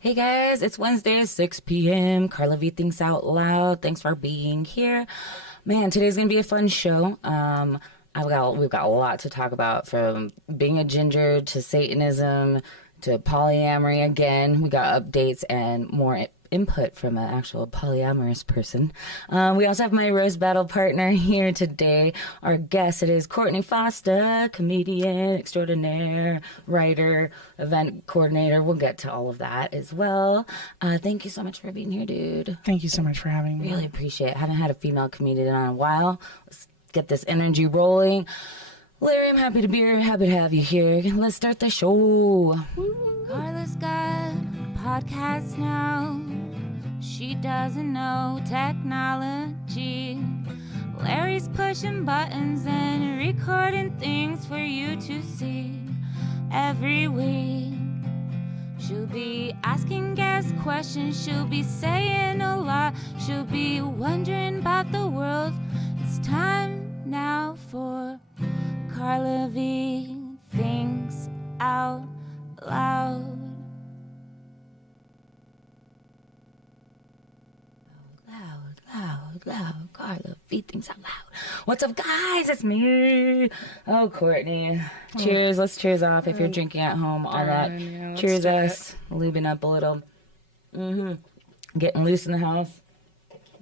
Hey guys, it's Wednesday, 6 p.m. Carla V Thinks Out Loud. Thanks for being here. Man, today's going to be a fun show. We've got a lot to talk about, from being a ginger to Satanism to polyamory again. We got updates and more input from an actual polyamorous person. We also have my roast battle partner here today. Our guest, it is Courtney Foster, comedian extraordinaire, writer, event coordinator. We'll get to all of that as well. Thank you so much for being here, dude. Thank you so much for having me. Really appreciate it. Haven't had a female comedian in a while. Let's get this energy rolling. Larry, I'm happy to be here. Happy to have you here. Let's start the show. Carla's got a podcast now. She doesn't know technology. Larry's pushing buttons and recording things for you to see every week. She'll be asking guest questions. She'll be saying a lot. She'll be wondering about the world. It's time now for Carla V Thinks Out Loud. Loud, Carla V Thinks Out Loud. What's up, guys? It's me. Oh, Courtney. Cheers. Let's cheers off if you're drinking at home. All that. Yeah, Cheers us. Lubing up a little. Getting loose in the house.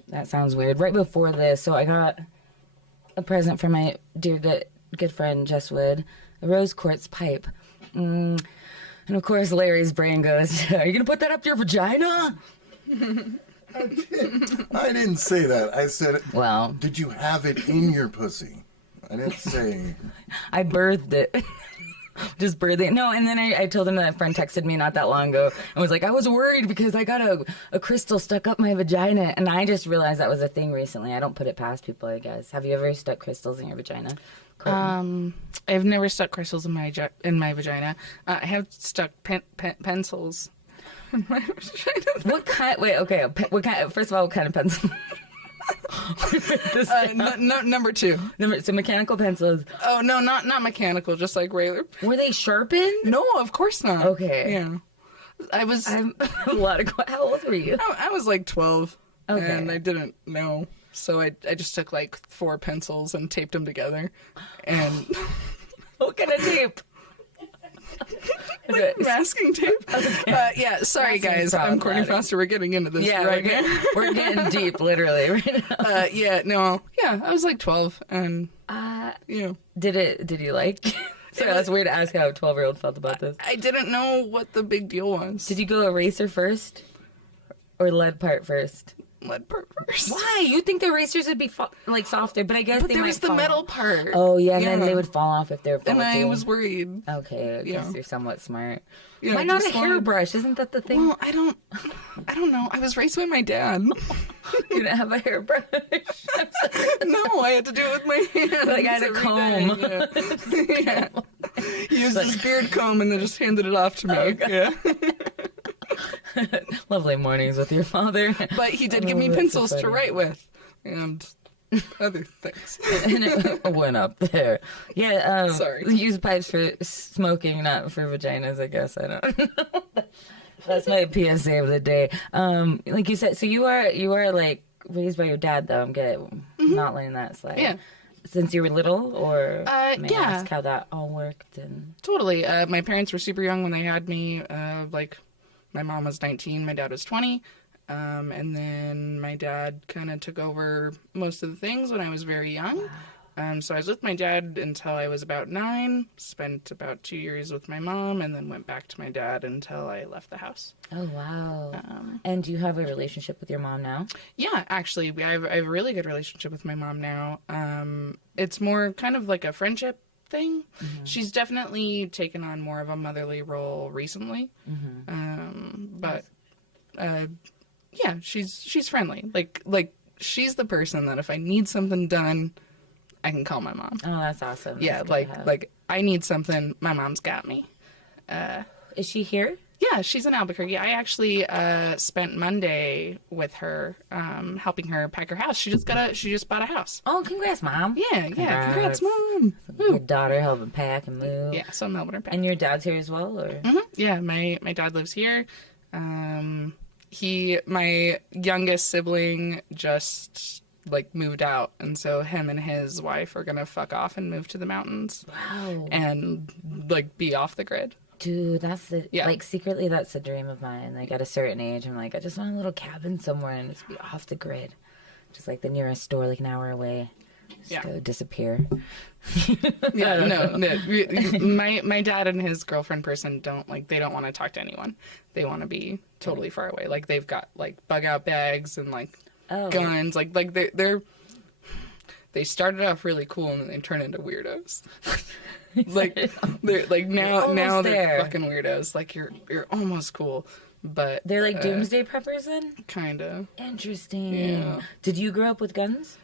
That sounds weird. Right before this, so I got a present for my dear good friend Jess Wood, a rose quartz pipe. And of course, Larry's brain goes, "Are you gonna put that up your vagina?" I didn't say that. I said, Well, did you have it in your pussy? I didn't say. I birthed it. Just birthed it. No, and then I told him that a friend texted me not that long ago and was like, I was worried because I got a crystal stuck up my vagina. And I just realized that was a thing recently. I don't put it past people, I guess. Have you ever stuck crystals in your vagina? Courtney? I've never stuck crystals in my vagina. I have stuck pencils in my vagina. What kind? Wait, okay. What kind? First of all, what kind of pencil? Number two. So mechanical pencils. Oh no, not mechanical, just like regular. Were they sharpened? No, of course not. Okay. Yeah, I'm a lot of. How old were you? I was like 12, Okay. and I didn't know, so I just took like 4 pencils and taped them together, and What kind of tape? like masking tape. Okay. Yeah, sorry That seems guys, I'm Courtney problematic. Foster. We're getting into this Yeah, right we're getting deep, literally, right now. I was like 12, and Did you like? Sorry, that's weird to ask how a 12-year-old felt about this. I didn't know what the big deal was. Did you go eraser first, or lead part first? Lead part first? Why? You think the erasers would be softer, but I guess But they there might was the fall metal off. part. Oh yeah, and then they would fall off if they were And I faulty. was worried. Okay, I guess Yeah. you're somewhat smart. You know, Why not a just wanted- hairbrush? Isn't that the thing? Well, I don't know. I was raised by my dad. You didn't have a hairbrush. No, I had to do it with my hands. Like I had a every day. comb. Yeah. He used his beard comb and then just handed it off to me. Oh, Yeah. Lovely mornings with your father. But he did give me Oh, that's so pencils to funny. write with and other things. And it went up there. Yeah, Sorry. Use pipes for smoking, not for vaginas, I guess. I don't know. That's my PSA of the day. Like you said, so you are like raised by your dad, though. I'm not letting that slide. Yeah. Since you were little, or may I yeah. ask how that all worked? And Totally. My parents were super young when they had me. My mom was 19, my dad was 20. And then my dad kind of took over most of the things when I was very young. So I was with my dad until I was about 9, spent about 2 years with my mom, and then went back to my dad until I left the house. oh wow! And do you have a relationship with your mom now? Yeah, actually, I have a really good relationship with my mom now. It's more kind of like a friendship thing. Mm-hmm. She's definitely taken on more of a motherly role recently. Yeah, she's friendly. Like she's the person that if I need something done, I can call my mom. Oh, that's awesome. Yeah, That's good to have. like I need something, my mom's got me. Is she here? Yeah, she's in Albuquerque. I actually spent Monday with her, helping her pack her house. She just bought a house. Oh, congrats, Mom. Yeah, congrats, Mom. Your daughter helping pack and move. Yeah, so I'm helping her pack. And your dad's here as well, or? Yeah, my dad lives here. My youngest sibling just like moved out, and so him and his wife are gonna fuck off and move to the mountains. Wow. And like be off the grid. Dude, like secretly that's the dream of mine. Like at a certain age, I'm like, I just want a little cabin somewhere and just be off the grid. Just like the nearest store, like an hour away. Just go disappear. No. My dad and his girlfriend person don't want to talk to anyone. They want to be totally far away. Like they've got like bug out bags and like guns. Like they started off really cool and then they turn into weirdos. Like they're like now they're fucking weirdos. Like you're almost cool, but they're like doomsday preppers then? Kinda. Interesting. Yeah. Did you grow up with guns?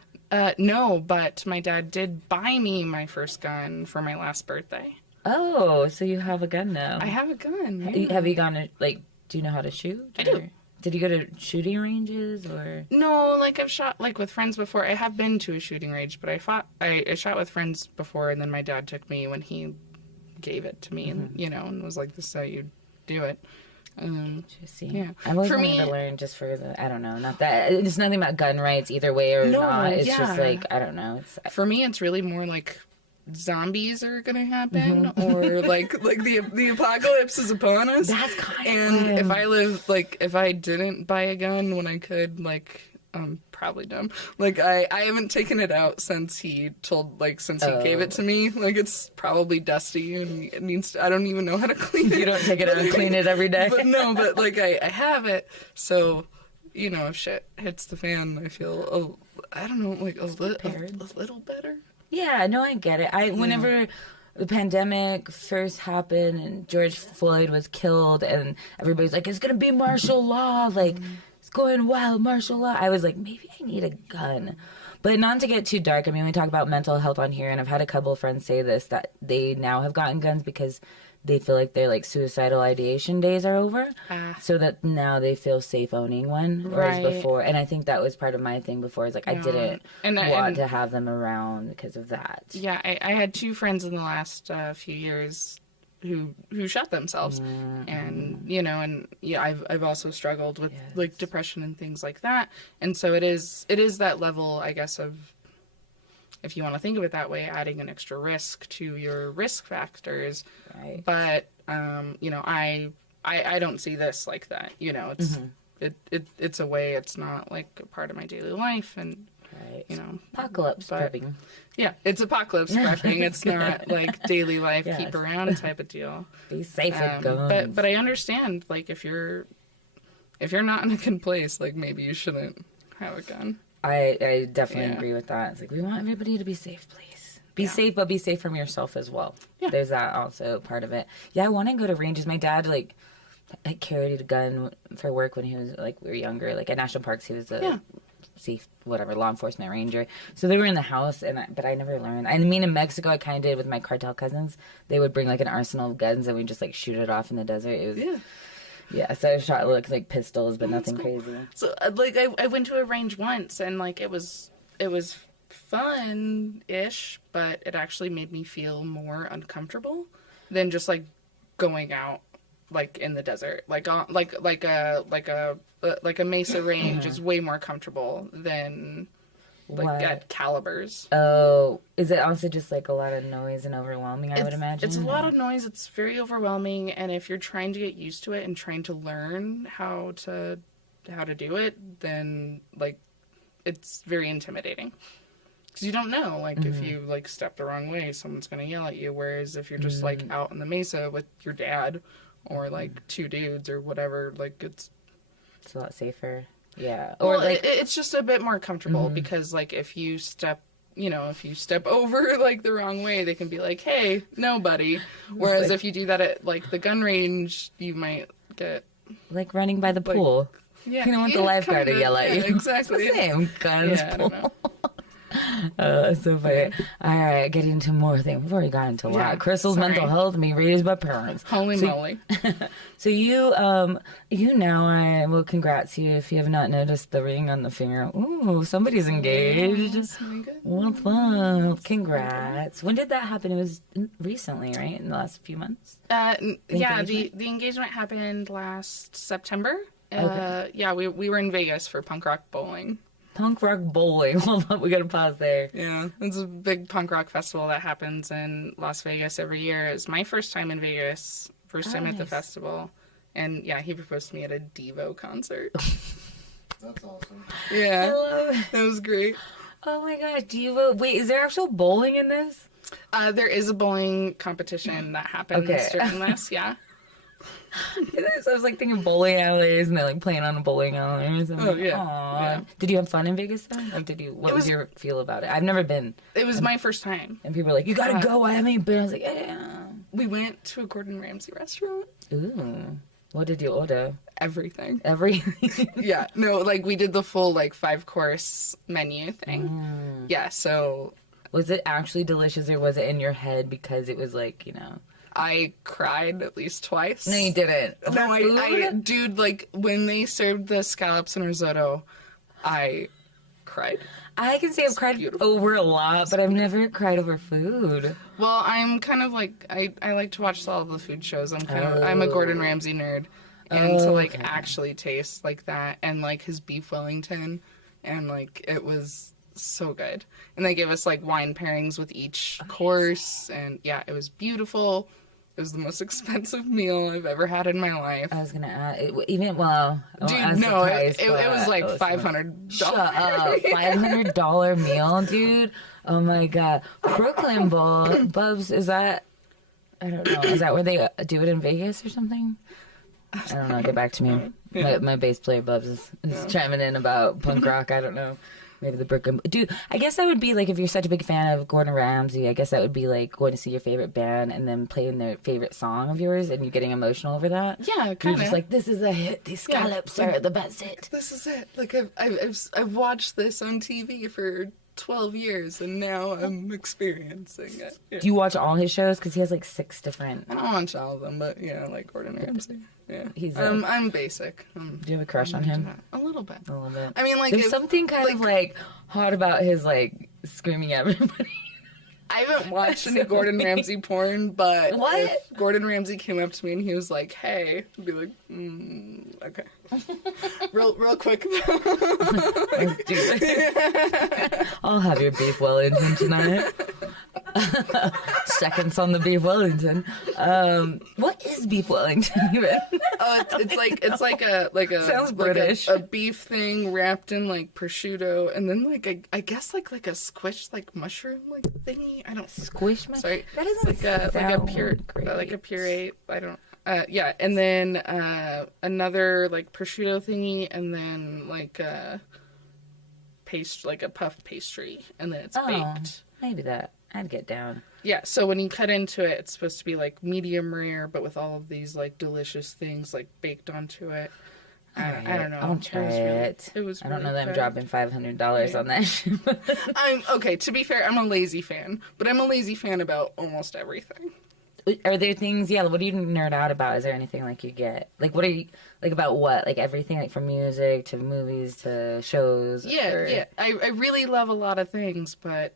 No, but my dad did buy me my first gun for my last birthday. Oh, so you have a gun now. I have a gun. Yeah. Have you gone to, like, do you know how to shoot? I do. Did you go to shooting ranges or? No, like I've shot like with friends before. I have been to a shooting range, but I shot with friends before, and then my dad took me when he gave it to me, and and was like, "This is how you do it." Interesting. Yeah. I've always wanted to learn just for I don't know, not that it's nothing about gun rights either way or not. It's just like I don't know. For me, it's really more like zombies are gonna happen, or like the apocalypse is upon us. That's kind and if I didn't buy a gun when I could, like I'm probably dumb. Like I haven't taken it out since he gave it to me. Like it's probably dusty and it needs to, I don't even know how to clean it. You don't take it out and clean it every day. But like I have it, so if shit hits the fan, I feel I don't know, like a little better. Yeah, no, I get it. Whenever the pandemic first happened and George Floyd was killed and everybody's like, it's going to be martial law, like, it's going wild, martial law. I was like, maybe I need a gun. But not to get too dark. I mean, we talk about mental health on here, and I've had a couple of friends say this, that they now have gotten guns because they feel like their like suicidal ideation days are over, so that now they feel safe owning one. Whereas before, and I think that was part of my thing before, is like I didn't want to have them around because of that. Yeah, I had two friends in the last few years who shot themselves, and I've also struggled with like depression and things like that, and so it is that level, I guess, of, if you want to think of it that way, adding an extra risk to your risk factors. Right. But, I don't see this like that. It's it's a way. It's not like a part of my daily life, and apocalypse prepping. Yeah, it's apocalypse prepping. It's not like daily life keep around type of deal. Be safe with guns. But I understand, like, if you're not in a good place, like maybe you shouldn't have a gun. I definitely agree with that. It's like, we want everybody to be safe, please. Be safe, but be safe from yourself as well. Yeah. There's that also part of it. Yeah, I want to go to ranges. My dad, like, carried a gun for work when he was, like, we were younger. Like, at national parks, he was a law enforcement ranger. So they were in the house, but I never learned. I mean, in Mexico, I kind of did with my cartel cousins. They would bring, like, an arsenal of guns, and we'd just, like, shoot it off in the desert. It was... Yeah, so I shot like pistols, but nothing crazy. So like I went to a range once, and like it was fun-ish, but it actually made me feel more uncomfortable than just like going out like in the desert. Like a mesa range is way more comfortable than like at calibers. Oh, is it also just like a lot of noise and overwhelming? I would imagine it's a lot of noise. It's very overwhelming, and if you're trying to get used to it and trying to learn how to do it, then like it's very intimidating because you don't know. Like if you like step the wrong way, someone's gonna yell at you. Whereas if you're just like out in the mesa with your dad or like two dudes or whatever, like it's a lot safer. Yeah. Or like it's just a bit more comfortable because like if you step over like the wrong way, they can be like, "Hey, no, buddy." Whereas if you do that at like the gun range, you might get like running by the pool. You don't want the lifeguard to yell at you. Exactly. It's the same gun pool. That's so funny. All right, getting into more things. We've already gotten into a lot. Yeah, Crystal's sorry. mental health being raised by parents. Holy moly. So you now, well, congrats you if you have not noticed the ring on the finger. Ooh, somebody's engaged. What's up? Congrats. When did that happen? It was recently, right? In the last few months? Yeah, engagement? the engagement happened last September. Okay. Yeah, we were in Vegas for punk rock bowling. Punk rock bowling. Hold on, we gotta pause there. Yeah, it's a big punk rock festival that happens in Las Vegas every year. It's my first time in Vegas, first time at the nice. festival. And yeah, he proposed to me at a Devo concert. That's awesome. Yeah, Hello. that was great. Oh my gosh, Diva. Wait, is there actual bowling in this? There is a bowling competition that happens Okay. during this, yeah. So I was like thinking bowling alleys and they're like playing on a bowling alley or something. Oh, yeah. Aw. Yeah. Did you have fun in Vegas then? Like, what was your feel about it? I've never been. It was my first time. And people were like, you gotta go. I haven't been. I was like, yeah. We went to a Gordon Ramsay restaurant. Ooh. What did you order? Everything. Everything. Yeah, no, like we did the full like 5-course menu thing. Yeah, so Was it actually delicious or was it in your head because it was like, I cried at least twice. No, you didn't. No, I Food? dude, like when they served the scallops and risotto, I cried. I can say I've cried beautiful. over a lot, but I've never cried over food. Well, I'm kind of like I like to watch all of the food shows. I'm a Gordon Ramsay nerd, and to like actually taste like that and like his beef Wellington, and like it was so good. And they gave us like wine pairings with each course, and yeah, it was beautiful. It was the most expensive meal I've ever had in my life. I was gonna ask, even well, I won't Dude, ask the no, price, it was but like it was $500. Shut up, $500 meal, dude. Oh my god, Brooklyn Bowl, Bubs. Is that? I don't know. Is that where they do it in Vegas or something? I don't know. Get back to me. My bass player Bubs is chiming in about punk rock. I don't know. Maybe the Brooklyn. Dude, I guess that would be like if you're such a big fan of Gordon Ramsay, I guess that would be like going to see your favorite band and then playing their favorite song of yours and you getting emotional over that. Yeah, You're kind just of. like, this is a hit. These scallops are the best hit. This is it. Like I've watched this on TV for 12 years and now I'm experiencing it. Yeah. Do you watch all his shows? Because he has like 6 different. I don't watch all of them, but yeah, like Gordon Ramsay. Yeah, He's, I'm basic. Do you have a crush on him? A little bit. A little bit. I mean, like There's if- something kind of like hot about his like screaming at everybody. I haven't watched any Gordon Ramsay porn, but What? if Gordon Ramsay came up to me and he was like, "Hey," I'd be like, "Okay." real quick. Let's do this. I'll have your beef Wellington tonight. Seconds on the beef Wellington. What is beef Wellington even? Oh, it's like a Sounds British. a beef thing wrapped in like prosciutto, and then like I guess like a squished like mushroom like thingy. I don't. Squish my. Sorry, That doesn't like a sound pure great. like a puree. I don't. Yeah, and then another like prosciutto thingy, and then like a paste like a puffed pastry, and then it's baked. Maybe that. I'd get down. Yeah, so when you cut into it, it's supposed to be like medium rare, but with all of these like delicious things like baked onto it. I don't know. I'll try it. It was. I don't really know that I'm good. dropping $500 on that shit. I'm okay. To be fair, I'm a lazy fan, but I'm a lazy fan about almost everything. Are there things? Yeah. What do you nerd out about? Is there anything like you get? Like, what are you like about? What like everything? Like from music to movies to shows. Yeah. I really love a lot of things, but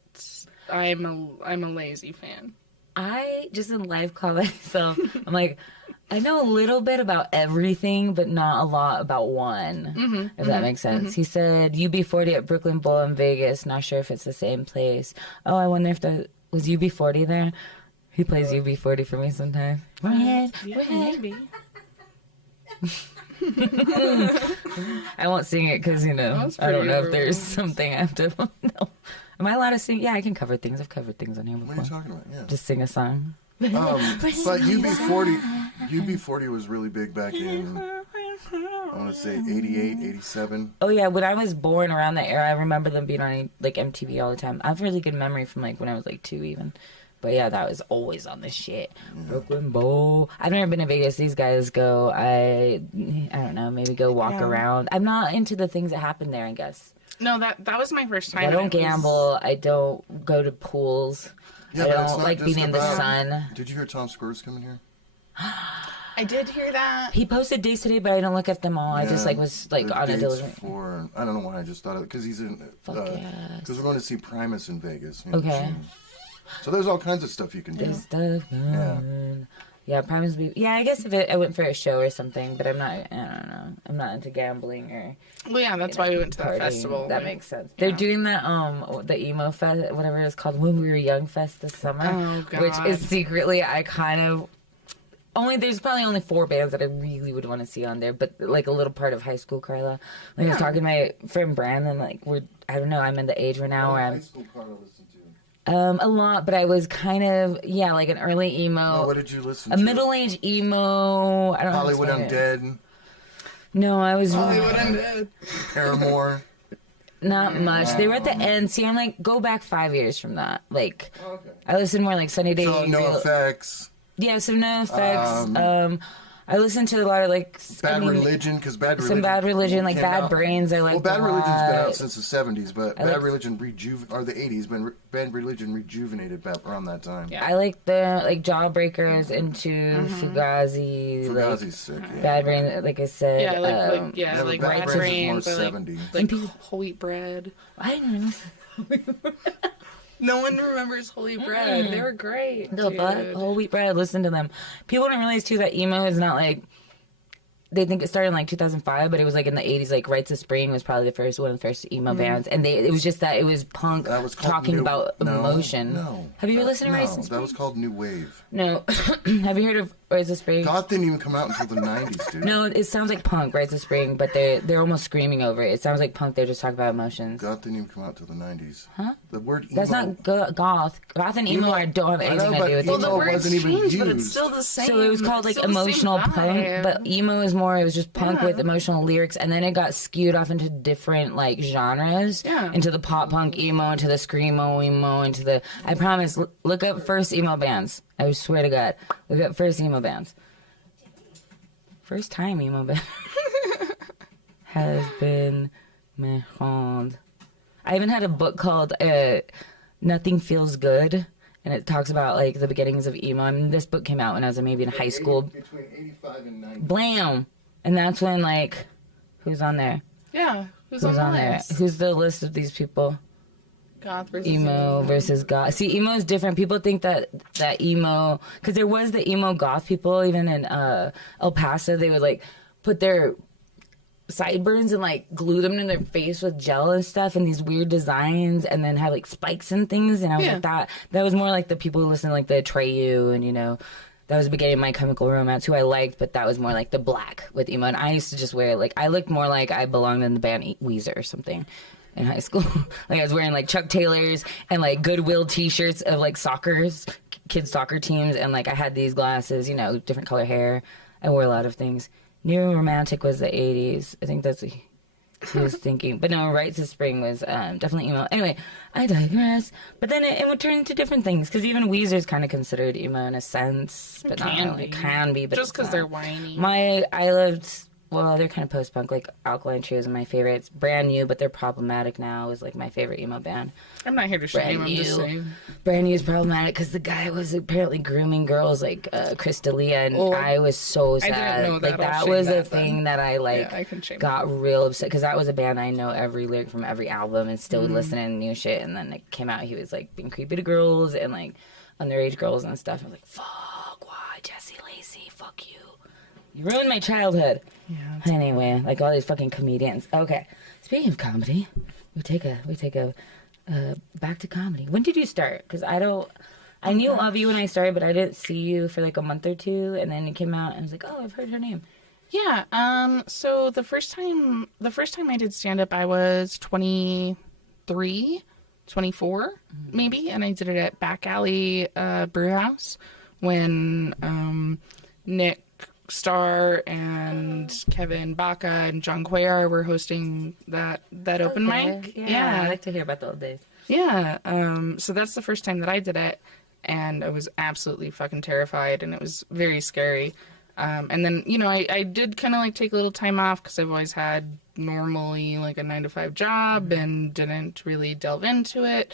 I'm a lazy fan. I just in life call myself. I'm like, I know a little bit about everything, but not a lot about one. If that makes sense. He said UB40 at Brooklyn Bowl in Vegas. Not sure if it's the same place. Oh, I wonder if was UB40 there. He plays UB40 for me sometimes. Red. Maybe. I won't sing it because I That's don't pretty know if there's rude. something I have to. No. Am I allowed to sing? Yeah, I can cover things. I've covered things on here What are before. you talking about? Yeah. Just sing a song. But UB40 was really big back in, I want to say 88, 87. Oh yeah, when I was born around that era, I remember them being on like MTV all the time. I have really good memory from like when I was like 2 even. But yeah, that was always on the shit. Brooklyn Bowl. I've never been to Vegas. These guys go. I don't know. Maybe go walk around. I'm not into the things that happen there. I guess. No, that was my first time. I don't gamble. I don't go to pools. Yeah, I but it's don't not like just being in the about- sun. Did you hear Tom Squir's coming here? I did hear that. He posted dates today, but I don't look at them all. I just Yeah, was the on a dates diligent. for, I don't know why I just thought of it, because he's in, yes. because we're going to see Primus in Vegas. in Okay. June. So there's all kinds of stuff you can do. Good stuff. Yeah, Primus. Yeah, I guess if I went for a show or something, but I'm not. I don't know. I'm not into gambling or. Well, yeah, that's why we went to that partying. festival. That makes sense. They're doing that the emo fest, whatever it's called, when we were young fest this summer. Oh, God. Which is secretly I kind of. There's probably only 4 bands that I really would want to see on there, but like a little part of high school, Carla. Like I was talking to my friend Brandon, like I don't know, I'm in the age right now where High I'm school Carla listened to. a lot, but I was kind of like an early emo, What did you listen a to? middle-aged emo. I don't know. how to Hollywood explain it. Undead, No, I was Hollywood Undead. Paramore. not much. They were at the end. See, I'm like, go back 5 years from that. Like, Okay. I listened more like Sunny Day. So no effects. Yeah, some No Effects. I listened to a lot of like Bad Religion, because Bad Religion. some Bad Religion, like came Bad out- Brains. I like. Well, Bad Religion's been out lot. since the 70s, but Bad like- Religion or the 80s, Bad Religion rejuvenated back around that time. Yeah. I like the Jawbreakers into Fugazi. Fugazi's sick, yeah. Bad Brains, like I said. Yeah, like Yeah, but like Bad Bad Brains is more Brains, 70s. like whole wheat bread. I didn't know. No one remembers Holy Bread. They were great. The dude. whole wheat bread. Listen to them. People don't realize too that emo is not like. They think it started in like 2005, but it was like in the 80s. Like Rites of Spring was probably one of the first emo bands, and it was just that it was punk That was called talking new, about emotion. No. Have you listened to No, Rites of Spring? that was called New Wave. No. Have you heard of Rites of Spring? Goth didn't even come out until the 90s, dude. No, it sounds like punk, Rites of Spring, but they're almost screaming over it. It sounds like punk. They're just talking about emotions. Goth didn't even come out until the 90s. Huh? The word emo. That's not goth. Goth and emo don't have I anything know, to but do with emo it. The words wasn't even changed, but it's used. still the same. So it was called like It's still the same emotional punk, vibe. but emo is more. It was just punk with emotional lyrics, and then it got skewed off into different like genres. Yeah. Into the pop punk emo, into the screamo emo, into the. I promise. Look up first emo bands. I swear to God, look up first emo bands. First time emo band has been mentioned. I even had a book called "Nothing Feels Good." And it talks about like the beginnings of emo. I mean, this book came out when I was maybe in high school. Between 85 and 90. Blam! And that's when like, who's on there? Yeah. Who's Who's on the there? list? Who's the list of these people? Goth versus Emo versus goth. See, emo is different. People think that emo, because there was the emo goth people even in El Paso. They would like put their sideburns and like glue them to their face with gel and stuff and these weird designs and then have like spikes and things. And I was Yeah. like that was more like the people who listen to like the Atreyu and that was the beginning of My Chemical Romance, who I liked, but that was more like the black with emo. And I used to just wear like I looked more like I belonged in the band Weezer or something in high school. Like I was wearing like Chuck Taylors and like Goodwill T-shirts of like kids soccer teams, and like I had these glasses, different color hair. I wore a lot of things. New Romantic was the 80s. I think that's what he was thinking. But no, Rites of Spring was definitely emo. Anyway, I digress. But then it would turn into different things, because even Weezer's kind of considered emo in a sense, but not really. It can be, but just because they're whiny. I loved. Well, they're kind of post-punk, like Alkaline Trio is my favorite. It's brand new, but they're problematic now, is like my favorite emo band. I'm not here to shame. I'm just saying. Brand new is problematic because the guy was apparently grooming girls like Chris D'Elia, and I was so sad. I didn't know that. Like I'll that shame was a that thing then. that I like I can shame got real upset, because that was a band I know every lyric from every album and still would listen and new shit. And then it came out, he was like being creepy to girls and like underage girls and stuff. I was like, fuck, why, Jesse Lacey, fuck you. You ruined my childhood. Yeah. Anyway, like all these fucking comedians. Okay, speaking of comedy, we take a back to comedy. When did you start? Because I knew of you when I started, but I didn't see you for like a month or two, and then it came out, and I was like, oh, I've heard her name. Yeah. So the first time I did stand up, I was 23, 24, maybe, and I did it at Back Alley Brew House when Nick Starr and Kevin Baca and John Cuellar were hosting that open mic. Yeah, I like to hear about the old days. Yeah. So that's the first time that I did it, and I was absolutely fucking terrified, and it was very scary. And then, I did kind of like take a little time off, because I've always had, normally like a 9-to-5 job and didn't really delve into it.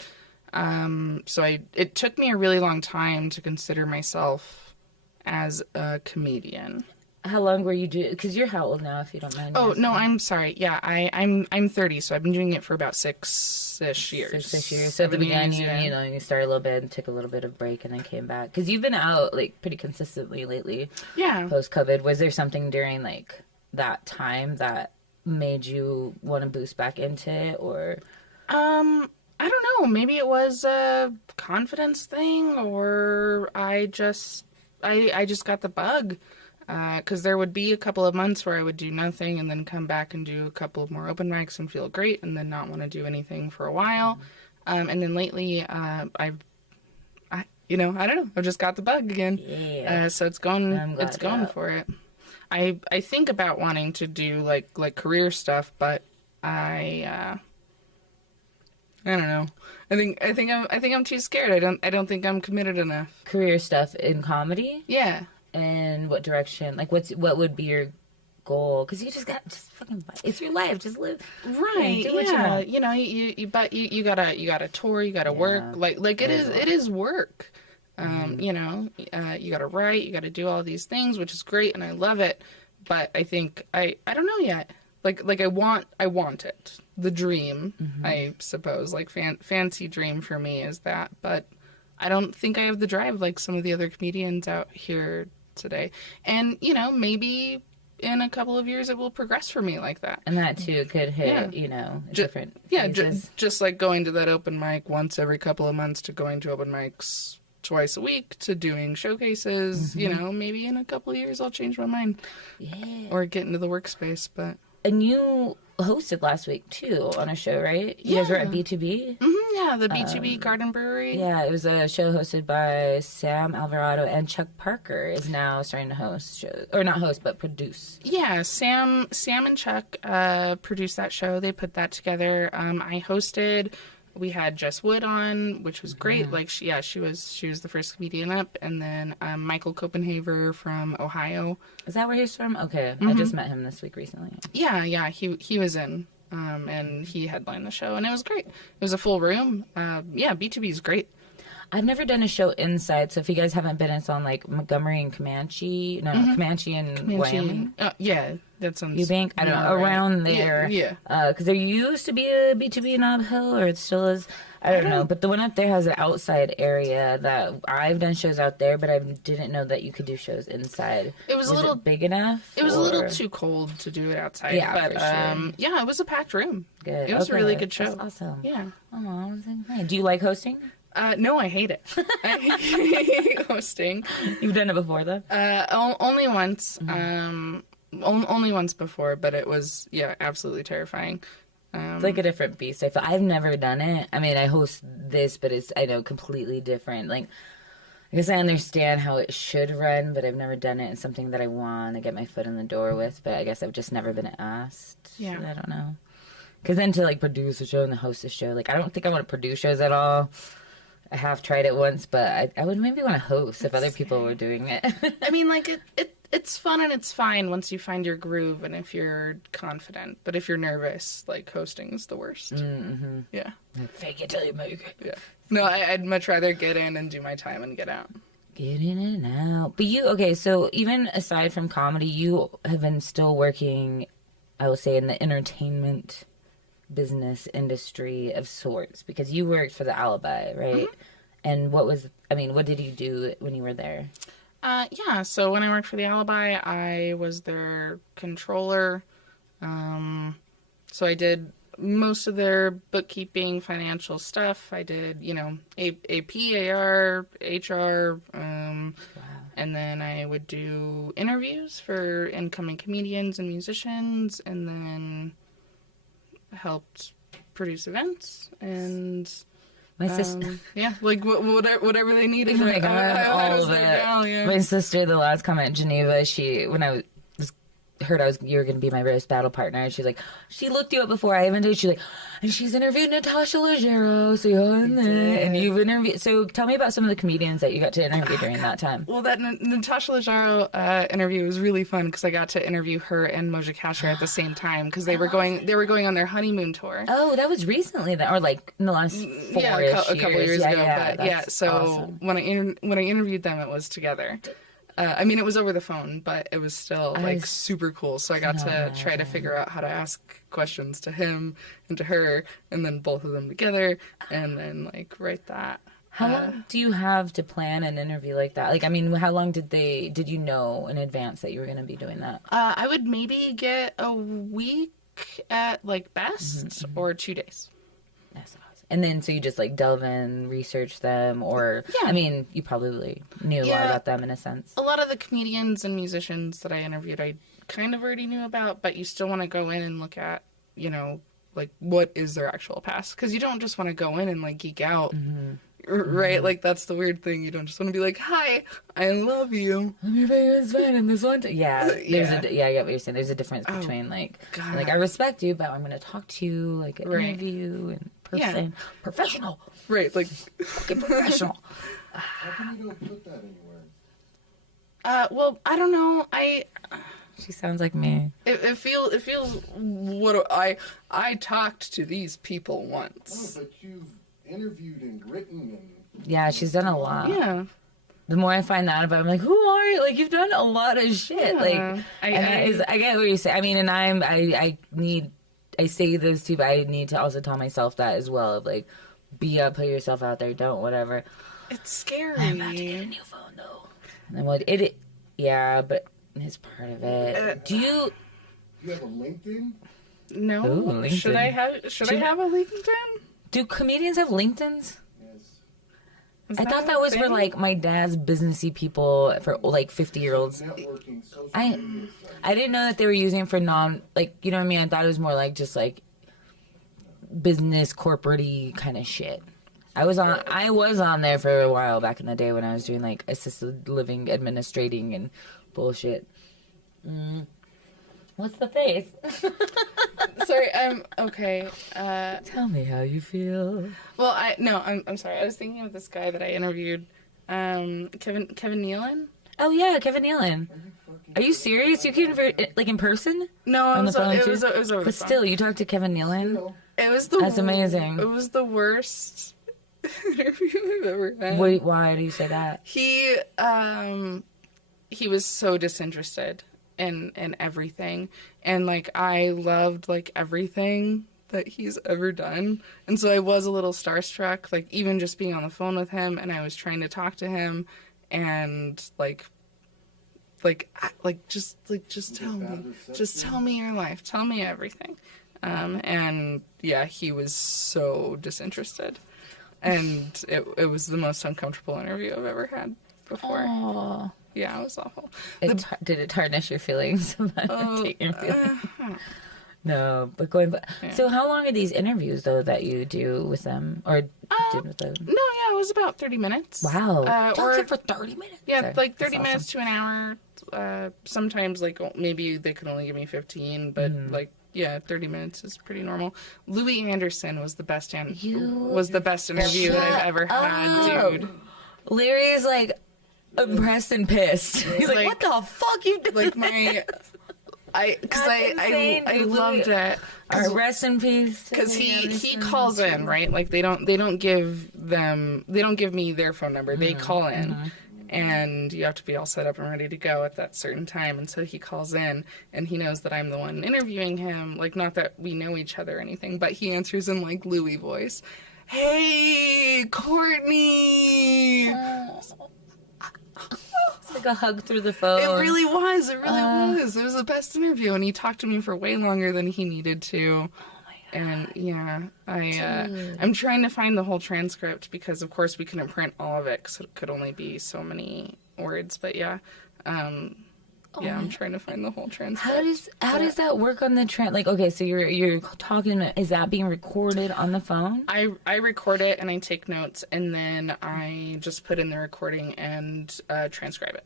So it took me a really long time to consider myself as a comedian. How long were you doing? Because you're how old now, if you don't mind? Oh, no, I'm sorry. Yeah, I'm 30, so I've been doing it for about 6-ish years. 6 years. So at the beginning, you started a little bit and took a little bit of break and then came back. Because you've been out, like, pretty consistently lately. Yeah. Post-COVID. Was there something during, like, that time that made you want to boost back into it, or? I don't know. Maybe it was a confidence thing, or I just got the bug. Because there would be a couple of months where I would do nothing and then come back and do a couple of more open mics and feel great and then not want to do anything for a while. And then lately, I don't know. I've just got the bug again. Yeah. So it's going for it. I think about wanting to do like career stuff, but I don't know. I think I'm too scared. I don't think I'm committed enough. Career stuff in comedy? Yeah. And what direction? Like, what would be your goal? Because you just fucking, it's your life. Just live. Right. Do what you want. You gotta tour. You gotta work. Like it is work. You gotta write. You gotta do all these things, which is great, and I love it. But I think I don't know yet. Like I want it. The dream, I suppose, like fancy dream for me is that. But I don't think I have the drive like some of the other comedians out here today. And, maybe in a couple of years it will progress for me like that. And that too could hit, different phases. Just like going to that open mic once every couple of months to going to open mics twice a week to doing showcases. Maybe in a couple of years I'll change my mind. Yeah. Or get into the workspace, but... And you hosted last week too on a show, right? You guys were at B2B? Yeah, the B2B Garden Brewery. Yeah, it was a show hosted by Sam Alvarado, and Chuck Parker is now starting to host shows, or not host, but produce. Yeah, Sam and Chuck produced that show. They put that together. I hosted. We had Jess Wood on, which was great. Like, she was the first comedian up, and then Michael Copenhaver from Ohio. Is that where he's from? Okay, I just met him this week recently. Yeah, he was in, and he headlined the show, and it was great. It was a full room. B2B is great. I've never done a show inside, so if you guys haven't been, it's on like Montgomery and Comanche. No, Comanche and Wyoming. Yeah, that sounds. Eubank, I don't know, around there. Yeah. Because there used to be a B2B in Nob Hill, or it still is. I don't know, but the one up there has an outside area that I've done shows out there, but I didn't know that you could do shows inside. It was a little big enough. It was a little too cold to do it outside. Yeah, but for sure. Yeah, it was a packed room. Good. It was a really good show. That's awesome. Yeah. Oh, do you like hosting? No, I hate it. I hate hosting. You've done it before, though? Only once. Only once before, but it was, absolutely terrifying. It's like a different beast. I've never done it. I mean, I host this, but it's, I know, completely different. Like, I guess I understand how it should run, but I've never done it. It's something that I want to get my foot in the door with, but I guess I've just never been asked. Yeah. I don't know. Because then to, like, produce a show and host a show, like, I don't think I want to produce shows at all. I have tried it once, but I would maybe want to host if other people were doing it. I mean, like, it's fun and it's fine once you find your groove and if you're confident. But if you're nervous, like, hosting is the worst. Mm-hmm. Yeah. Fake it till you make it. Yeah. No, I'd much rather get in and do my time and get out. Get in and out. But so even aside from comedy, you have been still working, I will say, in the entertainment business industry of sorts, because you worked for the Alibi, right? And what did you do when you were there? So when I worked for the Alibi, I was their controller. So I did most of their bookkeeping, financial stuff. I did, AP, AR, HR, and then I would do interviews for incoming comedians and musicians, and then helped produce events and my sister, like whatever they needed. All of it. My sister, the last comment, Geneva, when I was heard you were going to be my roast battle partner. And she's like, she looked you up before I even did. She's like, and she's interviewed Natasha Leggero, so you're in there, and you've interviewed. So tell me about some of the comedians that you got to interview during that time. Well, that Natasha Leggero interview was really fun because I got to interview her and Moja Kasher at the same time because they were going on their honeymoon tour. Oh, that was recently, or like in the last 4 years. A couple years ago. So awesome. when I interviewed them, it was together. I mean, it was over the phone, but it was still like super cool. So I got to try to figure out how to ask questions to him and to her, and then both of them together, and then like write that. How long do you have to plan an interview like that? Like, I mean, how long did you know in advance that you were going to be doing that? I would maybe get a week at like best, or 2 days. That's awesome. And then, so you just like delve in, research them, or, I mean, you probably knew a lot about them in a sense. A lot of the comedians and musicians that I interviewed, I kind of already knew about, but you still want to go in and look at, you know, like what is their actual past? Because you don't just want to go in and like geek out, right? Like that's the weird thing. You don't just want to be like, "Hi, I love you. I'm your biggest fan in this one." Yeah, I get what you're saying. There's a difference between like I respect you, but I'm going to talk to you like an interview and person, professional, right? Like fucking professional. How come you don't put that anywhere? Well, I don't know. She sounds like me. It feels what I talked to these people once. Oh, but you've interviewed and written and... Yeah, she's done a lot. Yeah. The more I find that about, I'm like, who are you? Like, you've done a lot of shit. Yeah. Like, I get what you say. I mean, and I say this too, but I need to also tell myself that as well. Of like, be up, put yourself out there, don't whatever. It's scary. I'm about to get a new phone though. And what yeah, but it's part of it. Do you have a LinkedIn? No. Ooh, LinkedIn. Should I have a LinkedIn? Do comedians have LinkedIn's? Is I thought that was for like my dad's businessy people, for like 50-year-olds. Networking, social I didn't know that they were using it for like, you know what I mean? I thought it was more like just like business corporate-y kind of shit. I was on there for a while back in the day when I was doing like assisted living administrating and bullshit. What's the face? Sorry, I'm okay. Tell me how you feel. Well, I'm sorry. I was thinking of this guy that I interviewed, Kevin Nealon. Oh yeah, Kevin Nealon. Are you serious? You can like in person? No, it was over but the phone. Still, you talked to Kevin Nealon. That's amazing. It was the worst interview I've ever had. Wait, why do you say that? He was so disinterested in everything, and like I loved like everything that he's ever done, and so I was a little starstruck, like even just being on the phone with him, and I was trying to talk to him, and just tell me your life, tell me everything, and yeah, he was so disinterested, and it was the most uncomfortable interview I've ever had before. Aww. Yeah, it was awful. Did it tarnish your feelings? No, but going back. Yeah. So how long are these interviews, though, that you do with them? Or did with them? No, yeah, it was about 30 minutes. Wow. Talking for 30 minutes? Yeah, Sorry. like 30 minutes to an hour. Sometimes, like, maybe they could only give me 15, but, like, yeah, 30 minutes is pretty normal. Louis Anderson was the best interview that I've ever had, dude. Larry's, like, impressed and pissed. He's like, what the fuck you doing? Like I loved it. Rest in peace. Because he calls in, right? Like they don't give me their phone number. They call in, and you have to be all set up and ready to go at that certain time. And so he calls in, and he knows that I'm the one interviewing him. Like, not that we know each other or anything, but he answers in like Louis voice. Hey, Courtney. It's like a hug through the phone. It really was. It was the best interview, and he talked to me for way longer than he needed to. Oh my God. And yeah, I'm trying to find the whole transcript because, of course, we couldn't print all of it because it could only be so many words. But yeah, I'm trying to find the whole transcript. How does that work on the Like, okay, so you're talking. Is that being recorded on the phone? I record it and I take notes, and then I just put in the recording and transcribe it.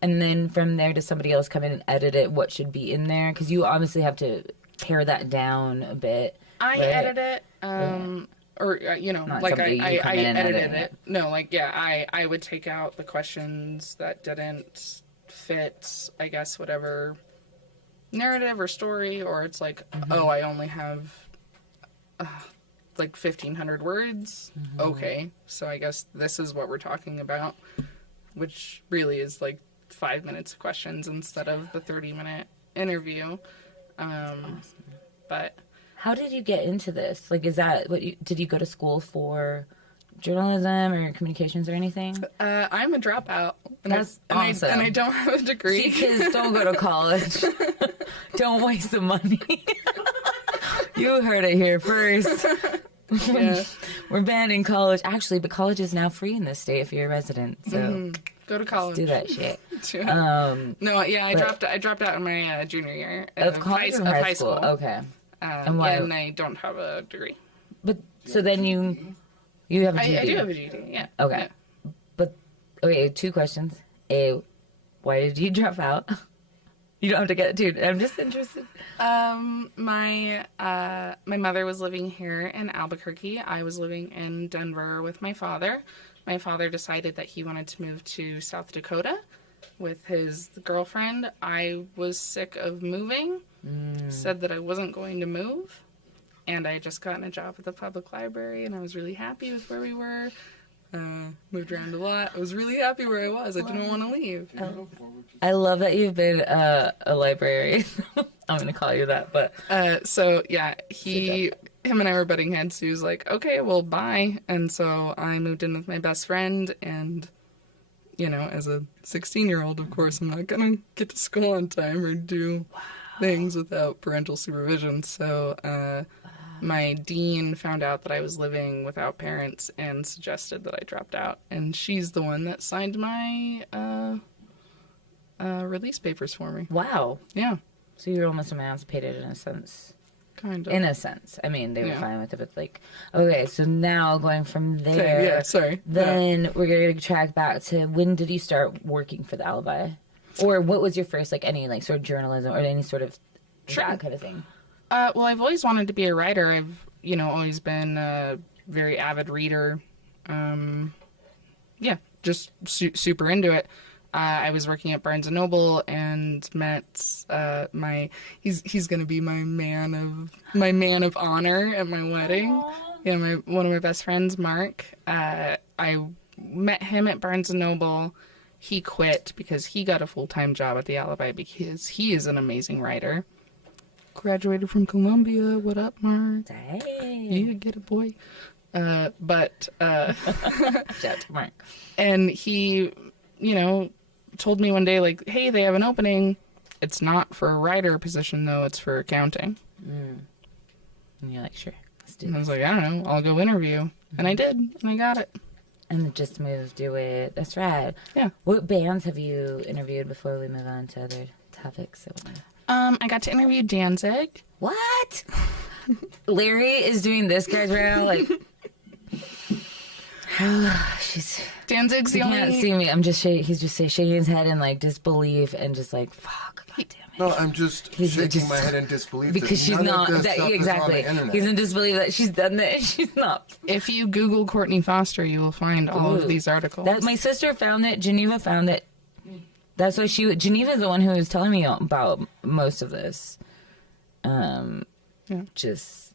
And then from there, does somebody else come in and edit it? What should be in there? Because you obviously have to pare that down a bit. I right? edit it, or Not like somebody you come I in and edited edit it. No, like I would take out the questions that didn't fit, I guess, whatever narrative or story, or it's like, oh, I only have like 1,500 words. Okay, so I guess this is what we're talking about, which really is like 5 minutes of questions instead of the 30-minute interview. But how did you get into this? Like, is that what did you go to school for journalism or communications or anything? I'm a dropout. And That's awesome. I don't have a degree. See, kids, don't go to college. Don't waste the money. You heard it here first. Yeah. We're banning college. Actually, but college is now free in this state if you're a resident. So Go to college. do that shit. No, yeah, I dropped out in my junior year Of college or high school? Okay. And why? and I don't have a degree. But so then you have a GED. I do have a GED. Yeah. Okay. But okay, 2 questions. A, why did you drop out? You don't have to get it, dude. I'm just interested. My mother was living here in Albuquerque. I was living in Denver with my father. My father decided that he wanted to move to South Dakota with his girlfriend. I was sick of moving, said that I wasn't going to move, and I had just gotten a job at the public library, and I was really happy with where we were. Moved around a lot. I was really happy where I was. I didn't want to leave. I love that you've been a librarian. I'm going to call you that, but... So, yeah, him and I were butting heads. He was like, okay, well, bye. And so I moved in with my best friend, and, as a 16-year-old, of course, I'm not going to get to school on time or do things without parental supervision. So, my dean found out that I was living without parents and suggested that I dropped out. And she's the one that signed my release papers for me. Wow. Yeah. So you're almost emancipated in a sense. Kind of. In a sense. I mean, they were Yeah. fine with it, but like, okay, so now going from there. Okay, yeah, sorry. Then we're going to track back to when did you start working for the Alibi? Or what was your first, like, any, like, sort of journalism or any sort of that kind of thing? Well, I've always wanted to be a writer. I've, always been a very avid reader. Yeah, just super into it. I was working at Barnes & Noble and met he's going to be my man of honor at my wedding. Aww. Yeah, one of my best friends, Mark. I met him at Barnes & Noble. He quit because he got a full-time job at the Alibi because he is an amazing writer. Graduated from Columbia. What up, Mark? Dang. Yeah, get it, boy. Shout out to Mark. And he, told me one day, like, hey, they have an opening. It's not for a writer position, though. It's for accounting. And you're like, sure, let's do And I this. was like, I don't know. I'll go interview. And I did. And I got it. And just move, do it. That's right. Yeah. What bands have you interviewed before we move on to other topics? I got to interview Danzig. What? Larry is doing this, guys, right now. Like, Danzig's he the can't only... see me. I'm just he's just shaking his head in like disbelief and just like, fuck, god damn it. No, I'm just shaking just- my head in disbelief Because that she's none not of this that, stuff exactly. is on the internet. He's in disbelief that she's done this. She's not. If you Google Courtney Foster, you will find all Ooh. of these articles. That my sister found it. Geneva found it. That's why Geneva's the one who was telling me about most of this. Just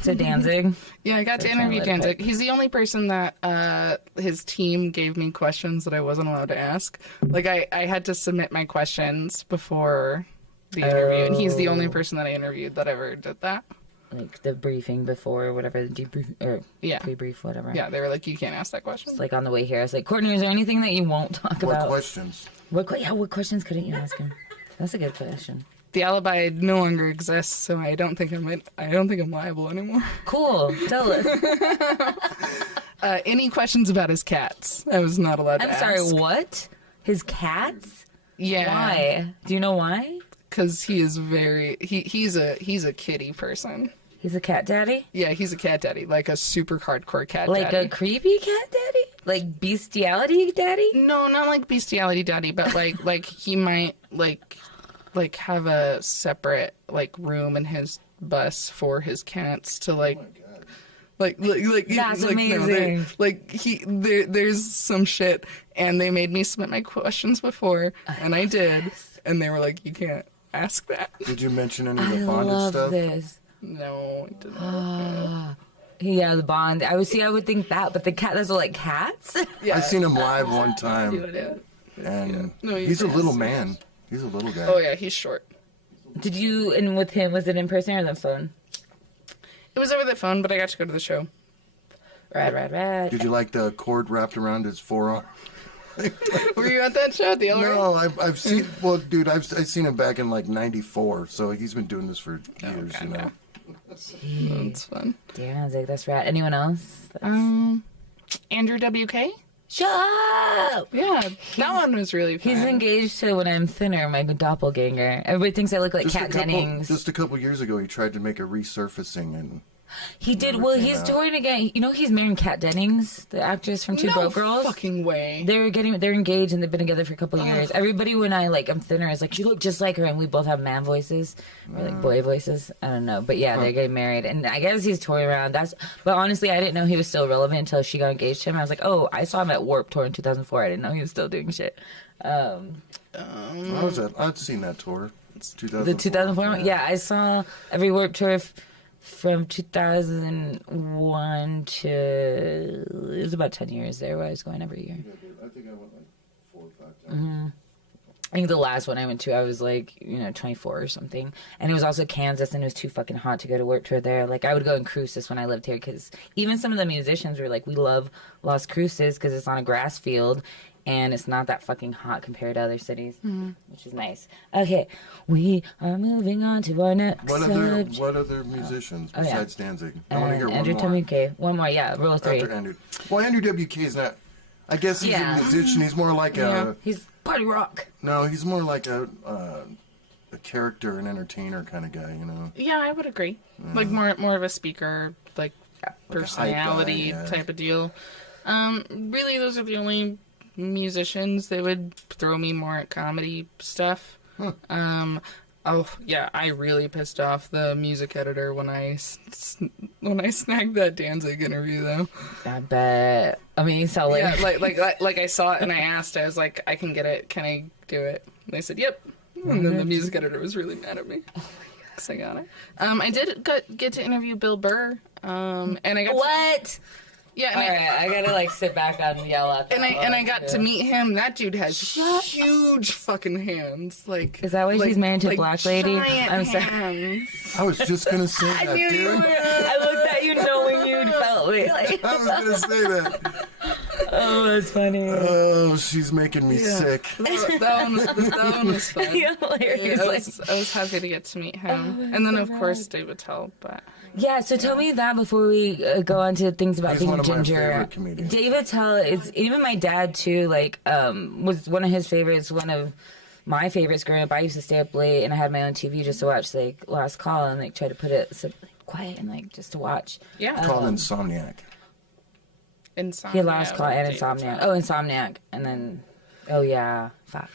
so Danzig. Yeah, I got to They're trying interview to let it Danzig. He's the only person that his team gave me questions that I wasn't allowed to ask. Like, I had to submit my questions before the interview, and he's the only person that I interviewed that ever did that. Like the briefing before, whatever, the debrief or Yeah. pre-brief, whatever. Yeah, they were like, you can't ask that question. It's like on the way here, I was like, Courtney, is there anything that you won't talk What about? questions? What questions couldn't you ask him? That's a good question. The Alibi no longer exists, so I don't think I'm liable anymore. Cool. Tell us. Any questions about his cats? I was not allowed to I'm ask. sorry. What? His cats? Yeah. Why? Do you know why? Because he is he's a kitty person. He's a cat daddy. Yeah, he's a cat daddy, like a super hardcore cat Like daddy. a creepy cat daddy. Like bestiality daddy? No, not like bestiality daddy, but like he might like have a separate like room in his bus for his cats to like. Like That's like, amazing. No, like there's some shit, and they made me submit my questions before, and I did, and they were like, you can't ask that. Did you mention any of I the bondage love stuff? this. No, I didn't. Yeah, the bond. I would think that, but the cat, those are like cats. Yeah, I seen him live one time, Yeah. and No, you he's a can little ask. man. He's a little guy. Oh yeah, he's short. Did you, and with him, was it in person or the phone? It was over the phone, but I got to go to the show. Rad. Did you like the cord wrapped around his forearm? Were you at that show at the Ellery? No, I've seen. Well, dude, I've seen him back in like '94, so he's been doing this for years, you know. That's fun. Damn, Zig, that's rad. Anyone else? Andrew WK? Shut up! Yeah, that one was really fun. He's engaged to When I'm Thinner, my doppelganger. Everybody thinks I look like Kat Dennings. Just a couple years ago, he tried to make a resurfacing, and He did. Well, he's touring again. You know, he's marrying Kat Dennings, the actress from Two no Broke Girls. fucking way. They're engaged and they've been together for a couple of years. Everybody, when I'm thinner, is like, you look just like her, and we both have man voices or like boy voices. I don't know, but yeah, they're getting married, and I guess he's touring around. But honestly, I didn't know he was still relevant until she got engaged to him. I was like, oh, I saw him at Warped Tour in 2004. I didn't know he was still doing shit. how was that? I'd seen that tour. It's 2004. The 2004, yeah, I saw every Warped Tour. From 2001 to, it was about 10 years there where I was going every year. I think I went like 4 or 5 times. I think the last one I went to, I was 24 or something. And it was also Kansas, and it was too fucking hot to go to work tour there. Like, I would go in Cruces when I lived here, because even some of the musicians were like, we love Las Cruces because it's on a grass field. And it's not that fucking hot compared to other cities, which is nice. Okay, we are moving on to our next subject. What other musicians besides Danzig? I want to hear Andrew one more. WK. One more, yeah, rule of three. After Andrew. Well, Andrew WK is not. I guess he's a musician. He's more like a. He's party rock. No, he's more like a character, an entertainer kind of guy. You know. Yeah, I would agree. Like more of a speaker, like a hype personality guy, yeah. type of deal. Really, those are the only musicians. They would throw me more at comedy stuff. Oh yeah, I really pissed off the music editor when I snagged that Danzig interview though. I bet. I mean, so like, Yeah, like I saw it and I asked. I was like, I can get it. Can I do it? And they said, yep. And then the music editor was really mad at me. Oh my god, 'cause I got it. I did get to interview Bill Burr. And I got what? yeah, and All right, I gotta sit back and yell at them. and I got to meet him. That dude has huge fucking hands. Like, Is that why she's married to a black lady? giant I'm sorry. hands. I was just gonna say that, I dude. looked at you knowing you felt me. Like, I was gonna say that. oh, that's funny. Oh, she's making me sick. That one was fun. You're hilarious. Yeah, Like, I was happy to get to meet him, and then of course Dave Attell. But yeah, so tell me that before we go on to things about He's being one of my ginger. favorite comedians. David Tell is, even my dad too, was one of his favorites, one of my favorites growing up. I used to stay up late and I had my own TV just to watch Last Call and try to put it quiet and just to watch. yeah, Called Insomniac. Insomniac. He had Last Call and Dave Insomniac. Attell. Oh, Insomniac. And then, oh yeah, fuck.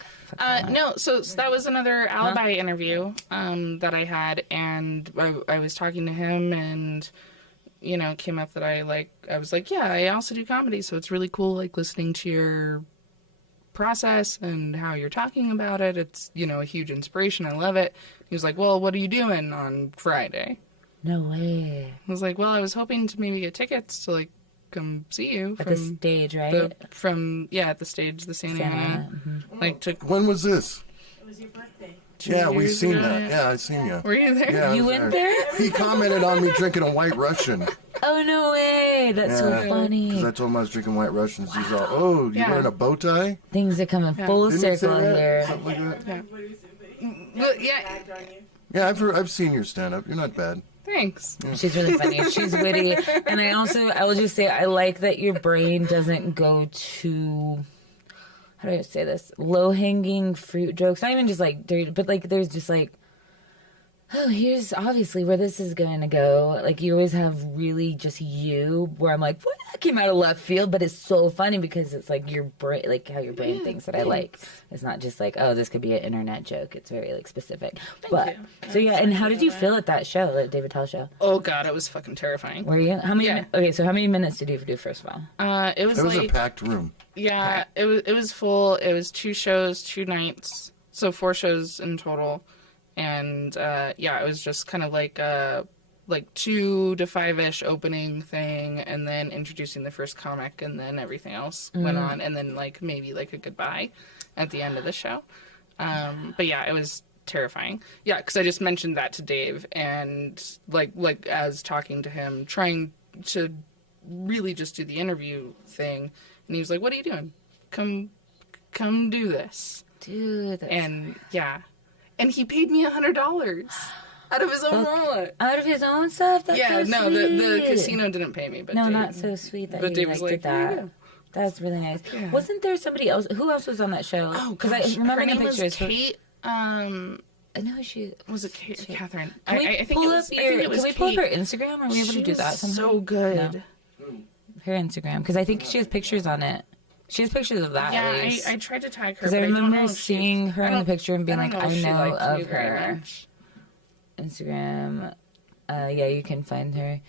No, so that was another alibi interview that I had, and I was talking to him, and came up that I was like, yeah, I also do comedy, so it's really cool listening to your process and how you're talking about it. It's a huge inspiration. I love it. He was like, well, what are you doing on Friday? No way. I was like, well, I was hoping to maybe get tickets to come see you At the stage, right? at the stage, the Santa Ana. When was this? It was your birthday. Yeah, we've years seen ago, that. yeah. Yeah, I've seen you. Were you there? Yeah, I You was went there? He commented on me drinking a White Russian. Oh, no way. That's so funny. Because I told him I was drinking White Russians. He's all, oh, you Yeah. wearing a bow tie? Things are coming full Didn't he say circle that? here. Something like that? Yeah. What is it? Well, yeah. Bagged on you. Yeah, I've seen your stand-up. You're not bad. Thanks. She's really funny. She's witty. And I will just say, I like that your brain doesn't go to, how do I say this? Low-hanging fruit jokes. Not even just dirty, but there's just oh, here's obviously where this is going to go. Like, you always have really just you, where I'm like, what? That came out of left field, but it's so funny because it's like your brain, like how your brain thinks that I like. It's not just like, oh, this could be an internet joke. It's very like specific. But you. so yeah, and how did you feel at that show, the David Tell show? Oh God, it was fucking terrifying. Were you? How many? Yeah. Okay, so how many minutes did you do first of all? It was It was like a packed room. yeah, it was full. It was 2 shows, 2 nights, so 4 shows in total. And yeah, it was just kind of like 2 to 5-ish opening thing, and then introducing the first comic, and then everything else went on, and then like maybe like a goodbye at the end of the show. But yeah, it was terrifying. Yeah, because I just mentioned that to Dave, and like as talking to him, trying to really just do the interview thing, and he was like, "What are you doing? Come do this." Dude, that's And yeah. And he paid me $100 out of his own wallet. out of his own stuff? That's Yeah, so no, the sweet. casino didn't pay me, but No, Dave, not so sweet that but he Dave like, was did like, "Here you that. go." That's really nice. Yeah. Wasn't there somebody else? Who else was on that show? Oh, Because I gosh, remember her the name was pictures. Kate. I know she. Was it Kate? Catherine? Can we I think pull it was. up I think your? it was Can we pull up her Kate. Instagram? Are we able to She do that? was Somehow? so good. Her Instagram, because I think she has pictures on it. She has pictures of that. Yeah, at least. I tried to tag her. Because I but don't remember know if she- seeing her I in the don't- picture and being I like, don't I if she know liked me of very her. much. Instagram. Yeah, you can find her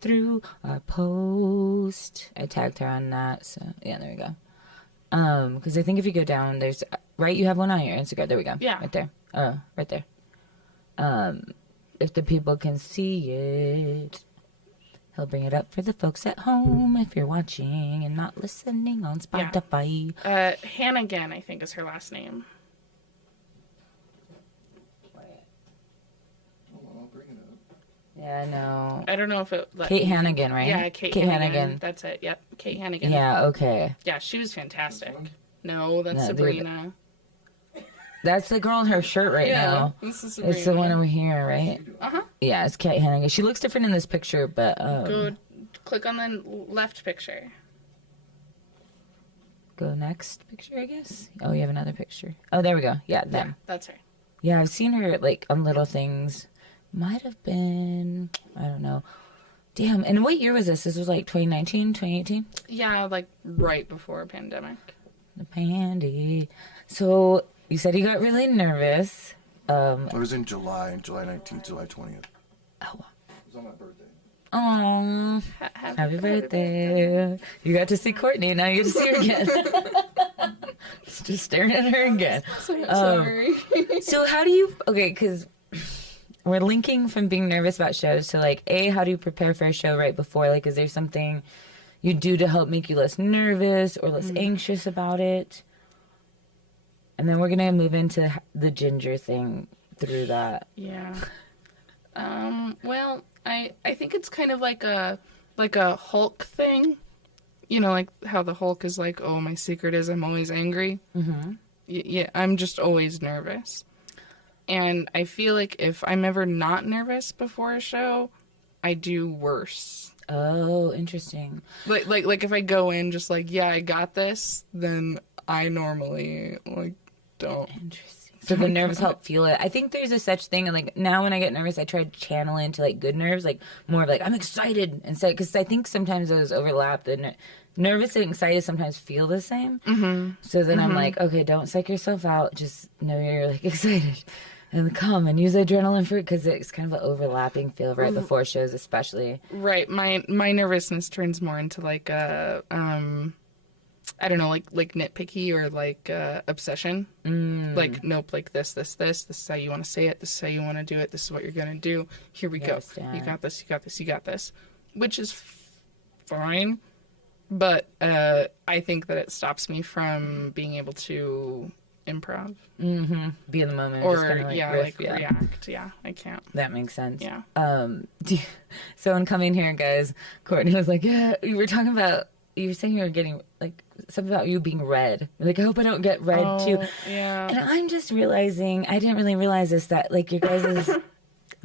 through our post. I tagged her on that, so yeah, there we go. Because I think if you go down, there's right. You have one on your Instagram. There we go. Yeah. right there. Right there. If the people can see it, he'll bring it up for the folks at home. If you're watching and not listening on Yeah. Spotify. Hannigan, I think, is her last name. I'll bring it up. Yeah, I know. I don't know if it. Kate Hannigan, right? Yeah, Kate Hannigan. That's it. Yep, Kate Hannigan. Yeah. Okay. Yeah, she was fantastic. No, that's No, dude. Sabrina. That's the girl in her shirt right now. This is Sabrina. It's the one over here, right? Uh-huh. Yeah, it's Kate Hannigan. She looks different in this picture, but Go click on the left picture. go next picture, I guess. Oh, you have another picture. Oh, there we go. Yeah, them. Yeah, that's her. Yeah, I've seen her like on little things. Might have been, I don't know. Damn. And what year was this? This was like 2019, 2018? Yeah, like right before pandemic. The pandy. So you said you got really nervous. It was in July 19th, July 20th. Oh. It was on my birthday. Aw. Happy birthday. You got to see Courtney. Now you get to see her again. Just staring at her again. Sorry. So how do you, okay, because we're linking from being nervous about shows to like, A, how do you prepare for a show right before? Like, is there something you do to help make you less nervous or less anxious about it? And then we're going to move into the ginger thing through that. Yeah. Well, I think it's kind of like a Hulk thing. You know, like how the Hulk is like, oh, my secret is I'm always angry. Mm-hmm. Yeah, I'm just always nervous. And I feel like if I'm ever not nervous before a show, I do worse. Oh, interesting. Like if I go in just like, yeah, I got this, then I normally like don't. Interesting. So the nerves help feel it. I think there's a such thing, and like now when I get nervous, I try to channel into like good nerves, like more of like I'm excited instead, because I think sometimes those overlap. The nervous and excited sometimes feel the same. Mm-hmm. So then I'm like, okay, don't psych yourself out. Just know you're like excited, and come and use adrenaline for it, because it's kind of an overlapping feel right before shows, especially. Right. My nervousness turns more into like a I don't know, like nitpicky or like obsession. Like, nope, like this is how you want to say it, this is how you want to do it, this is what you're gonna do. Here we go. Yes, yeah. You got this, you got this, you got this. Which is fine, but I think that it stops me from being able to improv Mm-hmm. Be in the moment. or just kinda, riff, react. Yeah, I can't. That makes sense. Yeah. So in coming here, guys, Courtney was like, yeah, you were talking about, you were saying you were getting, like, something about you being red. Like, I hope I don't get red, too. Yeah. And I'm just realizing, I didn't really realize this, that, like, you guys is,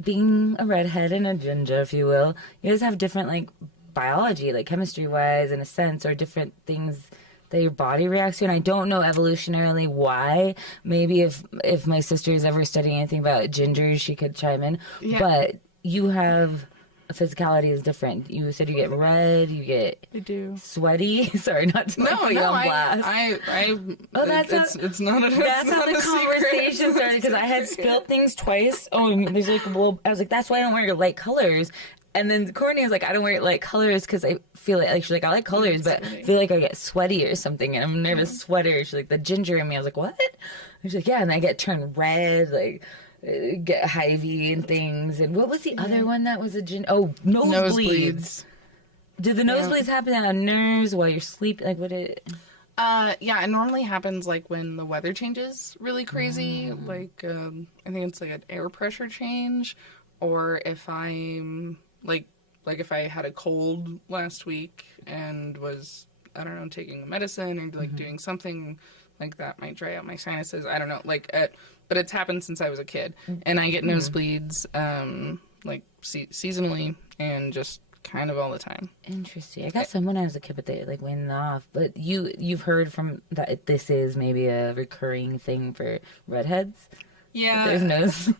being a redhead and a ginger, if you will, you guys have different, like, biology, like, chemistry-wise, in a sense, or different things that your body reacts to, and I don't know evolutionarily why. Maybe if my sister is ever studying anything about gingers, she could chime in. Yeah. But you have a physicality is different. You said you get red, you get I do. sweaty. Sorry, not to put you on blast. Oh, it's not a That's how the conversation started, because I had spilled things twice. Oh, and there's like a little. I was like, that's why I don't wear light colors. And then Courtney was like, I don't wear light colors because I feel like she's like, I like colors, but I feel like I get sweaty or something, and I'm a nervous sweater. She's like, the ginger in me. I was like, what? And she's like, yeah, and I get turned red, like get hivey and things. And what was the other one that was a ginger? Oh, nosebleeds. Did the nosebleeds happen on nerves while you're sleeping? Like, what it? Yeah, it normally happens like when the weather changes really crazy. Like, I think it's like an air pressure change, or if I'm like if I had a cold last week and was, I don't know, taking medicine or like doing something like that might dry out my sinuses. I don't know, but it's happened since I was a kid, and I get nosebleeds like seasonally and just kind of all the time. Interesting. I got some when I was a kid, but they like went off. But you've heard from that this is maybe a recurring thing for redheads. Yeah, there's nose.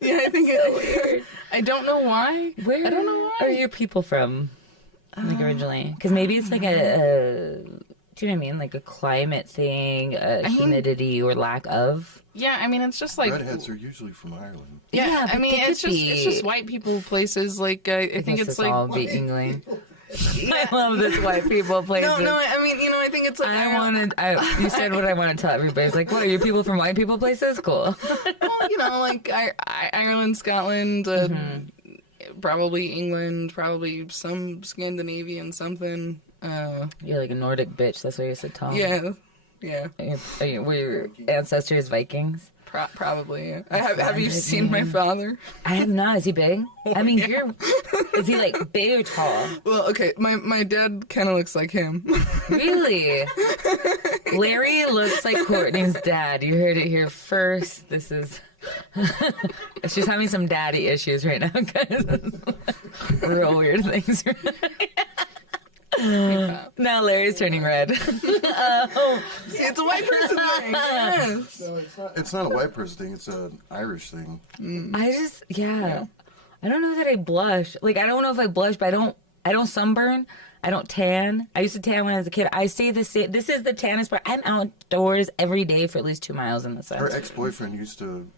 Yeah, I think it's weird. I don't know why. Where I don't know why. are your people from? Like originally, because maybe it's like a do you know what I mean? Like a climate thing, humidity or lack of. Yeah, I mean it's just like redheads are usually from Ireland. Yeah, I mean it's just white people places. Like I think it's like all be England. I love this white people places. No, I mean, I think it's like you said what I want to tell everybody. It's like, what, are you people from white people places? Cool. Well, like Ireland, Scotland, probably England, probably some Scandinavian something. You're like a Nordic bitch. That's why you're so tall. Yeah. Were your ancestors Vikings? Probably. Yeah. Have you seen my father? I have not. Is he big? I mean, is he like big or tall? Well, okay. My dad kind of looks like him. Really? Larry looks like Courtney's dad. You heard it here first. This is. She's having some daddy issues right now, guys. Real weird things. Now Larry's turning red. See, it's a white person thing. Yes. No, it's not a white person thing. It's an Irish thing. I just, I don't know that I blush. Like, I don't know if I blush, but I don't sunburn. I don't tan. I used to tan when I was a kid. I say this is the tannest part. I'm outdoors every day for at least 2 miles in the sun. Her ex-boyfriend used to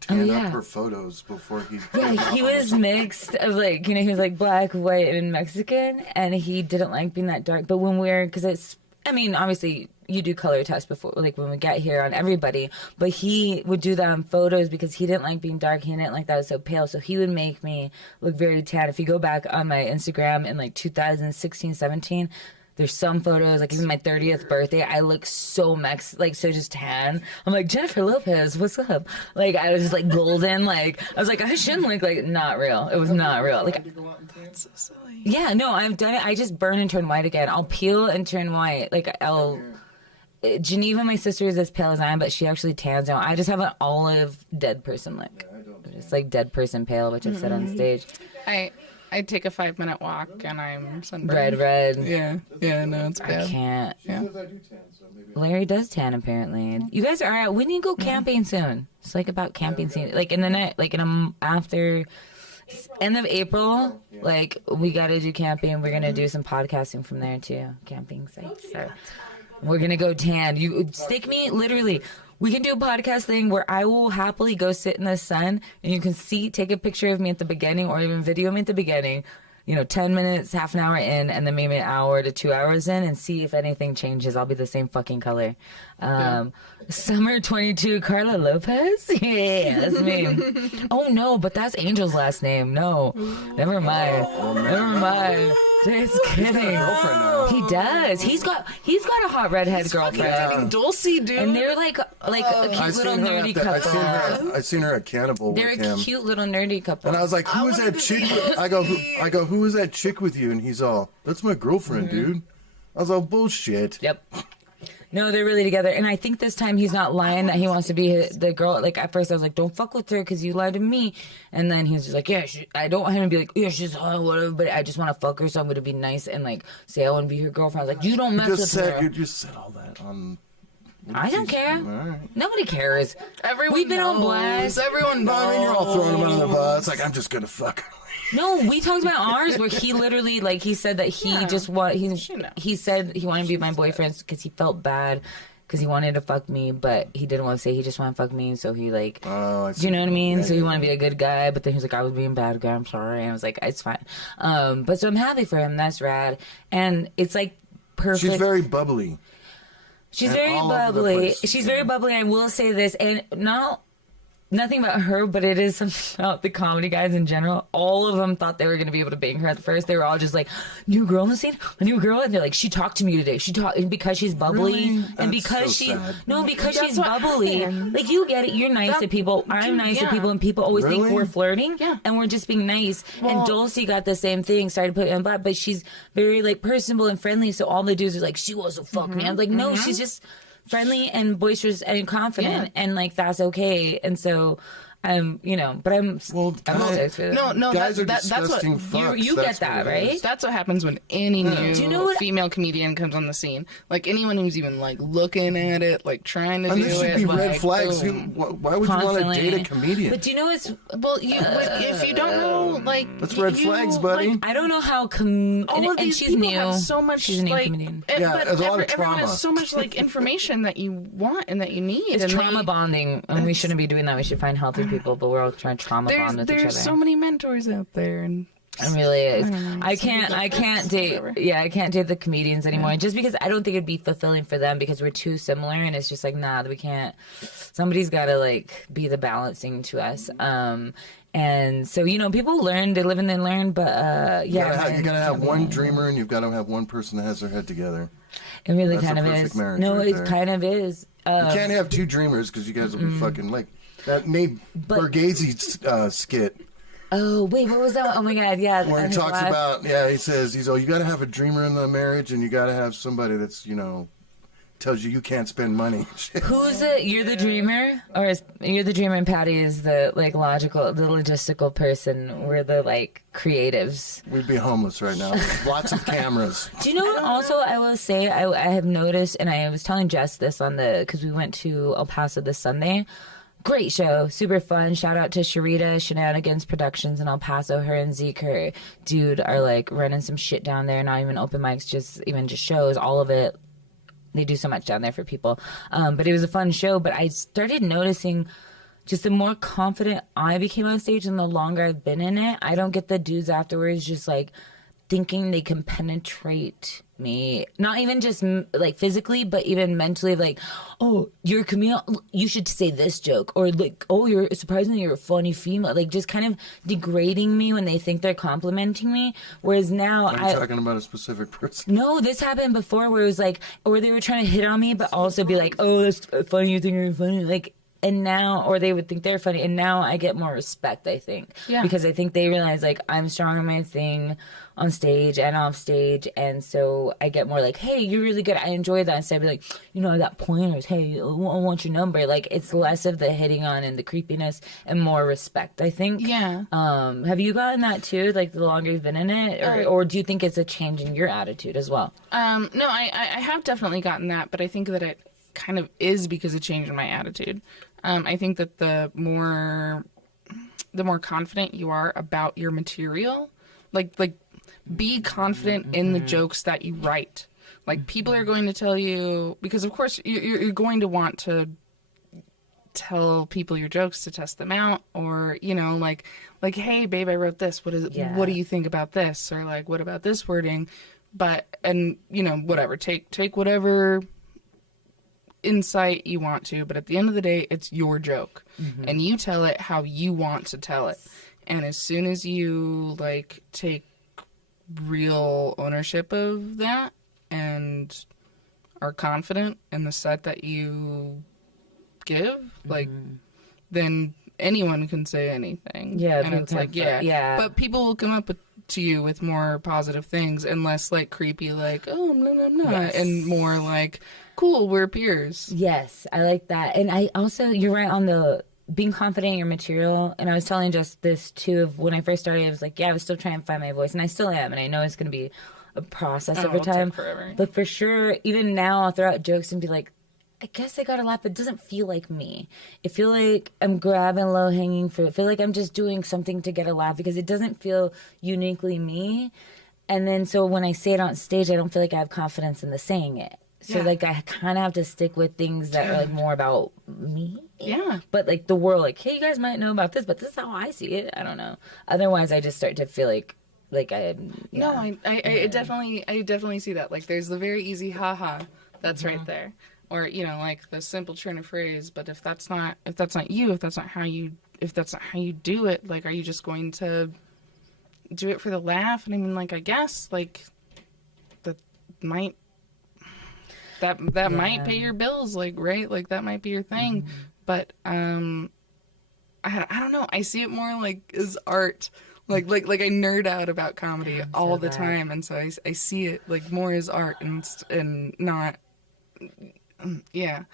tan up her photos before he... Yeah, he was mixed of like, he was like black, white, and Mexican, and he didn't like being that dark. But when because it's, I mean, obviously you do color tests before, like when we get here on everybody, but he would do that on photos because he didn't like being dark. He didn't like that I was so pale. So he would make me look very tan. If you go back on my Instagram in like 2016, 17, there's some photos, like even my 30th birthday, I look so so just tan. I'm like, Jennifer Lopez, what's up? Like, I was just like golden. Like, I was like, I shouldn't look like, not real. It was not real. Like, That's so silly. Yeah, no, I've done it. I just burn and turn white again. I'll peel and turn white. Like, Geneva, my sister, is as pale as I am, but she actually tans now. I just have an olive dead person look. Just like dead person pale, which I've said on stage. I take a 5-minute walk and I'm sunburned. Red. Yeah, no, it's bad. I can't. Yeah. Larry does tan apparently. You guys are out. We need to go camping soon. It's like about camping scene. Like in the night, like after end of April, like we got to do camping. We're gonna do some podcasting from there too. Camping sites. So we're gonna go tan. You stick me literally. We can do a podcast thing where I will happily go sit in the sun and you can take a picture of me at the beginning or even video me at the beginning, 10 minutes, half an hour in, and then maybe an hour to 2 hours in and see if anything changes. I'll be the same fucking color. Summer 22, Carla Lopez? Yeah, that's me. Oh, no, but that's Angel's last name. No, never mind. Never mind. Just kidding. Girlfriend now. He does. He's got a hot redhead girlfriend. Dating Dulcie, dude. And they're like a cute little nerdy couple. I seen her at Cannibal They're with a him. cute little nerdy couple. And I was like, who is that chick? I go, who is that chick with you? And he's all, that's my girlfriend, dude. I was all, bullshit. Yep. No, they're really together. And I think this time he's not lying that he wants to be the girl. Like, at first I was like, don't fuck with her because you lied to me. And then he was just like, yeah, I don't want him to be like, yeah, she's hot, whatever, but I just want to fuck her, so I'm going to be nice and, like, say I want to be her girlfriend. I was like, you don't mess with her. You just said all that on... I don't care. All right. Nobody cares. Everyone We've been knows. on blast. Everyone knows. No, I mean, you're all throwing him under the bus. Like, I'm just going to fuck her. No, we talked about ours where he literally, like, he said that he just he said he wanted to be my boyfriend because he felt bad because he wanted to fuck me, but he didn't want to say he just wanted to fuck me, so he, like, I do you know what I mean? Yeah, so he wanted to be a good guy, but then he was like, I was being a bad guy, I'm sorry. And I was like, it's fine. But so I'm happy for him. That's rad. And it's, like, perfect. She's very bubbly. She's and very all over the bubbly. place. She's very bubbly. I will say this, and nothing about her, but it is something about the comedy guys in general. All of them thought they were going to be able to bang her at first. They were all just like, new girl in the scene? A new girl? And they're like, she talked to me today. And because she's bubbly. Really? And That's because so she... sad. No, because That's she's what bubbly. happened. Like, you get it. You're nice to people. I'm nice to people. And people always think Really? we're flirting. Yeah. And we're just being nice. And Dulcie got the same thing. Started putting on black. But she's very, like, personable and friendly. So all the dudes are like, she wants to fuck me. I'm like, no, she's just friendly and boisterous and confident. And, like, that's okay. And so... you know, but I'm stoked for this. No, Guys are that's what disgusting fucks. you That's get that, what it is. right? That's what happens when any new Do you know what- female comedian comes on the scene. Like, anyone who's even, like, looking at it, like, trying to And do there should it. be like, red flags. boom. Why would you want to date a comedian? But do you know what's... Well, if you don't know, like... That's red flags, buddy. Like, I don't know how... all of these she's people new. have so much, She's a new like... comedian. Yeah, but there's a lot of everyone trauma. has so much, like, information that you want and that you need. It's and trauma bonding, and we shouldn't be doing that. We should find healthy people, but we're all trying to trauma bond with each other. There's so many mentors out there, and... It really is. I some can't date. whatever. Yeah, I can't date the comedians anymore. Just because I don't think it'd be fulfilling for them because we're too similar, and it's just like, nah, we can't. Somebody's got to like be the balancing to us. And so you know, people learn, they live and they learn. But yeah, You gotta have one dreamer, and you've got to have one person that has their head together. it really That's kind a of perfect is. marriage No, right it there. kind of is. You can't have two dreamers because you guys will be fucking like that. Made Borghese skit Oh wait, what was that one? Oh my god, yeah. where on he his talks live. about you got to have a dreamer in the marriage, and you got to have somebody that's tells you can't spend money. Who's it? You're the dreamer, or you're the dreamer, and Patty is the like logical, the logistical person. We're the like creatives. We'd be homeless right now. Lots of cameras. Do you know what? Also, I will say I have noticed, and I was telling Jess this because we went to El Paso this Sunday. Great show, super fun. Shout out to Sharita Shenanigans Productions in El Paso. Her and Zeke, her dude, are like running some shit down there. Not even open mics, just shows. All of it. They do so much down there for people. But it was a fun show. But I started noticing just the more confident I became on stage and the longer I've been in it, I don't get the dudes afterwards just like thinking they can penetrate me. Not even just like physically, but even mentally, like, oh, you're a comedian, you should say this joke. Or like, oh, you're a funny female. Like just kind of degrading me when they think they're complimenting me. Whereas now Are you talking about a specific person? No, this happened before where it was like, or they were trying to hit on me, but also be like, oh, that's funny, you think you're funny. Like, and now, or they would think they're funny. And now I get more respect, I think. Yeah. Because I think they realize, like, I'm strong on my thing on stage and off stage. And so I get more like, hey, you're really good. I enjoy that. Instead of be like, I got pointers. Hey, I want your number. Like, it's less of the hitting on and the creepiness and more respect, I think. Yeah. Have you gotten that too? Like, the longer you've been in it? Or do you think it's a change in your attitude as well? No, I have definitely gotten that, but I think that it kind of is because of change in my attitude. I think that the more confident you are about your material, like be confident in the jokes that you write. Like people are going to tell you, because of course you're going to want to tell people your jokes to test them out, or like hey babe, I wrote this. What is it? Yeah. What do you think about this? Or like, what about this wording? But whatever. Take whatever insight you want to, but at the end of the day, it's your joke, and you tell it how you want to tell it. And as soon as you like take real ownership of that and are confident in the set that you give, like then anyone can say anything. Yeah, and it's like, yeah. But people will come up to you with more positive things and less like creepy, like, oh, no, Yes. and more like, cool, we're peers. Yes, I like that. And I also, you're right on the being confident in your material. And I was telling just this too, of when I first started, I was like, yeah, I was still trying to find my voice, and I still am. And I know it's going to be a process over it'll take time. forever. But for sure, even now, I'll throw out jokes and be like, I guess I got a laugh, but it doesn't feel like me. It feel like I'm grabbing low hanging fruit. I feel like I'm just doing something to get a laugh because it doesn't feel uniquely me. And then so when I say it on stage, I don't feel like I have confidence in the saying it. So like I kind of have to stick with things that are like more about me. Yeah. But like the world, like, hey, you guys might know about this, but this is how I see it. I don't know. Otherwise, I just start to feel like I. No, I definitely see that. Like, there's the very easy haha that's right there. Or, you know, like the simple turn of phrase, but if that's not you, if that's not how you do it, like, are you just going to do it for the laugh? And I mean, like, I guess, like, that might pay your bills, like, right? Like, that might be your thing. But, I don't know. I see it more like as art. Like I nerd out about comedy all the time. And so I see it like more as art and not, yeah.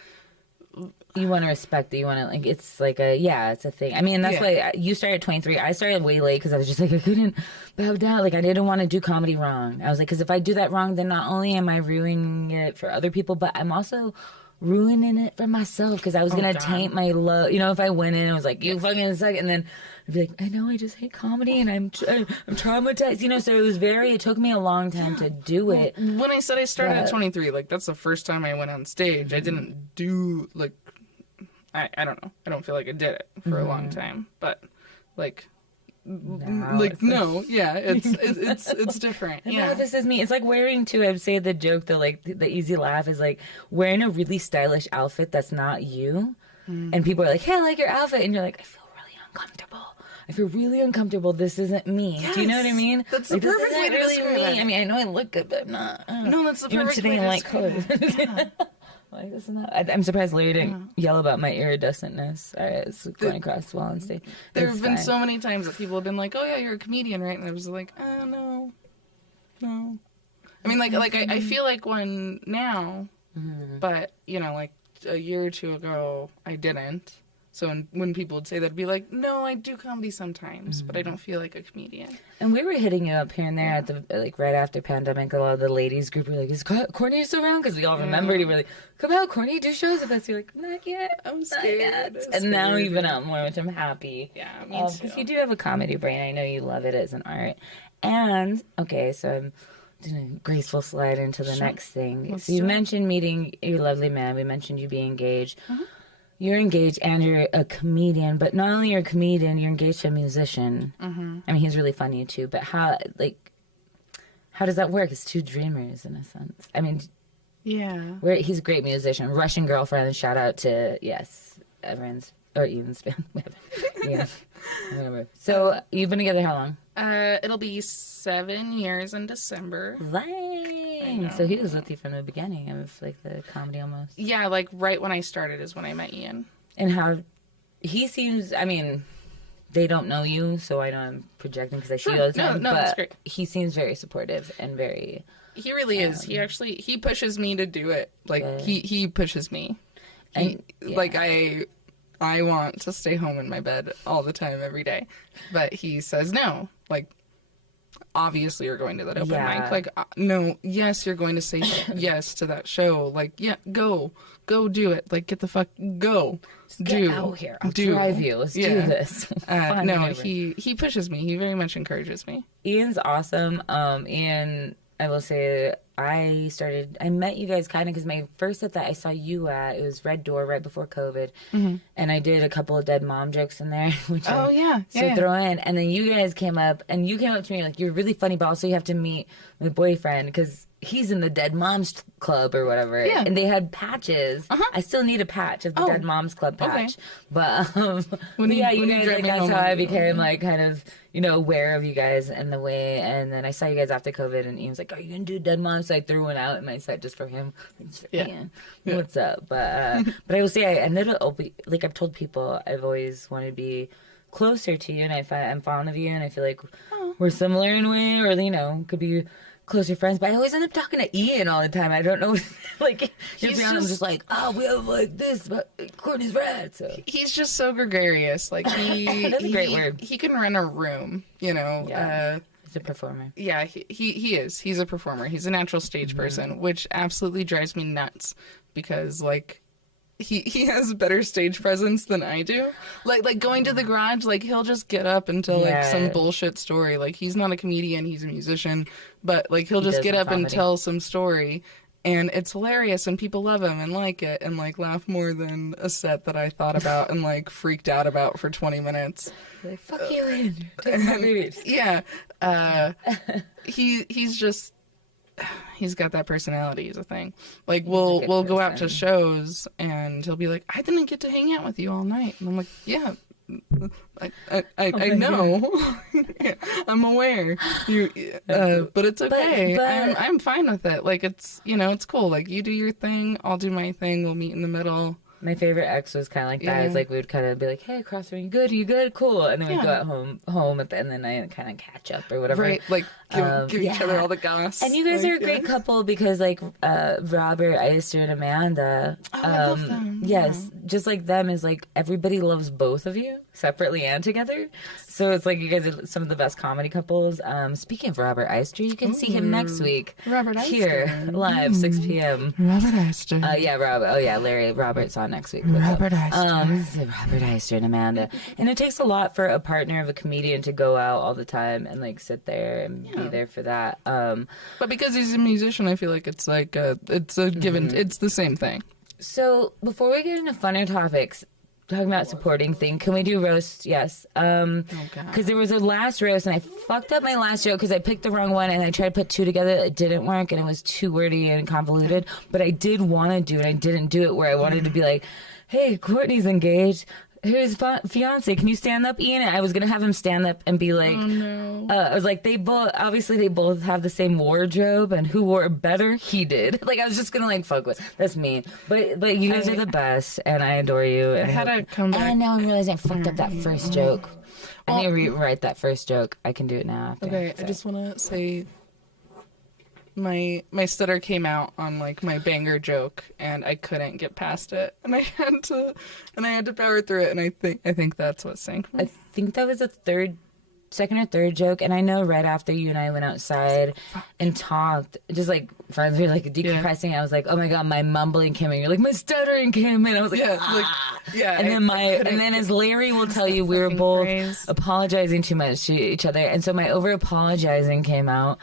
You want to respect it. You want to, like, it's like it's a thing. I mean, that's why you started at 23. I started way late because I was just like, I couldn't bow down. Like, I didn't want to do comedy wrong. I was like, because if I do that wrong, then not only am I ruining it for other people, but I'm also ruining it for myself because I was going to taint my love. You know, if I went in and was like, you fucking suck, and then I'd be like, I know, I just hate comedy and I'm traumatized. You know, so it took me a long time to do it. When I said I started at 23, like, that's the first time I went on stage. I didn't do, like, I don't know. I don't feel like I did it for a long time, but like, it's different. Yeah, No, this is me. It's like wearing too. I'd say the joke, the easy laugh is like wearing a really stylish outfit that's not you, and people are like, "Hey, I like your outfit," and you're like, "I feel really uncomfortable. I feel really uncomfortable. This isn't me." Yes, do you know what I mean? That's like, the perfect way to describe it. I mean, I know I look good, but I'm not. No, that's the Even perfect today way in to light describe colors. it. Yeah. Like, this is not, I'm surprised Larry didn't yell about my iridescentness. All right, it's going across the wall and stay. There have been so many times that people have been like, "Oh yeah, you're a comedian, right?" And I was like, "Oh no." I mean, like I feel like one now, but you know, like a year or two ago, I didn't. So when people would say that, I'd be like, "No, I do comedy sometimes, but I don't feel like a comedian." And we were hitting you up here and there at the right after pandemic. A lot of the ladies group were like, "Is Courtney still around?" Because we all remembered. You were like, "Come out, Courtney, do shows with us." You're like, "Not yet, I'm scared. And now you've been out more, which I'm happy. Yeah, me too. Because you do have a comedy brain. I know you love it as an art. And okay, so I'm doing a graceful slide into the next thing. So you mentioned meeting your lovely man. We mentioned you being engaged. You're engaged and you're a comedian, but not only you're a comedian, you're engaged to a musician. I mean, he's really funny too, but how does that work? It's two dreamers in a sense. I mean, he's a great musician. Russian Girlfriend, shout out to, Ian's band. Ian, whatever. So you've been together how long? It'll be 7 years in December. Dang. So he was with you from the beginning of like the comedy almost. Yeah, like right when I started is when I met Ian. And how he seems, I mean, they don't know you, so I know I'm projecting because I see you all the time. No, but that's great. He seems very supportive and very... He really is. He pushes me to do it. Like, he pushes me. Like, I want to stay home in my bed all the time, every day. But he says no. Like, obviously you're going to that open mic. Like, no, yes, you're going to say yes to that show. Like, yeah, go do it. Like, get the fuck, go. Just get out here. I'll drive you. Let's do this. No, he pushes me. He very much encourages me. Ian's awesome. Ian, I will say, I met you guys kind of because my first set that I saw you at, it was Red Door right before COVID. And I did a couple of dead mom jokes in there. Which throw in. And then you guys came up, and you came up to me like, you're really funny, but also you have to meet my boyfriend because he's in the Dead Moms Club or whatever. Yeah. And they had patches. I still need a patch of the Dead Moms Club patch. But, When yeah, you you guys, drive like, me that's home, how I I'll do became, like, kind of, you know, aware of you guys and the way. And then I saw you guys after COVID, and Ian was like, are you going to do Dead Moms? So I threw one out in my set just for him. Just for Ian. What's up? But I will say, I ended up, like, I've told people I've always wanted to be closer to you, and I'm fond of you, and I feel like we're similar in a way, or, you know, could be closer friends, but I always end up talking to Ian all the time. I don't know, like, I'm just like, oh, we have like this, but Courtney's rad. So he's just so gregarious. Like that's a great word. He can run a room, you know. Yeah. He's a performer. Yeah, he is. He's a performer. He's a natural stage person, which absolutely drives me nuts because, like, he has better stage presence than I do. Like going to the garage, like, he'll just get up and tell like some bullshit story. Like, he's not a comedian, he's a musician, but like he'll just get up and tell some story, and it's hilarious, and people love him and like it, and like laugh more than a set that I thought about and like freaked out about for 20 minutes. Like, fuck you, Ian. Take my babies. Yeah. He's just, he's got that personality, is a thing. Like, we'll go out to shows and he'll be like, I didn't get to hang out with you all night, and I'm like, yeah, I know. Yeah, I'm aware. But it's okay. But I'm fine with it. Like, it's, you know, it's cool. Like, you do your thing, I'll do my thing, we'll meet in the middle. my favorite ex was kind of like that. It's like we would kind of be like, "Hey, Crossroad, you good? You good? Cool." And then we'd go at home at the end of the night and kind of catch up or whatever. Right, like give each other all the goss. And you guys are a great couple because, like, Robert, Ister, and Amanda. I love them. Yes, just like them is like everybody loves both of you separately and together. So it's like you guys are some of the best comedy couples. Speaking of Robert Ister, you can see him next week. Robert Ister. Here, live, 6 p.m. Robert Ister. Yeah, Robert. Oh, yeah, Larry Robert's on next week. Robert Ister. Robert Ister and Amanda. And it takes a lot for a partner of a comedian to go out all the time and, like, sit there and be there for that. But because he's a musician, I feel like it's like it's a given. It's the same thing. So before we get into funner topics, talking about supporting thing, can we do roast? Yes. Because there was a last roast and I fucked up my last joke because I picked the wrong one and I tried to put two together. It didn't work and it was too wordy and convoluted. But I did want to do it. I didn't do it where I wanted to be like, hey, Courtney's engaged. Who's fiance? Can you stand up, Ian? And I was gonna have him stand up and be like, oh, no. I was like, they both have the same wardrobe, and who wore it better? He did. Like, I was just gonna like fuck with. That's mean. But you guys are the best, and I adore you. I had to come back. And now I'm realizing I fucked up that first joke. I need to rewrite that first joke. I can do it now. After. Okay, I just want to say my stutter came out on like my banger joke and I couldn't get past it and I had to power through it, and I think that's what sank me. I think that was second or third joke, and I know right after you and I went outside and talked, just like friends, we were like decompressing. I was like, oh my god, my mumbling came in. You're like, my stuttering came in. I was like, and then as Larry will tell you, we were both apologizing too much to each other, and so my over apologizing came out.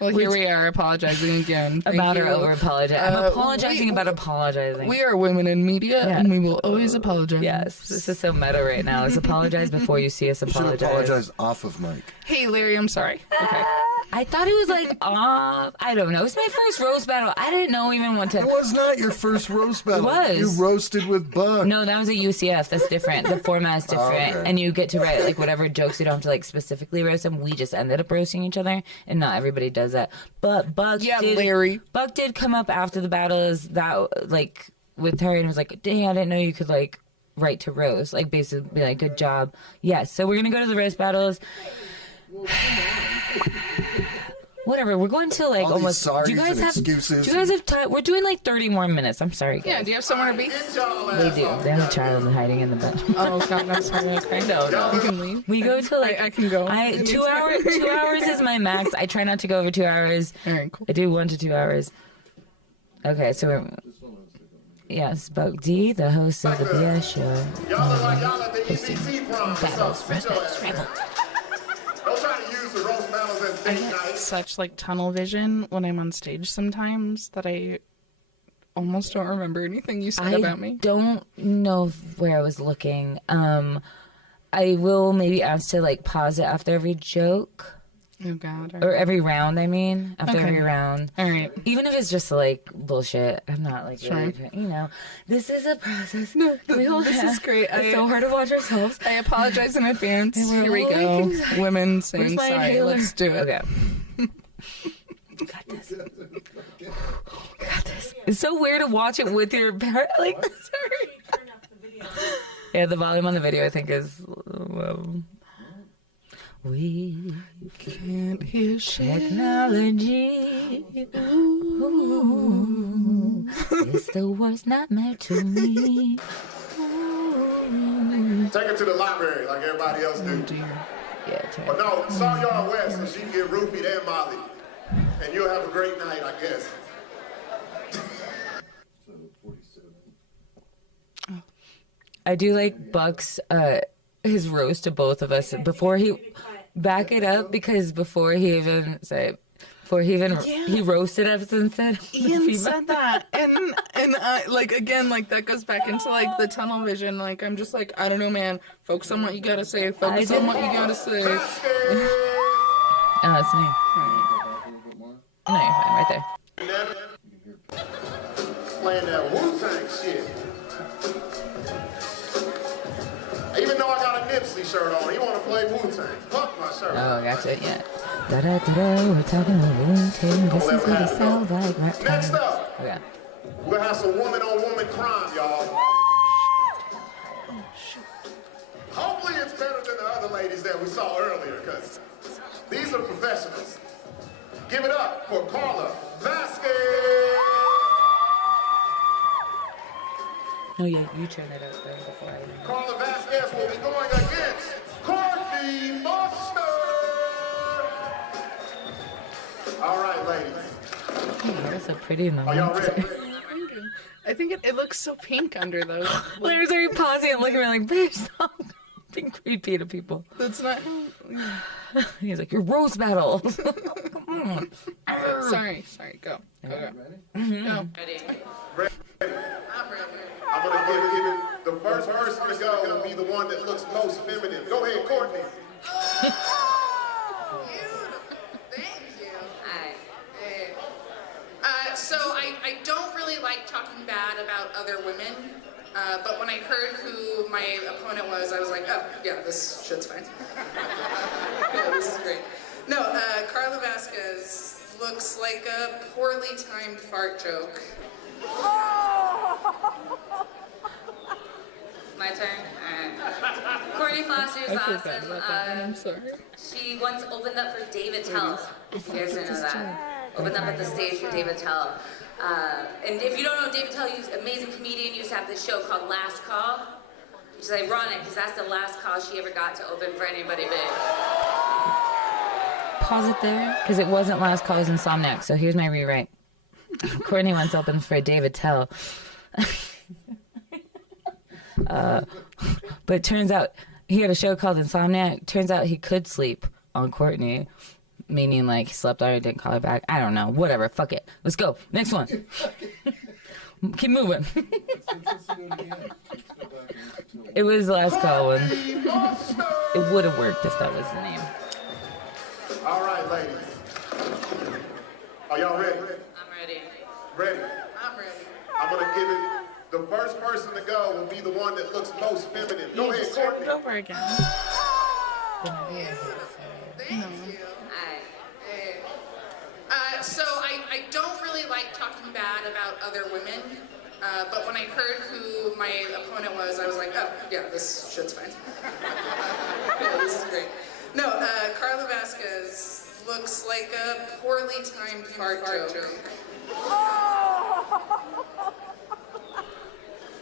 Well, here we are apologizing again. About our over-apologizing. I'm apologizing about apologizing. We are women in media, and we will always apologize. Yes, this is so meta right now. Let's apologize before you see us apologize. You should apologize off of mic. Hey, Larry, I'm sorry. Okay. I thought it was like off. I don't know. It's my first roast battle. I didn't know even what to. It was not your first roast battle. It was. You roasted with Buck. No, that was a UCF. That's different. The format is different, and you get to write like whatever jokes. You don't have to like specifically roast them. We just ended up roasting each other, and not everybody does that. But Buck, Larry. Buck did come up after the battles that like with her and was like, "Dang, I didn't know you could like write to roast." Like basically be like, "Good job." Yes. So we're gonna go to the roast battles. Whatever, we're going to like all almost. Do you guys have time? We're doing like 30 more minutes. I'm sorry, guys. Yeah, do you have somewhere to be? They do. They have a child hiding in the bed. Oh god, I'm sorry. Okay, no, you can leave. We go to like I can go. 2 hours. 2 hours is my max. I try not to go over 2 hours. All right, cool. I do 1 to 2 hours. Okay, so we're. Yes, Buck D, the host of the BS show. Hosting battles, roast battles, rebel. I get such like tunnel vision when I'm on stage sometimes that I almost don't remember anything you said about me. I don't know where I was looking. I will maybe ask to like pause it after every joke. Oh, God. Or every round, I mean. After Okay. every round. All right. Even if it's just like bullshit, I'm not like really, this is a process. No, This is great. It's so hard to watch ourselves. I apologize in advance. we're Here we all go. like anxiety. Women saying my sorry. inhaler? Let's do it. Okay. Got this. Got this. It's so weird to watch it with your parent. Like, sorry. Turn up the video. Yeah, the volume on the video, I think, is. We Can't hear shit. technology. Ooh, it's the worst nightmare to me. Take her to the library like everybody else do. Yeah, But no, South Yard West, so she can get roofied and Molly. And you'll have a great night, I guess. I do like Buck's his roast to both of us before he back it up, because before he even he roasted us and said Ian said that, and I, like, again, like, that goes back into like the tunnel vision. Like, I'm just like, I don't know, man. Focus on what you gotta say. Focus on what you gotta say. Oh, that's me. No, you're fine, right there. Playing that Wu-Tang shit. Even though I got a Nipsey shirt on, he want to play Wu-Tang. Fuck my shirt. Oh, gotcha, yeah. Da-da-da-da, we're talking about Wu-Tang. This is what it sounds like right now. Next up, Okay. we're gonna have some woman-on-woman crime, y'all. Hopefully it's better than the other ladies that we saw earlier, because these are professionals. Give it up for Carla Vasquez. Oh, yeah, you turn it up there before I... Carla Vasquez will be going against Courtney Foster. All right, ladies. You're so pretty in the Are y'all lights. ready? I think it looks so pink under those. Larry's already pausing and looking at me like, bitch, stop being creepy to people. That's not. He's like, your roast battle. Come on. Sorry. Go. Go. Ready? I'm gonna give it. The first person to go will be the one that looks most feminine. Go ahead, Courtney. Thank you. So I don't really like talking bad about other women, but when I heard who my opponent was, I was like, oh, yeah, this shit's fine. Yeah, this is great. No, Carla Vasquez looks like a poorly timed fart joke. My turn? Alright. Courtney Foster's I forgot awesome. about that one. I'm sorry. She once opened up for David Tell. You guys didn't know that. Opened up at the stage for David Tell. And if you don't know David Tell, he's an amazing comedian. He used to have this show called Last Call, which is ironic because that's the last call she ever got to open for anybody big. Pause it there, because it wasn't Last Call, it was Insomniac. So here's my rewrite. Courtney once opened for David Tell. But it turns out he had a show called Insomniac. Turns out he could sleep on Courtney, meaning like he slept on her, didn't call her back. I don't know. Whatever. Fuck it. Let's go. Next one. Keep moving. It was the Last Call one. It would have worked if that was the name. All right, ladies. Are y'all ready? I'm ready. Ready? I'm ready. I'm gonna give it. The first person to go will be the one that looks most feminine. Go ahead, Courtney. Over again. Thank you. So I don't really like talking bad about other women, but when I heard who my opponent was, I was like, oh, yeah, this shit's fine. Yeah, this is great. No, Carla Vasquez looks like a poorly timed fart joke.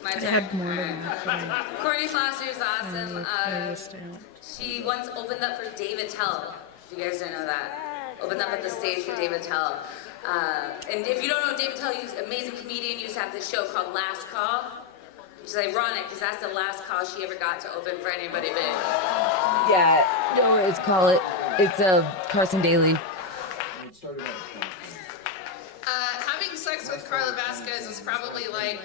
My turn. Had more than that. Courtney Foster's awesome. I missed it. She once opened up for David Tell. You guys didn't know that. Opened up at the stage for David Tell. And if you don't know David Tell, he's an amazing comedian. He used to have this show called Last Call, which is ironic because that's the last call she ever got to open for anybody big. Yeah. No worries. Call it. It's Carson Daly. Having sex with Carla Vasquez is probably like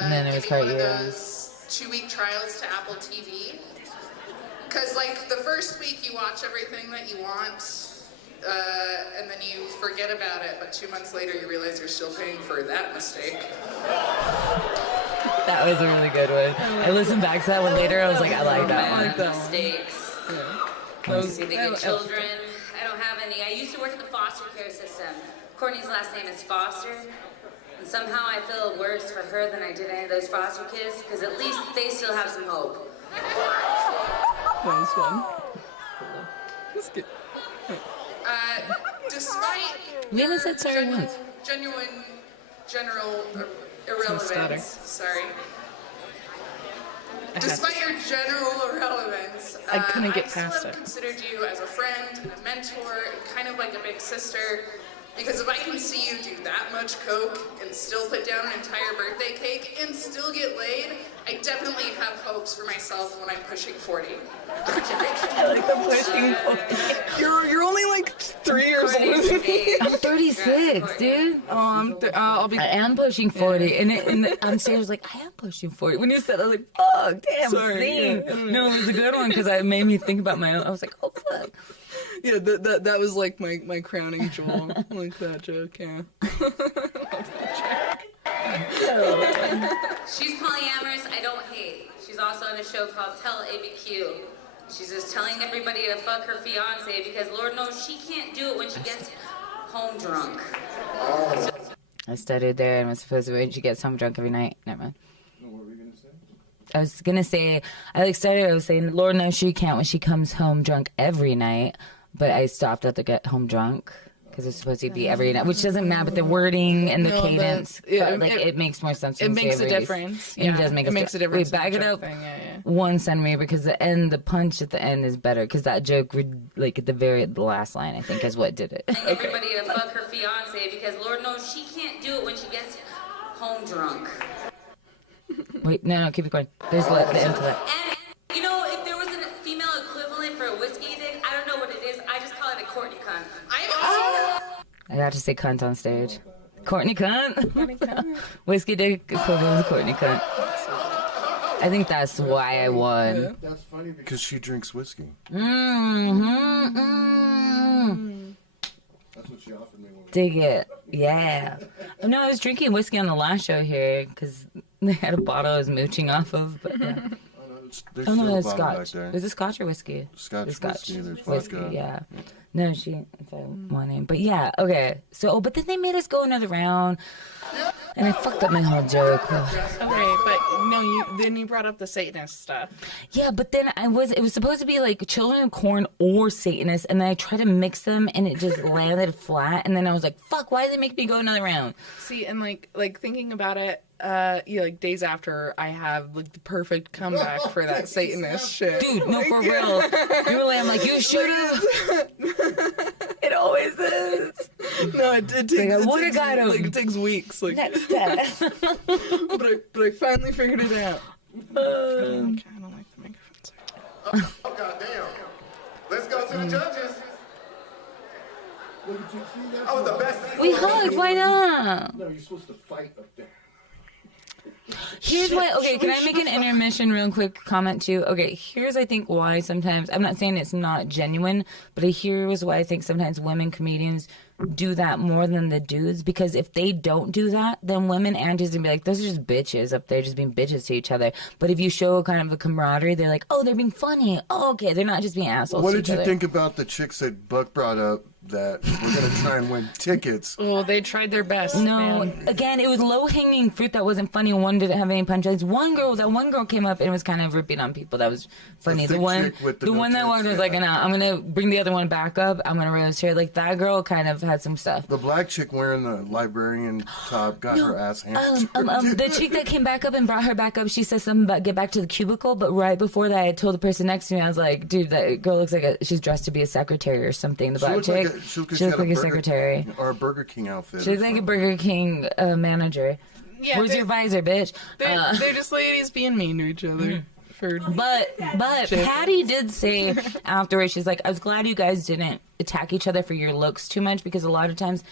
And then there was giving one of Cartier's. those 2-week trials to Apple TV. Because like the first week you watch everything that you want, and then you forget about it, but 2 months later you realize you're still paying for that mistake. That was a really good one. I listened back to that one later. I was like, I like that one. Mistakes. Maybe good children. I don't have any. I used to work in the foster care system. Courtney's last name is Foster. And somehow I feel worse for her than I did any of those foster kids, because at least they still have some hope. That was fun. That's good. Despite We haven't said sorry once. genuine general static. irrelevance, sorry. Despite your general irrelevance, I couldn't get I still past have it. considered you as a friend and a mentor and kind of like a big sister. Because if I can see you do that much coke and still put down an entire birthday cake and still get laid, I definitely have hopes for myself when I'm pushing 40. I like the pushing. You're only like 3 years older than me. I'm 36, dude. I'll be. I am pushing 40, and on stage I was like, I am pushing 40. When you said that, I was like, fuck, damn, Sorry, same. yeah. No, it was a good one because it made me think about my own. I was like, oh fuck. Yeah, that was like my crowning jewel. Like that joke, yeah. She's polyamorous, I don't hate. She's also on a show called Tell ABQ. She's just telling everybody to fuck her fiance because Lord knows she can't do it when she gets home drunk. I studied there and was supposed to when she gets home drunk every night. Never mind. What were you gonna say? I was gonna say I was saying Lord knows she can't when she comes home drunk every night, but I stopped at the get home drunk because it's supposed to be every night, which doesn't matter. But the wording and the cadence, it makes more sense. It makes a difference. It does make it makes a difference. Wait, back it up 1 centimeter because the punch at the end is better because that joke, like at the last line, I think is what did it. Telling everybody to fuck her fiance because Lord knows she can't do it when she gets home drunk. Wait, no, keep it going. There's the end to that. And, you know, if there was a female equivalent for a whiskey dick, I don't know what it is. I just call it a Courtney cunt. I got to say cunt on stage. Courtney cunt? Whiskey dick equivalent to Courtney cunt. I think that's why I won. That's funny because she drinks whiskey. That's what she offered me. Dig it. Yeah. No, I was drinking whiskey on the last show here because they had a bottle I was mooching off of. But yeah. There's Oh still no, a it's bottle back scotch. there. Is it scotch or whiskey? Scotch, It's scotch. whiskey, there's Whiskey, vodka. yeah. No, if I wanted. But yeah, okay. So, but then they made us go another round. And I fucked up my whole joke. Okay, but no, then you brought up the Satanist stuff. Yeah, but then it was supposed to be like Children of Corn or Satanist, and then I tried to mix them and it just landed flat, and then I was like, fuck, why did they make me go another round? See, and like thinking about it, like days after, I have like the perfect comeback for that Satanist shit. Dude, no, for real. I'm like, you should have. It always is. No, it takes, Like, I would've got him. Like, it takes weeks. Like, Next step. but I finally figured it out. I don't like the microphone. Sorry. Oh, goddamn. Let's go to the judges. Oh, the best. We hugged, why not? No, you're supposed to fight up there. Here's why. Okay, can I make an intermission real quick comment too? Okay, here's I think why sometimes I'm not saying it's not genuine, but here's why I think sometimes women comedians do that more than the dudes, because if they don't do that, then women and dudes gonna be like, those are just bitches up there just being bitches to each other. But if you show kind of a camaraderie, they're like, oh, they're being funny. Oh, okay, they're not just being assholes. What to did each you other. think about the chicks that Buck brought up that we're gonna try and win tickets? Oh, they tried their best. No, man. again, it was low-hanging fruit that wasn't funny. One didn't have any punchlines. One girl came up and was kind of ripping on people. That was funny. The The one, thick chick with the the no one that tits, one was yeah. like, nah, I'm gonna bring the other one back up. I'm gonna roast her. Like that girl kind of had some stuff. The black chick wearing the librarian top got her ass handed. The chick that came back up and brought her back up, she said something about get back to the cubicle. But right before that, I told the person next to me, I was like, dude, that girl looks like she's dressed to be a secretary or something. The black chick, she she looked like a secretary. or a Burger King outfit. She looked like a Burger King manager. Yeah, Where's your visor, bitch? They're just ladies being mean to each other. But Patty did say afterwards, she's like, I was glad you guys didn't attack each other for your looks too much, because a lot of times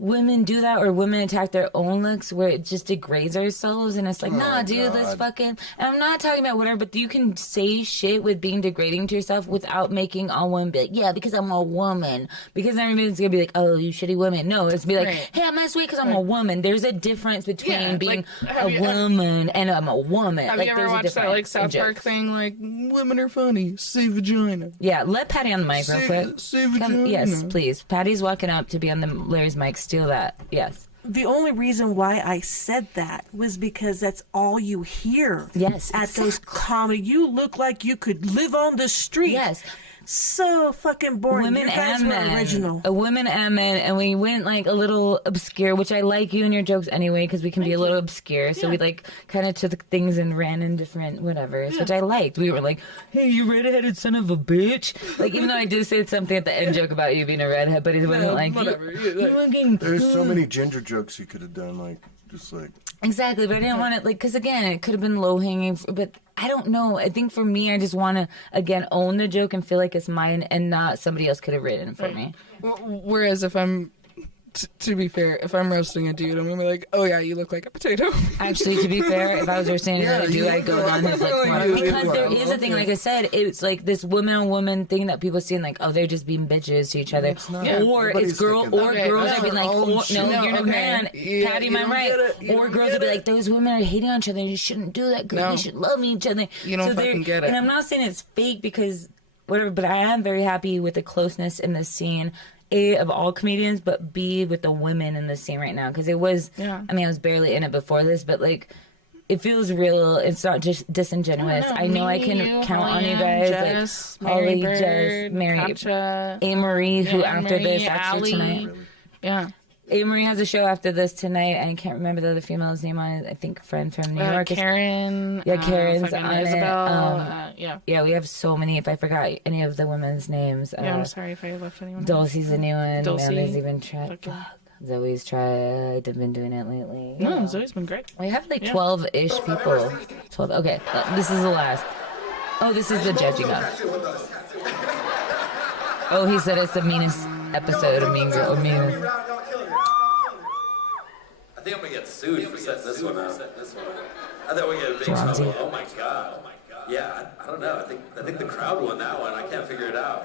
women do that, or women attack their own looks where it just degrades ourselves, and it's like, nah, dude, let's fucking. And I'm not talking about whatever, but you can say shit with being degrading to yourself without making all women be like, yeah, because I'm a woman. Because everybody's gonna be like, oh, you shitty woman. No, it's be like, hey, I'm that sweet because I'm a woman. There's a difference between being a woman and I'm a woman. Have you ever watched that like South Park thing, like women are funny, say vagina? Yeah, let Patty on the mic real quick. Say vagina. Yes, please. Patty's walking up to be on the Larry's mic. Steal that. Yes. The only reason why I said that was because that's all you hear. Yes. At those comedy. You look like you could live on the street. Yes. So fucking boring. Women You guys and were men. original. Women and men, and we went like a little obscure, which I like you and your jokes anyway, because we can be a little obscure. So we like kind of took things and ran in different whatevers, which I liked. We were like, hey, you redheaded son of a bitch. Like, even though I did say something at the end joke about you being a redhead, but it wasn't like, whatever. There's so many gender jokes you could have done, like, just like. Exactly, but I didn't want it, like, because again, it could have been low hanging, but I don't know. I think for me, I just want to, again, own the joke and feel like it's mine and not somebody else could have written it for me. Whereas if I'm, to be fair, if I'm roasting a dude, I'm going to be like, oh yeah, you look like a potato. Actually, to be fair, if I was roasting a dude, I'd go on his like smart. Because are. there is a thing, like I said, it's like this woman on woman thing that people see, and like, oh, they're just being bitches to each other. Or Nobody's it's girl, thinking or that. girls That's are being like, their own oh, shit. no, you're a man. Patty, am I right? Or girls will be like, those women are hating on each other. You shouldn't do that because we should love each other. You don't fucking get it. And I'm not saying it's fake because whatever, but I am very happy with the closeness in the scene. A, of all comedians, but B, with the women in the scene right now. Because it was, I mean, I was barely in it before this, but like, it feels real. It's not just disingenuous. I know I can count on you guys. Jess, like Holly, Mary Jess, Mary, Katja, Amory, who after Mary, this, actually Allie. tonight. Yeah. Amory has a show after this tonight. I can't remember the other female's name on it. I think a friend from New York. Karen. Yeah, Karen's fucking on Isabel. it. Yeah, we have so many. If I forgot any of the women's names. Yeah, I'm sorry if I left anyone. Dulcie's a new one. Dulcie. Melissa's even tried. Okay. Zoe's tried. I've been doing it lately. No, Zoe's been great. We have like 12-ish people. 12. Okay, this is the last. Oh, this is the judging of. Oh, he said it's the meanest episode of Mean Girl. Mean. I think I'm gonna get sued for setting this one up. I thought we get a big trouble. Oh my god. Yeah, I don't know. I think the crowd won that one. I can't figure it out.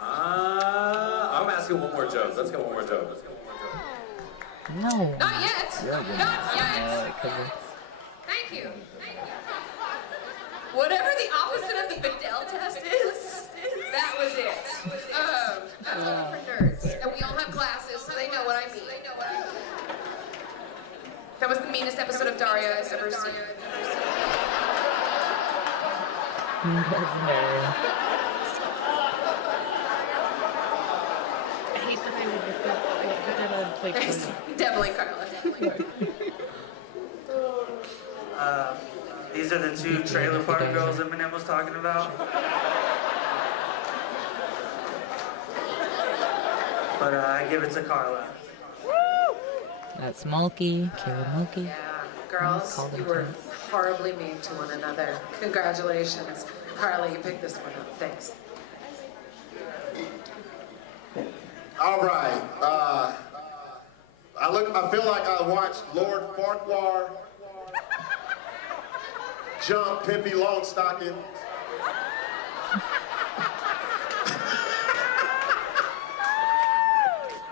I'm asking one more joke. Let's go one more joke. No. Not yet. Not yet. Thank you. Whatever the opposite of the Bedell test is, that was it. That's all for nerds. And we all have glasses, so they know what I mean. That was the meanest episode of Daria I've ever seen. I hate that I would Definitely Carla. These are the two trailer park girls Eminem was talking about. But I give it to Carla. That's Mulkey, Kayla Mulkey. Yeah, girls, you were horribly mean to one another. Congratulations. Carla, you picked this one up. Thanks. All right. I feel like I watched Lord Farquhar jump Pippi Longstocking.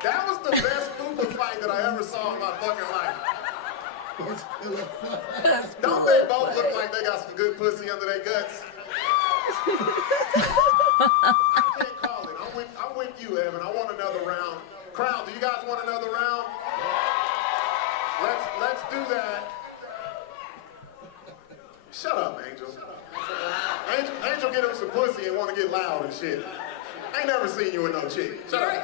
That was the best Fupa fight that I ever saw in my fucking life. Don't they both look like they got some good pussy under their guts? I can't call it. I'm with you, Evan. I want another round. Crowd, do you guys want another round? Let's do that. Shut up, Angel. Angel get him some pussy and want to get loud and shit. I ain't never seen you with no chick.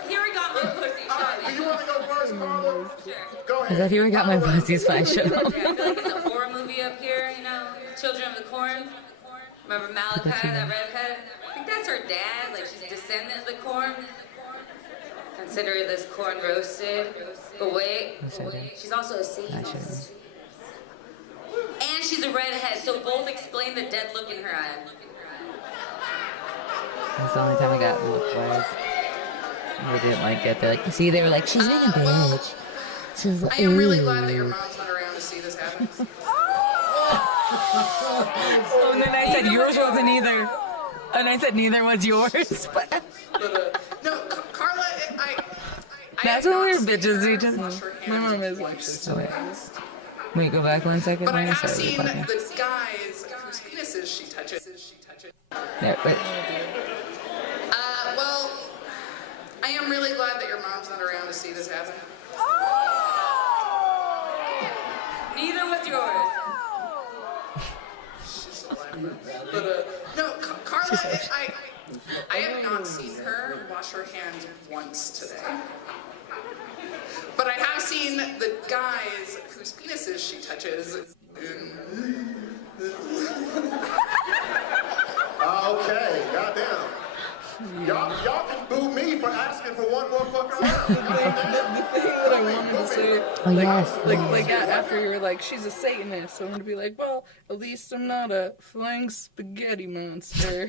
Here we got my pussy. All right, do you want to go first, Carla? Sure. Go ahead. Is that here we got my pussy's fine? Shut up. Yeah, I feel like it's a horror movie up here, you know? Children of the Corn. Remember Malachi, that redhead? I think that's her dad, like she's a descendant of the corn. Consider this corn roasted. But wait, she's also a Satanist. And she's a redhead, so both explain the dead look in her eye. That's the only time I got look wise. They didn't like it. They're like, see, they were like, she's being a bitch. She's like, I am really glad that your mom's not around to see this happen. Oh, and then I said yours wasn't either. And I said neither was yours. But No, Carla, that's what we're bitches. We just. My mom is like this. Oh, wait, go back 1 second. But I have Sorry, seen you're talking. the guys whose penises she touches. Yeah, but Well, I am really glad that your mom's not around to see this happen. Neither was yours. She's alive. But, no, Carla, I have not seen her wash her hands once today. But I have seen the guys whose penises she touches. Okay, goddamn. Y'all can boo me for asking for one more fucking round. The thing that I wanted to say, after you were like, she's a Satanist, I wanted to be like, well, at least I'm not a flying spaghetti monster.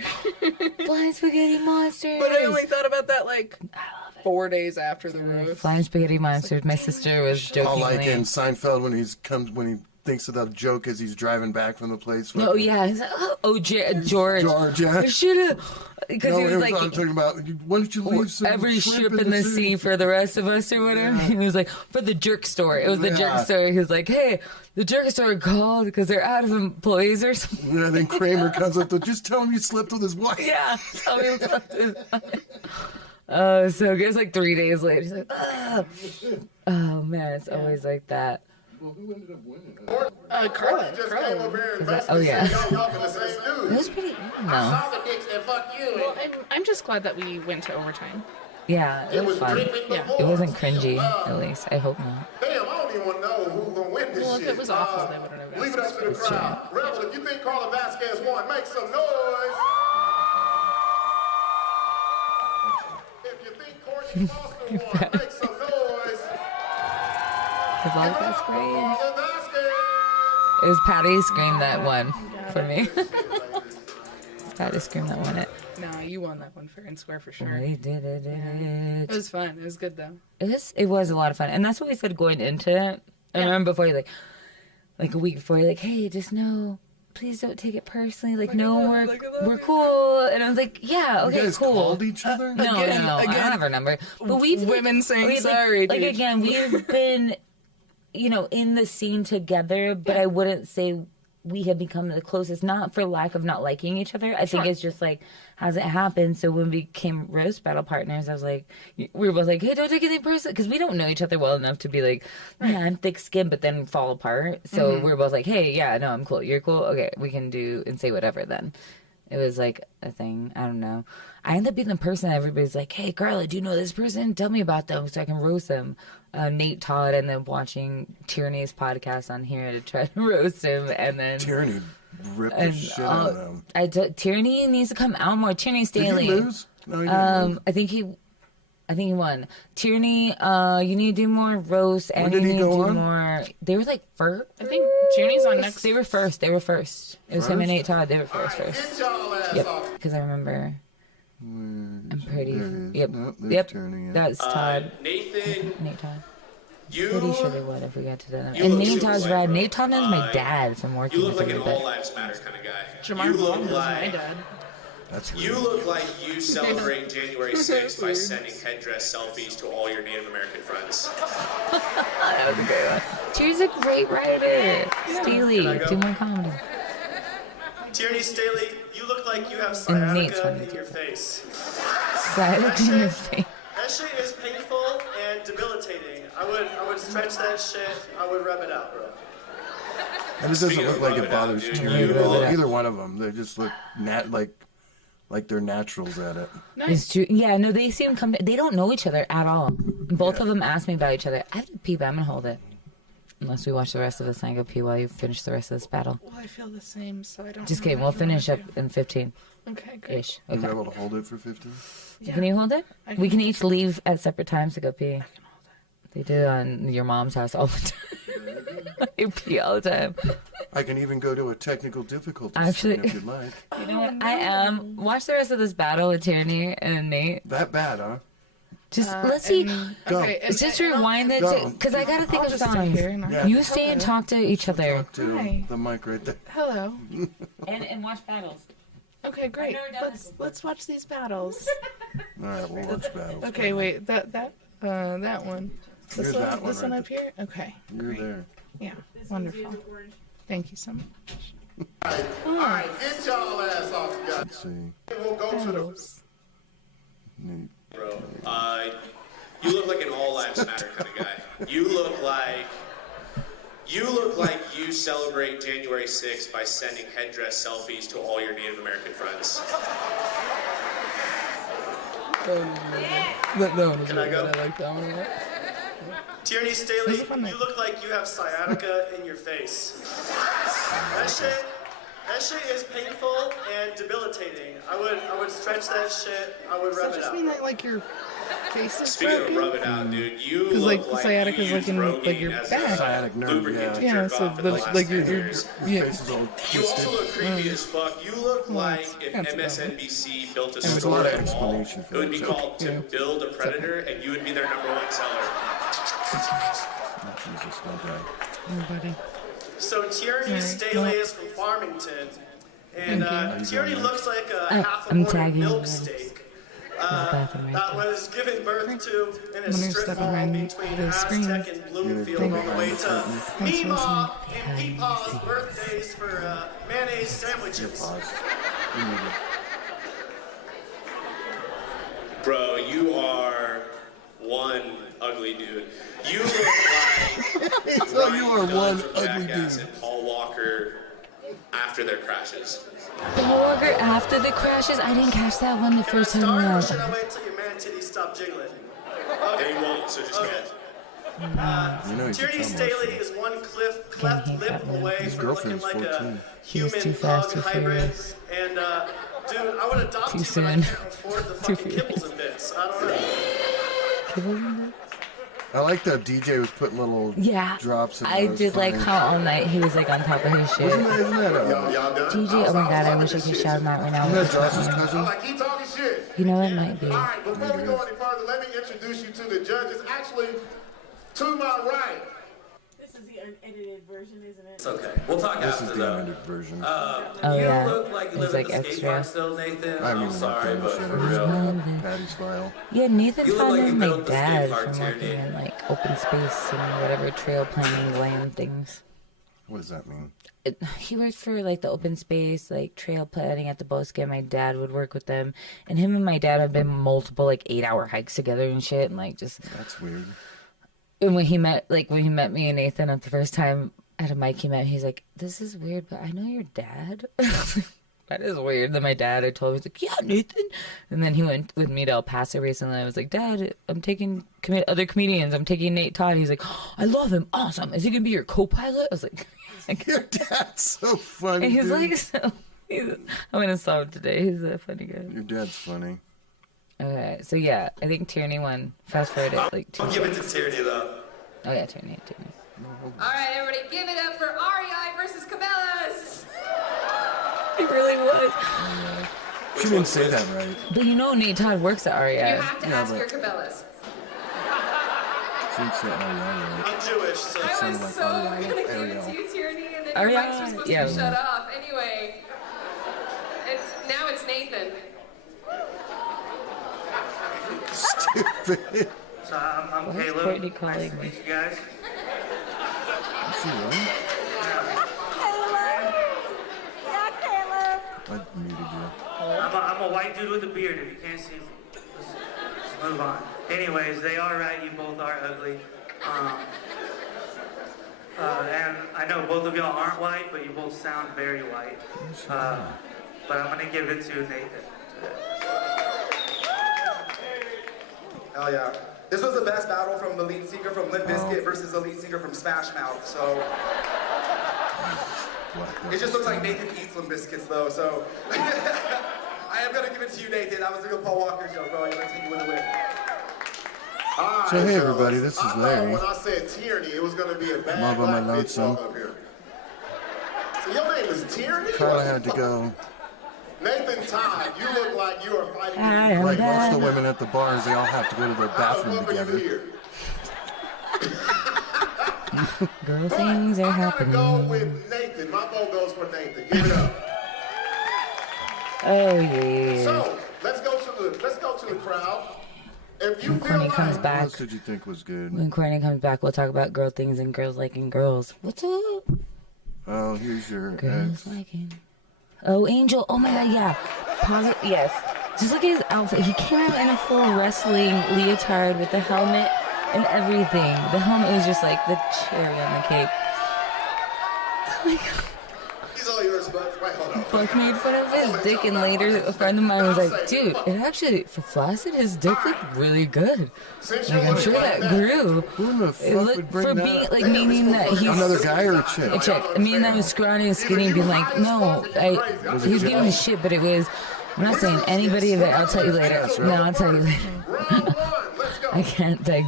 flying spaghetti monsters. But I only thought about that 4 days after the roast. Flying spaghetti monsters. My sister was Oh, jokingly. like in Seinfeld when he thinks of that joke as he's driving back from the place. Oh yeah, he's like, George. George, yeah. I should have, because he was like, I'm talking about. Why don't you leave some every shrimp ship in the sea for the rest of us or whatever. He was like, for the jerk store. It was the jerk store. He was like, hey, the jerk store called because they're out of employees or something. Yeah, then Kramer comes up to just tell him you slept with his wife. Yeah, tell me you slept with his wife. Oh, so it goes 3 days later. He's like, oh man, it's always like that. Well, who ended up winning? Carla. Just came over here and Oh yeah. y'all been the same It dude. was pretty. I No. saw the dicks and fuck you. Well, I'm just glad that we went to overtime. Yeah, it was fun. Yeah. It wasn't cringy, at least. I hope not. Damn, I don't even want to know who's gonna win this Well, shit. if it was awful, they wouldn't have Leave it up to the That's crowd. Rebel, if you think Carla Vasquez won, make some noise. If you think Courtney Foster won, make some noise. The ball got screamed. Carla Vasquez. It was Patty's scream that won for me. It's Patty's scream that won it. No, you won that one fair and square for sure. We did it. It was fun. It was good though. It was a lot of fun, and that's what we said going into it. I remember before, like a week before, you're like, "Hey, just know, please don't take it personally. We're cool." And I was like, "Yeah, okay, you guys cool." called each other? No, I don't have her number. But women saying sorry. Like again, we've been, in the scene together, but I wouldn't say we have become the closest. Not for lack of not liking each other. I think it's just how's it happen? So when we became roast battle partners, I was like, we were both like, hey, don't take anything personal, because we don't know each other well enough to be like, yeah, I'm thick-skinned, but then fall apart. So we were both like, hey, yeah, no, I'm cool. You're cool. Okay, we can do and say whatever then. It was like a thing. I don't know. I ended up being the person that everybody's like, hey, Carla, do you know this person? Tell me about them so I can roast them. Nate Todd, and then watching Tierney's podcast on here to try to roast him. And then Tierney ripped the shit out of him. Tierney needs to come out more. Tierney Staley. Did he lose? No, he didn't lose. I think he won. Tierney, you need to do more roasts, and When did you he need to go do on? more. They were like first. I think Tierney's on next. They were first. It was him and Nate Todd. They were first. Get y'all ass Yep. off. Because I remember. I'm pretty. Yep. Nope, there's Yep. Tierney, yeah. That's Todd. Nathan, Nate Todd. you Pretty sure they would if we got to them. You And look Nate super Todd's white, rad. bro. Nate Todd knows my dad from working you look with like him an a bit. all lives matter kind of guy. Jamar you Bond look was my like dad. That's you look like you celebrate January 6th by sending headdress selfies to all your Native American friends. That was a great one. Tier's a great writer. Staley, Can I go? do more comedy. Tierney Staley, you look like you have And Nate's sciatica funny in your face. Side in your face. That shit is painful and debilitating. I would stretch that shit. I would rub it out, bro. And it doesn't Speaking look of like rub it it out, bothers dude, Tierney you at all. look- Either one of them. They just look like they're naturals at it. It's true. Yeah, no, they seem they don't know each other at all. Both of them asked me about each other. I have to pee, but I'm gonna hold it. Unless we watch the rest of this and I go pee while you finish the rest of this battle. Well, I feel the same, so I don't. Just know kidding. what We'll you finish up wanna do. in 15 Okay, good. ish. Are you Okay. able to hold it for 15? Yeah. Can you hold it? I We can can each leave at separate times to go pee. I can hold it. They do it on your mom's house all the time. You pee all the time. I can even go to a technical difficulty Actually- setting if you'd like. You know what? I am. Watch the rest of this battle with Tierney and Nate. That bad, huh? Just let's see. Go. Okay, Just rewind it because I gotta think I'll of just stay songs. here and Yeah. You stay and talk to each other. Talk to Hi. the mic right there. Hello. And watch battles. Okay, great. never done this Let's watch these battles. All right, we'll watch battles. Okay, wait. That one. You're This that one. This one one right up here. Okay. You're great. there. Yeah. Wonderful. Thank you so much. All right, get y'all ass off, guys. Let's see. We'll go to the... Bro, you look like an all lives matter kind of guy. You look like you celebrate January 6th by sending headdress selfies to all your Native American friends. No, Can I go? I like that one. Tierney Staley, you look like you have sciatica in your face. That shit is painful and debilitating. I would stretch that shit. I would Does rub that it just out. mean that like your face is Speaking broken? of rub it out, dude, you Because look like sciatica you is like used in Rogaine like your as back. a Sciatic nerve, lubricant to Yeah, jerk so off for the that's last like 10 your years. yeah. Face is all You twisted. also look creepy as fuck. You look like if that's MSNBC built a There's a store lot of at a mall, explanation for it would that be joke. called To Build a Predator, and you would be their #1 seller. Jesus, no doubt. Everybody. So Tierney Alright, Staley well- is from Farmington, and Tierney looks like a half I'm aborted tagging milk you. steak bathroom right that there. was given birth to in a I'm gonna strip step mall behind between the screen. Aztec and Bloomfield on the way to Meemaw and Peepaw's birthdays for mayonnaise sandwiches. Bro, you are one ugly dude. You look like So you are one from ugly Jackass dude. and Paul Walker after their crashes. Paul Walker after the crashes. I didn't catch that one the Can I first time start or around. should I wait till your man titties stop jiggling? And he won't, so just Okay. go. You know you Tierney can tell Staley me. is one cleft lip away His from looking girlfriend's like 14. a human too fast, bug too hybrid. furious. And dude, I would adopt Too you, but I soon. can't afford the fucking kibbles and bits. I don't know. I like that DJ was putting little Yeah, drops in I those did like funny. how all night he was like on top of his shit. Isn't that Y'all done? DJ, oh my god, I wish I could shout him out right Isn't that now. Josh's cousin? Like, keep talking shit. You know it might be. All right, before we go any further, let me introduce you to the judges. Actually, to my right. This is the unedited version, isn't it? It's okay. We'll talk This after is the though. unedited version. You yeah. look like you It's live like at the skate extra. park still, Nathan. I I'm mean, sorry, but shit, for I real. Patty's file. Yeah, Nathan You look found like like you my built the skate dad park, from working Tierney. in like open space and whatever trail planning land things. What does that mean? He worked for like the open space, like trail planning at the Bosque. My dad would work with them, and him and my dad have been multiple like 8-hour hikes together and shit, and like just. That's weird. And when he met me and Nathan at the first time at a mic he met, he's like, "This is weird, but I know your dad." That is weird. Then my dad, I told him, he's like, "Yeah, Nathan." And then he went with me to El Paso recently. I was like, "Dad, I'm taking other comedians. I'm taking Nate Todd." He's like, "Oh, I love him. Awesome. Is he gonna be your co-pilot?" I was like, Your dad's so funny. and he's dude. like, I'm gonna saw him today. He's a funny guy. Your dad's funny. Okay, so yeah, I think Tierney won. Fast forward it like 2 I'll give it seconds. to Tierney though. Oh yeah, Tierney. All right, everybody, give it up for REI versus Cabela's. He really was. She didn't say that right. But you know Nate Todd works at REI. You have to Yeah, ask but- your Cabela's. She didn't say I'm Jewish, so I was sounded like so Ariel. gonna give it Ariel. to you, Tierney, and then Ariel, your mics were supposed yeah. to shut off. Anyway, now it's Nathan. Stupid. So I'm Why is Caleb. Courtney Nice calling to me? meet you guys. She won. I muted you. I'm a white dude with a beard. If you can't see me, let's move on. Anyways, they are right. You both are ugly. And I know both of y'all aren't white, but you both sound very white. But I'm gonna give it to Nathan. Hell yeah. This was the best battle from the lead singer from Limp Bizkit versus the lead singer from Smash Mouth, so... It just looks like Nathan eats Limp Bizkits though, so... I am gonna give it to you, Nathan. That was a good Paul Walker joke, bro. I'm gonna take you with a win. All right, So, hey, fellas. everybody, this is I thought Larry. when I said Tierney, it was gonna be a bad I'm up on my black notes, bitch walk son. up here. So your name is Tierney? Carla had to go. Nathan Todd, you look like you are fighting. Like most of the women at the bars, they all have to go to the bathroom together. Girl things are happening. I'm gonna go with Nathan. My vote goes for Nathan. Give it up. Oh yeah. So let's go to the crowd. If you when Courtney comes back, what else did you think was good? When Courtney comes back, we'll talk about girl things and girls liking girls. What's up? Oh, here's your girls liking. Oh, Angel. Oh my God, yeah. Pause. Yes. Just look at his outfit. He came out in a full wrestling leotard with the helmet and everything. The helmet was just like the cherry on the cake. Oh my God. He's all yours, Buck. Wait, hold on. Buck made fun of his dick, and later a friend of mine was like, dude, it actually, for flaccid, his dick looked really good. Like, I'm sure that grew. Who in the fuck would bring for that being, up? like, meaning that he's... Another guy or a chick? A chick. Meaning that was scrawny and skinny and being like, no, he was giving me shit, but it was... I'm not saying anybody, but I'll tell you later. No, I'll tell you later. I can't dig.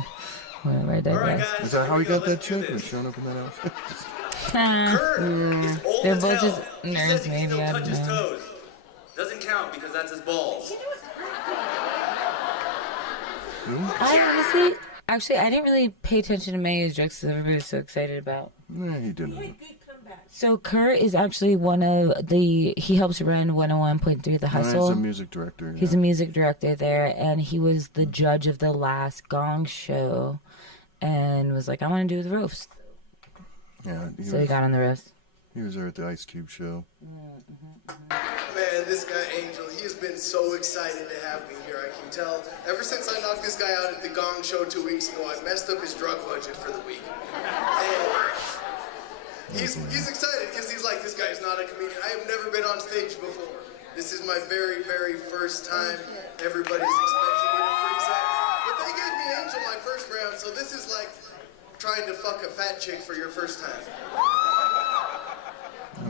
Whatever, I digress. Is that how he got that chick? Was showing up in that outfit? They're both just nerds, maybe. I don't know. Toes. Doesn't count because that's his balls. I honestly, I didn't really pay attention to May's jokes because everybody was so excited about. Yeah, he didn't. So Kurt is actually one of he helps run 101.3 The Hustle. He's a music director. He's a music director there, and he was the judge of the last Gong show, and was like, I want to do the roast. Yeah. So he got on the roast. He was there at the Ice Cube show. Man, this guy Angel, he has been so excited to have me here, I can tell. Ever since I knocked this guy out at the Gong show 2 weeks ago, I messed up his drug budget for the week. And he's excited because he's like, this guy is not a comedian. I have never been on stage before. This is my very, very first time. Everybody's expecting me to freeze out. But they gave me Angel my first round, so this is like trying to fuck a fat chick for your first time.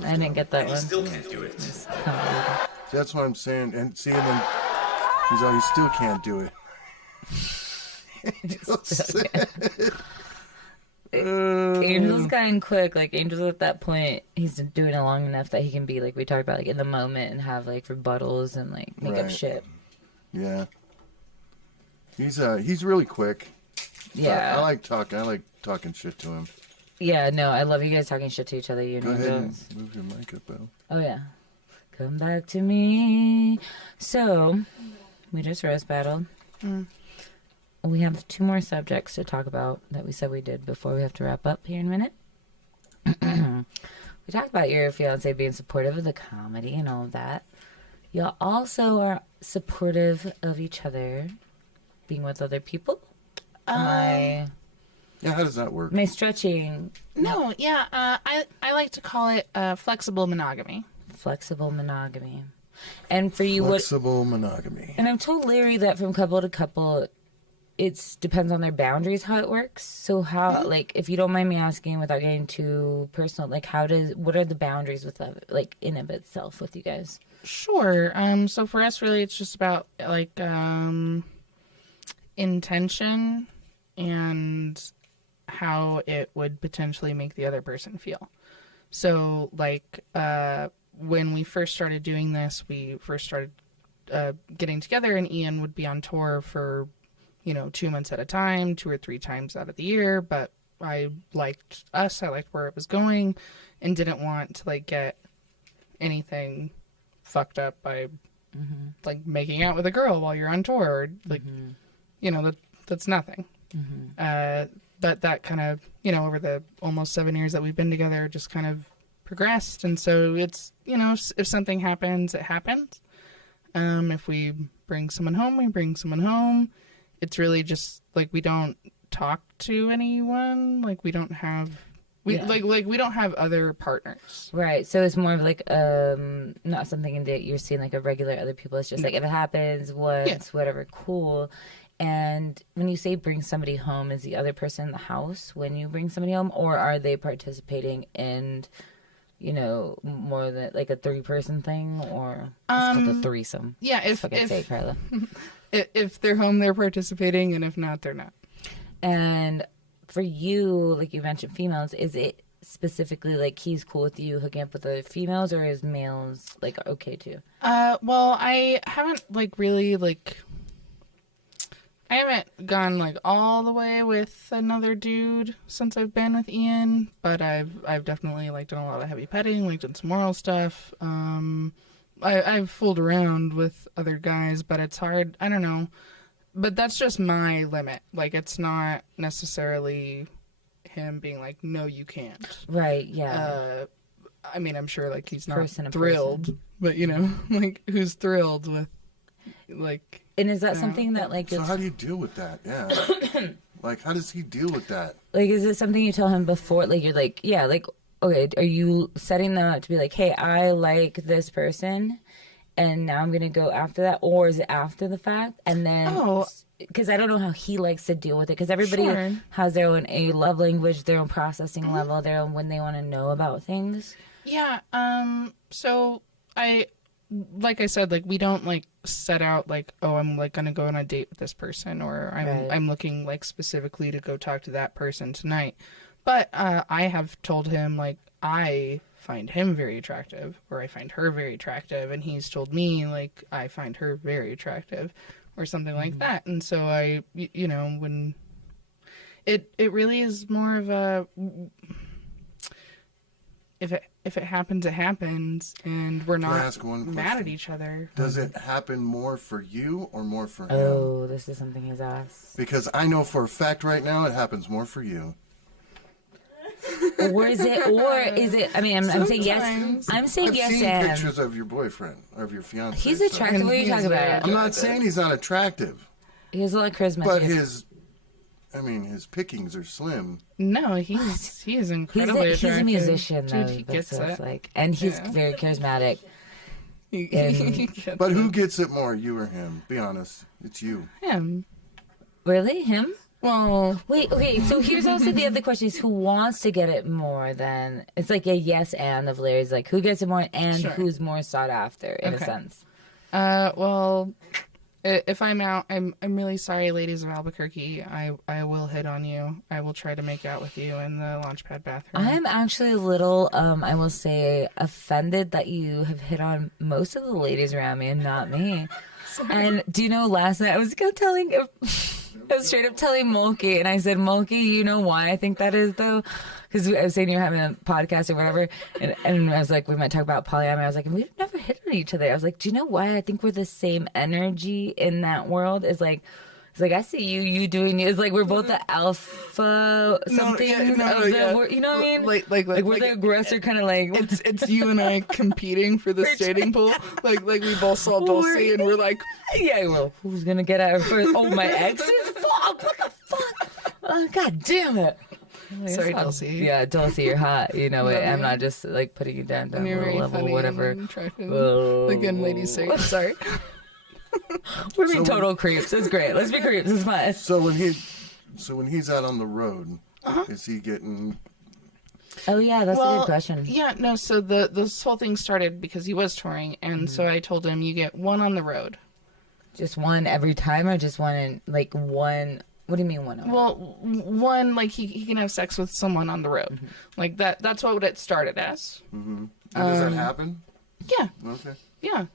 I didn't get that one. Still can't do it. That's what I'm saying. And see, and then he's like, he still can't do it. Angel's gotten quick. Like, Angel's at that point, he's doing it long enough that he can be, like we talked about, like, in the moment and have, like, rebuttals and, like, make up shit. Yeah. He's really quick. Yeah. I like talking shit to him. Yeah, no, I love you guys talking shit to each other. You Go know, ahead and move your mic up, Bill. Oh, yeah. Come back to me. So, we just roast battled. We have 2 more subjects to talk about that we said we did before we have to wrap up here in a minute. We talked about your fiance being supportive of the comedy and all of that. Y'all also are supportive of each other being with other people. Yeah, how does that work? Am I stretching? No, yeah. I like to call it flexible monogamy. Flexible monogamy. And for you, flexible monogamy. And I've told Larry that from couple to couple, it depends on their boundaries how it works. So how, like, if you don't mind me asking without getting too personal, like, what are the boundaries with that, like, in of itself with you guys? Sure. So for us, really, it's just about, like, intention and how it would potentially make the other person feel. So, like, when we first started doing this, we first started getting together, and Ian would be on tour for, 2 months at a time, 2 or 3 times out of the year. But I liked us, I liked where it was going, and didn't want to, like, get anything fucked up by, like, making out with a girl while you're on tour. Or, like, that's nothing. But that kind of, over the almost 7 years that we've been together, just kind of progressed. And so it's, if something happens, it happens. If we bring someone home, we bring someone home. It's really just, like, we don't talk to anyone. Like, we don't have... We don't have other partners. Right. So it's more of like not something that you're seeing like a regular other people. It's just like if it happens once, whatever, cool. And when you say bring somebody home, is the other person in the house when you bring somebody home, or are they participating in, more than like a 3-person thing, or it's called a threesome? Yeah, say, Carla. If they're home, they're participating, and if not, they're not. And for you, like you mentioned, females, is it specifically, like, he's cool with you hooking up with other females, or is males, like, okay too? Well, I haven't, like, really, like... I haven't gone, like, all the way with another dude since I've been with Ian, but I've definitely, like, done a lot of heavy petting, like, done some oral stuff. I've fooled around with other guys, but it's hard. I don't know. But that's just my limit. Like, it's not necessarily him being like, no, you can't. Right, yeah. I mean, I'm sure, like, he's not thrilled, but, you know, like, who's thrilled with, like... And is that something that, like... So how do you deal with that? Yeah. Like, how does he deal with that? Like, is it something you tell him before? Like, you're like, yeah, like, okay, are you setting them up to be like, hey, I like this person, and now I'm going to go after that? Or is it after the fact? And then... Because I don't know how he likes to deal with it. Because everybody has their own love language, their own processing level, their own when they want to know about things. Yeah, so like I said, like, we don't, like, set out, like, oh, I'm, like, gonna go on a date with this person, or I'm looking, like, specifically to go talk to that person tonight. But I have told him, like, I find him very attractive, or I find her very attractive, and he's told me, like, I find her very attractive, or something like that. And so I, you know, when it really is more of a... If it happens, it happens, and we're not mad at each other. Does it happen more for you or more for him? Oh, this is something he's asked. Because I know for a fact right now it happens more for you. Or is it? I mean, I'm saying yes. I'm saying I've yes. seen Sam. pictures of your boyfriend, of your fiance. He's attractive. What are you talking about? I'm not saying he's not attractive. He has a lot of charisma. But his pickings are slim. No, he's incredibly attractive. He's a musician, though. Dude, he gets it. Like, and he's very charismatic. But who gets it more, you or him? Be honest. It's you. Him. Really? Him? Well... Wait, okay, so here's also the other question is who wants to get it more than... It's like a yes and of Larry's, like, who gets it more and who's more sought after, in a sense. Well... If I'm out, I'm really sorry, ladies of Albuquerque. I will hit on you. I will try to make out with you in the Launchpad bathroom. I'm actually a little, I will say, offended that you have hit on most of the ladies around me and not me. And do you know, last night I was straight up telling Mulkey, and I said, Mulkey, you know why I think that is, though? Because I was saying you were having a podcast or whatever, and I was like, we might talk about polyamory. I was like, and we've never hit on each other. I was like, do you know why I think we're the same energy in that world? It's like I see you doing it. It's like we're both the alpha something. You know what I mean? Like we're the aggressor, kind of like. It's you and I competing for this dating pool. Like we both saw Dulcie, and we're like, yeah, well, who's gonna get out first? Oh, my exes? Fuck! What the fuck? Oh, God damn it! Sorry, Dulcie. Yeah, Dulcie, you're hot. You know it. I'm not just like putting you down to a level, funny whatever. Again, ladies say, sorry. We're being total creeps. It's great. Let's be creeps. It's fun. So when he's out on the road, is he getting? Oh yeah, that's a good question. Yeah, no. So this whole thing started because he was touring, and so I told him, you get one on the road. Just one every time, or just one in like one. What do you mean one? Well, one, like, he can have sex with someone on the road. Like, that's what it started as. Does that happen? Yeah. Okay. Yeah.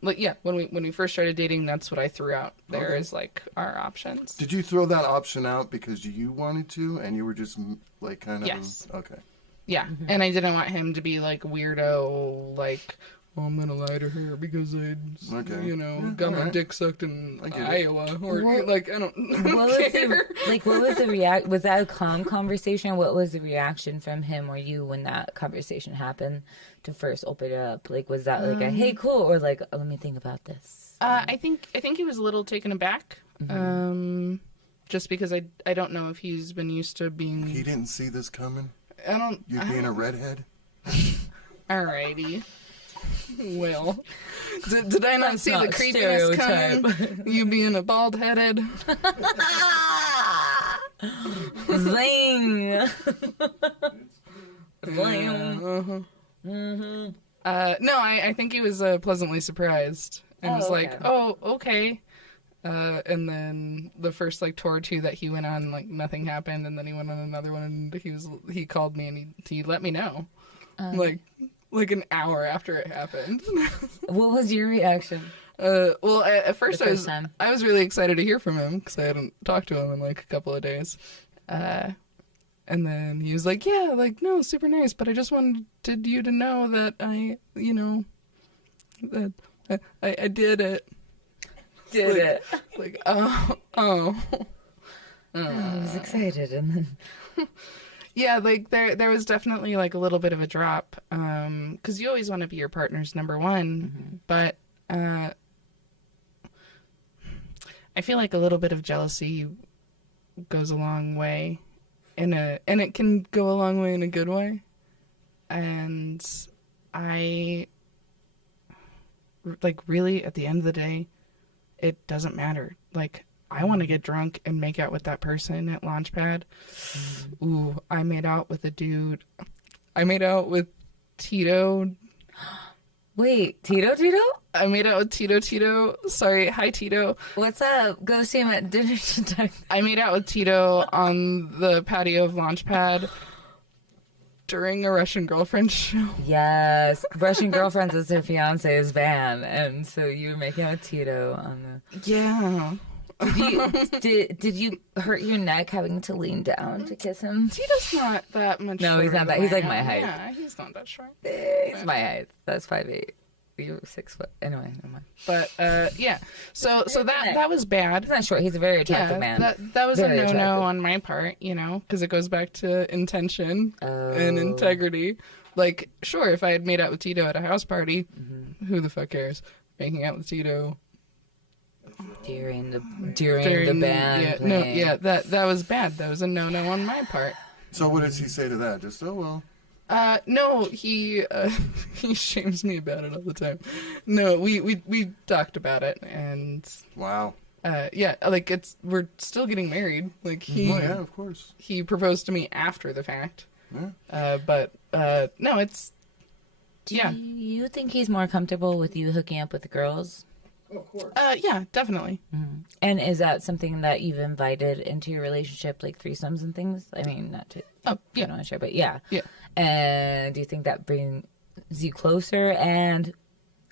Like, yeah, when we first started dating, that's what I threw out there as, like, our options. Did you throw that option out because you wanted to, and you were just, like, kind of... Yes. Okay. Yeah, and I didn't want him to be, like, weirdo, like... Oh, I'm gonna lie to her because I, got my dick sucked in Iowa, or like I don't. What was the react? Was that a calm conversation? What was the reaction from him or you when that conversation happened to first open it up? Like, was that like a hey, cool, or like let me think about this? I think he was a little taken aback, just because I don't know if he's been used to being. He didn't see this coming. You being a redhead. Alrighty. Well, did I not see the creepiness coming? You being a bald-headed. Zing. Zing. No, I think he was pleasantly surprised and was like, "Oh, okay." And then the first like tour or two that he went on, like nothing happened, and then he went on another one, and he called me and he let me know, like an hour after it happened. What was your reaction? Well, at first time. I was really excited to hear from him because I hadn't talked to him in like a couple of days. And then he was like, yeah, like, no, super nice, but I just wanted you to know that I did it. Like, oh. I was excited, and then yeah, like there was definitely like a little bit of a drop, because you always want to be your partner's number one, but I feel like a little bit of jealousy goes a long way, and it can go a long way in a good way, and I like really at the end of the day, it doesn't matter. Like, I want to get drunk and make out with that person at Launchpad. Ooh, I made out with a dude. I made out with Tito. Wait, Tito? I made out with Tito. Sorry, hi Tito. What's up? Go see him at dinner tonight. I made out with Tito on the patio of Launchpad during a Russian Girlfriend show. Yes, Russian Girlfriends is her fiance's band, and so you were making out with Tito on the. Yeah. Did you hurt your neck having to lean down to kiss him? Tito's not that much. No, he's not that. He's like my height. Yeah, he's not that short. He's my height. That's 5'8". You're 6 foot. Anyway, never mind. But yeah, so that was bad. He's not short. He's a very attractive man. That was very a no attractive. on my part, because it goes back to intention and integrity. Like, sure, if I had made out with Tito at a house party, who the fuck cares? Making out with Tito during the band. That was bad. That was a no on my part. So what does he say to that? Just, oh well. No, he shames me about it all the time. No, we talked about it, and wow. Yeah, like we're still getting married. Like yeah, of course. He proposed to me after the fact. Yeah. But no, it's. Do you think he's more comfortable with you hooking up with the girls? Oh, of course. Yeah, definitely. Mm-hmm. And is that something that you've invited into your relationship, like threesomes and things? I mean, not to. Oh, yeah. I'm not sure, but yeah. Yeah. And do you think that brings you closer? And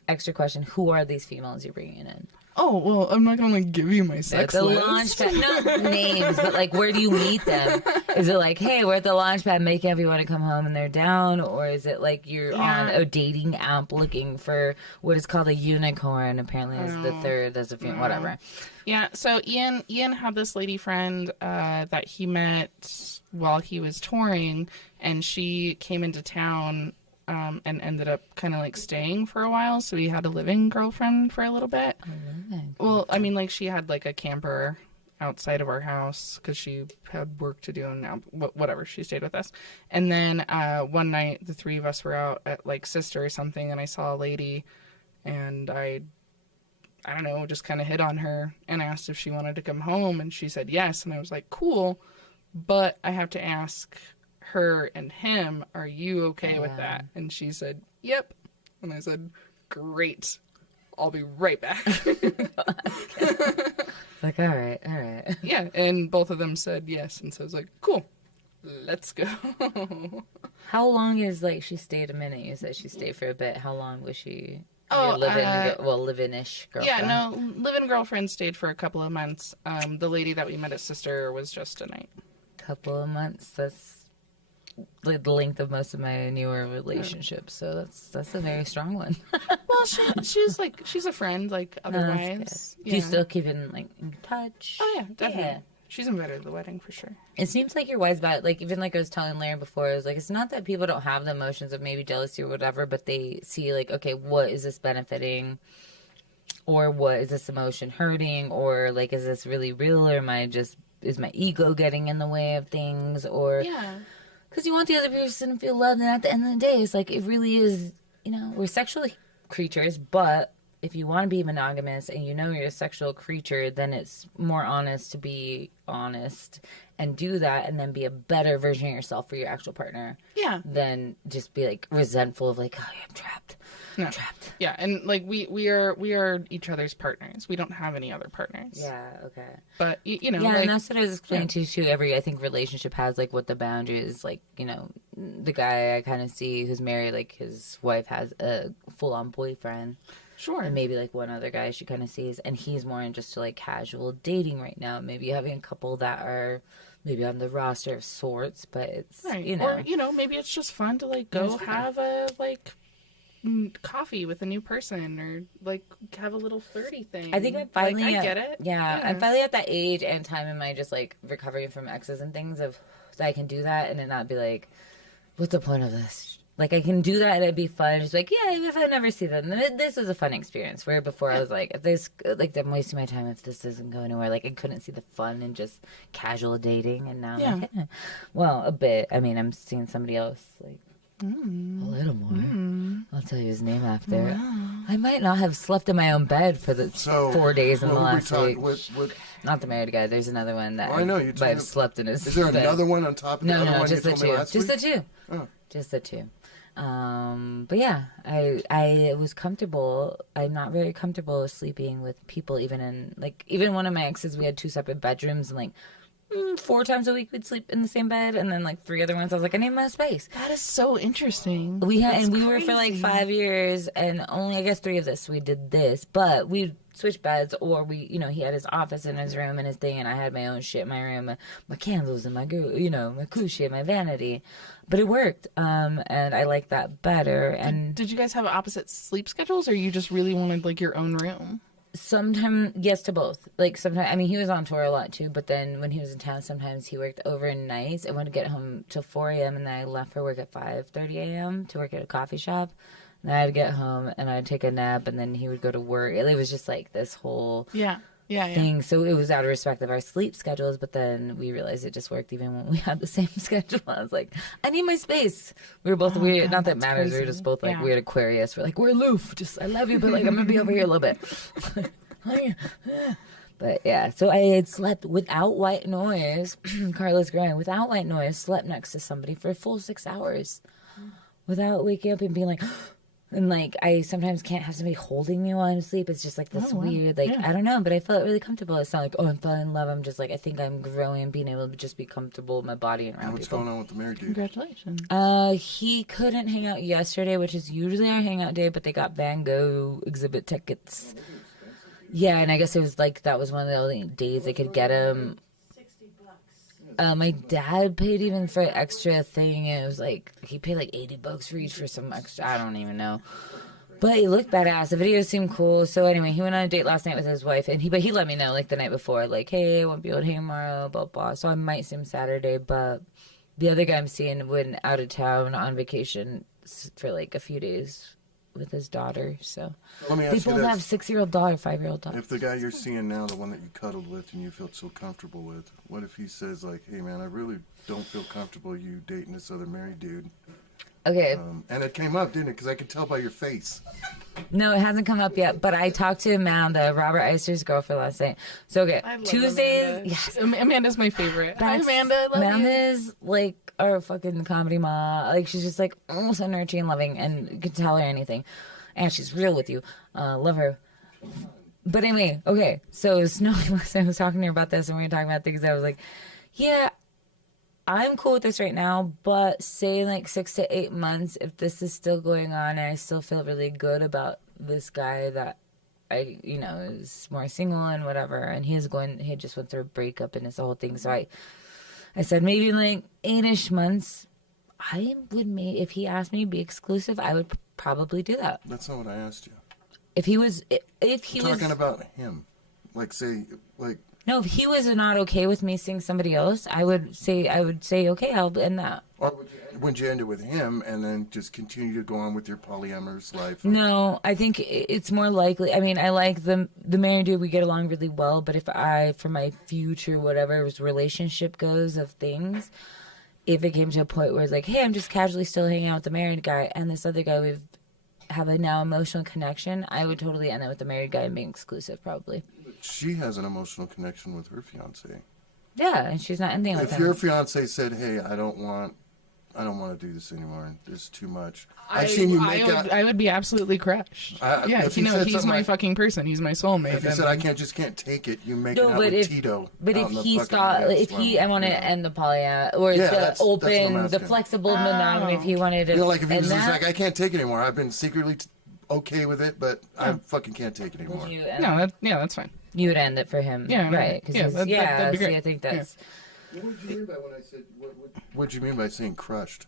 extra question: who are these females you're bringing in? Oh, well, I'm not going to give you my sex the list. Launchpad, not names, but like, where do you meet them? Is it like, hey, we're at the Launchpad, make everyone to come home and they're down? Or is it like you're on a dating app looking for what is called a unicorn? Apparently is the third, as a female, whatever. Yeah, so Ian had this lady friend that he met while he was touring, and she came into town and ended up kind of like staying for a while, so he had a living girlfriend for a little bit. Well, I mean, like, she had like a camper outside of our house because she had work to do, and now whatever, she stayed with us. And then one night the three of us were out at like Sister or something, and I saw a lady, and I don't know, just kind of hit on her and asked if she wanted to come home, and she said yes, and I was like, cool, but I have to ask her and him, are you okay with that? And she said, yep. And I said, great, I'll be right back. Like, all right. Yeah, and both of them said yes, and so I was like, cool, let's go. How long is, like, she stayed a minute? You said she stayed for a bit. How long was she? Live-in-ish girlfriend. Yeah, no, live-in girlfriend stayed for a couple of months. The lady that we met at Sister was just a night. Couple of months. That's like the length of most of my newer relationships, so that's a very strong one. Well, she's a friend, like, otherwise. Do you still keep in touch? Oh yeah, definitely. Yeah. She's invited to the wedding for sure. It seems like you're wise about it. Like, even like I was telling Larry before, it was like, it's not that people don't have the emotions of maybe jealousy or whatever, but they see like, okay, what is this benefiting? Or what is this emotion hurting? Or like, is this really real? Or is my ego getting in the way of things? Or because you want the other person to feel loved, and at the end of the day, it's like, it really is, we're sexual creatures, but if you want to be monogamous and you know you're a sexual creature, then it's more honest to be honest and do that and then be a better version of yourself for your actual partner. Yeah. Than just be like resentful of like, oh, I'm trapped. No. I'm trapped. Yeah, and like we are each other's partners. We don't have any other partners. Yeah, okay. But you know, yeah, like, and that's what I was explaining to you too. Every I think relationship has like what the boundary is. Like, you know, the guy I kind of see who's married, like his wife has a full on boyfriend. Sure. And maybe like one other guy she kind of sees, and he's more in just like casual dating right now. Maybe having a couple that are maybe on the roster of sorts, but it's right. you know, or you know, maybe it's just fun to like go have a like coffee with a new person or like have a little flirty thing. I think I'm finally like, I get it. Yeah, I'm finally at that age and time in my just like recovering from exes and things of that I can do that and it not be like, what's the point of this? Like I can do that and it'd be fun. Just like, yeah, if I never see that, then this was a fun experience. Where before I was like, if this, like I'm wasting my time if this doesn't go anywhere. Like I couldn't see the fun in just casual dating, and now, I'm like, well, a bit. I mean, I'm seeing somebody else like. A little more. I'll tell you his name after. Wow. I might not have slept in my own bed for the 4 days in the last week. Not the married guy. There's another one that I know you might have slept in his. Is there bed. another one on top of the other one just you the told me two. last Just week? the two. Oh. Just the two. But yeah, I was comfortable. I'm not very comfortable sleeping with people, even one of my exes. We had 2 separate bedrooms and like. 4 times a week we'd sleep in the same bed, and then like 3 other ones I was like, I need my space. That is so interesting. We were for like 5 years, and only I guess 3 of this we did this, but we switched beds, or we, you know, he had his office in his room and his thing, and I had my own shit in my room, my candles and my my cool shit, my vanity, but it worked, and I like that better. And did you guys have opposite sleep schedules, or you just really wanted like your own room? Sometimes, yes to both. Like, sometimes, I mean, he was on tour a lot too, but then when he was in town, sometimes he worked overnight and would get home till 4 a.m. and then I left for work at 5:30 a.m. to work at a coffee shop. And then I'd get home and I'd take a nap, and then he would go to work. It was just like this whole thing. So it was out of respect of our sleep schedules, but then we realized it just worked even when we had the same schedule. I was like, I need my space. We were both weird. Not that it matters. crazy. We were just both like weird Aquarius. We're like, we're aloof. Just, I love you, but like, I'm going to be over here a little bit. But yeah, so I had slept without white noise. Carla's crying. Without white noise, slept next to somebody for a full 6 hours without waking up and being like, and like I sometimes can't have somebody holding me while I'm asleep. It's just like this weird, like I don't know, but I felt really comfortable. It's not like, oh, I'm falling in love. I'm just like, I think I'm growing, being able to just be comfortable with my body and around What's people. going on with the married dude? Congratulations. He couldn't hang out yesterday, which is usually our hangout day, but they got Van Gogh exhibit tickets. Yeah, and I guess it was like that was one of the only days they could get him. My dad paid even for an extra thing. And it was like he paid like $80 for each for some extra. I don't even know, but he looked badass. The video seemed cool. So anyway, he went on a date last night with his wife, and he let me know like the night before, like, hey, I won't be able to hang tomorrow, blah blah. So I might see him Saturday, but the other guy I'm seeing went out of town on vacation for like a few days with his daughter. So Let me they ask you both this. have 6-year-old daughter, 5-year-old daughter. If the guy you're seeing now, the one that you cuddled with and you felt so comfortable with, what if he says like, hey man, I really don't feel comfortable you dating this other married dude? Okay. And it came up, didn't it? Because I could tell by your face. No, it hasn't come up yet, but I talked to Amanda, Robert Eister's girlfriend, last night. So, okay, I love Tuesdays, Amanda. yes. Amanda's my favorite. Hi, That's- Amanda. I love you. Amanda's like our fucking comedy ma. Like, she's just like so nurturing and loving, and you can tell her anything. And she's real with you. Love her. But anyway, okay, so Snowy, I was talking to her about this, and we were talking about things. I was like, yeah, I'm cool with this right now, but say like 6 to 8 months, if this is still going on and I still feel really good about this guy that I, is more single and whatever, and he just went through a breakup and it's the whole thing. So I said maybe like 8-ish months. I would if he asked me to be exclusive, I would probably do that. That's not what I asked you. If he was talking about him, like say like. No, if he was not okay with me seeing somebody else, I would say okay, I'll end that. Or would you end it with him and then just continue to go on with your polyamorous life? No, I think it's more likely. I mean, I like the married dude. We get along really well. But if for my future, whatever relationship goes of things, if it came to a point where it's like, hey, I'm just casually still hanging out with the married guy and this other guy we've have a now emotional connection, I would totally end it with the married guy and being exclusive, probably. She has an emotional connection with her fiance. Yeah, and she's not ending with him. If your fiance said, "Hey, I don't want to do this anymore. There's too much." I've seen you make out. I would be absolutely crushed. Yeah, if you know, he's my like, fucking person. He's my soulmate. If he said, "I just can't take it," you make it out with Tito. But if he thought, I want to end the polyamorous or the open, the flexible monogamy, if he wanted to, like if he was just like, "I can't take it anymore. I've been secretly okay with it, but I fucking can't take it anymore." That's fine. You would end it for him, right? That'd be great. I think that's. What did you mean by when I said? What did you mean by saying crushed?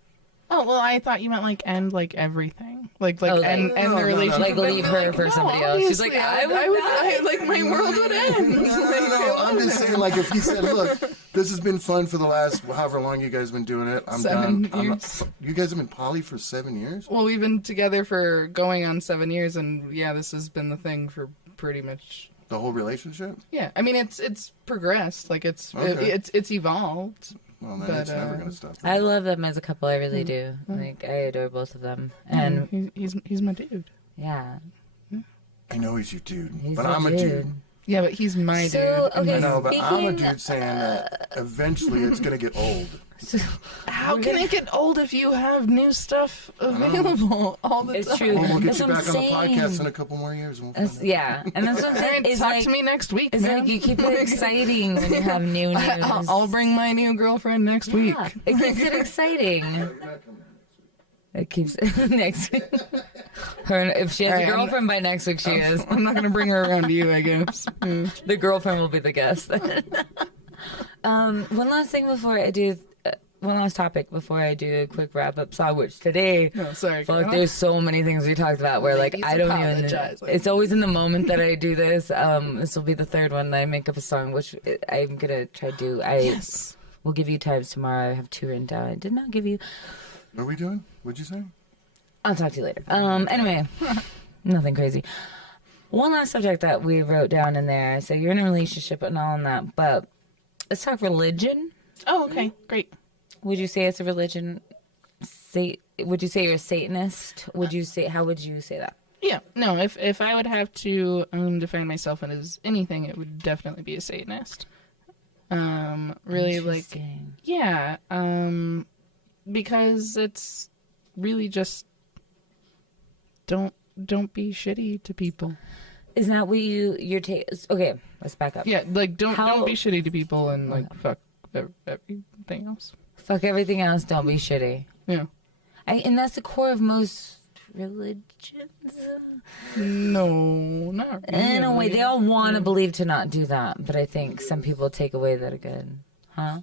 Oh well, I thought you meant like end like everything, like end the relationship, like leave her for somebody else. She's like, I would like my world would end. No, I'm just saying, like if he said, "Look, this has been fun for the last however long you guys have been doing it. I'm 7 done." years. You guys have been poly for 7 years? Well, we've been together for going on 7 years, and this has been the thing for pretty much the whole relationship. Yeah, I mean it's progressed, like it's evolved. Well, then it's never gonna stop. I love them as a couple. I really do. Like I adore both of them, and he's my dude. Yeah. I know he's your dude, He's but a I'm a dude. Yeah, but he's my dude. Okay, I know, but I'm a dude saying that eventually it's gonna get old. How can it get old if you have new stuff available all the time? It's true. Well, we'll get That's you what back I'm on the podcast saying. in a couple more years. And we'll Yeah, and that's what I'm saying. It's Talk like, to me next week. It's man. like you keep it exciting when you have new news. I'll bring my new girlfriend next week. It keeps it exciting. It keeps it next week. If she has a girlfriend by next week, she is. I'm not gonna bring her around to you, I guess. The girlfriend will be the guest. One last thing before I do. One last topic before I do a quick wrap up song, which today, fuck, there's so many things we talked about where like I don't even. It's always in the moment that I do this. This will be the third one that I make up a song, which I'm gonna try to do. Yes. We'll give you times tomorrow. I have 2 written down. I did not give you. What are we doing? What'd you say? I'll talk to you later. Anyway, nothing crazy. One last subject that we wrote down in there. So you're in a relationship and all that, but let's talk religion. Oh, okay, great. Would you say it's a religion? Would you say you're a Satanist? Would you say? How would you say that? Yeah, no. If I would have to define myself as anything, it would definitely be a Satanist. Really, like, yeah. Because it's really just don't be shitty to people. Isn't that what your take? Okay, let's back up. Yeah, like don't be shitty to people and like fuck everything else. Fuck everything else. Don't be shitty. Yeah. And that's the core of most religions. No, not really. In a way, they all want to believe to not do that, but I think some people take away that are good. Huh?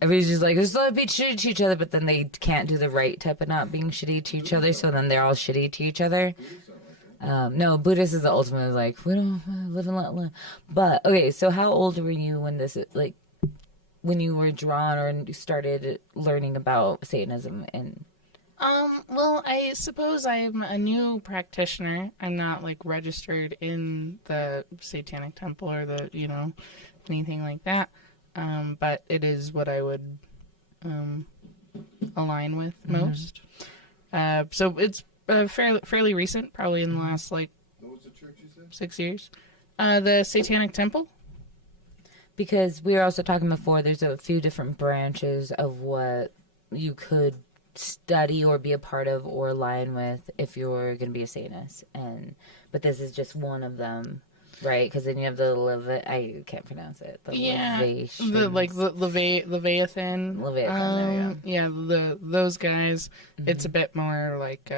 Everybody's just like, let's not be shitty to each other, but then they can't do the right type of not being shitty to each other, so then they're all shitty to each other. No, Buddhist is the ultimate, like, we don't live and let live. But, okay, so how old were you when this, like, when you were drawn or started learning about Satanism? And well, I suppose I'm a new practitioner. I'm not, like, registered in the Satanic Temple or the, anything like that. But it is what I would align with most. So it's fairly recent, probably in the last, like, what was the church you said? 6 years. The Satanic Temple. Because we were also talking before, there's a few different branches of what you could study or be a part of or align with if you're going to be a Satanist. But this is just one of them, right? Because then you have the I can't pronounce it. The Leviathan. Leviathan, there you go. Yeah, those guys. Mm-hmm. It's a bit more like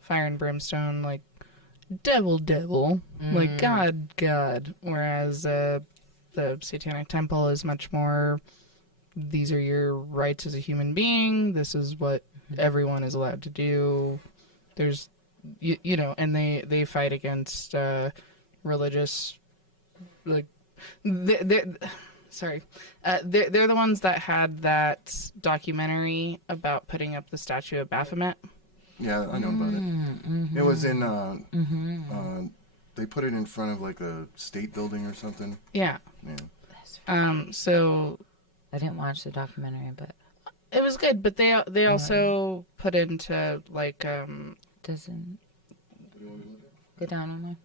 fire and brimstone, like devil, like God. Whereas the Satanic Temple is much more, these are your rights as a human being. This is what everyone is allowed to do. There's, and they fight against religious, like, they're the ones that had that documentary about putting up the statue of Baphomet. Yeah, I know about it. Mm-hmm. It was in, they put it in front of like a state building or something. Yeah. Yeah. So I didn't watch the documentary, but It was good, but they also put into like doesn't go down on there.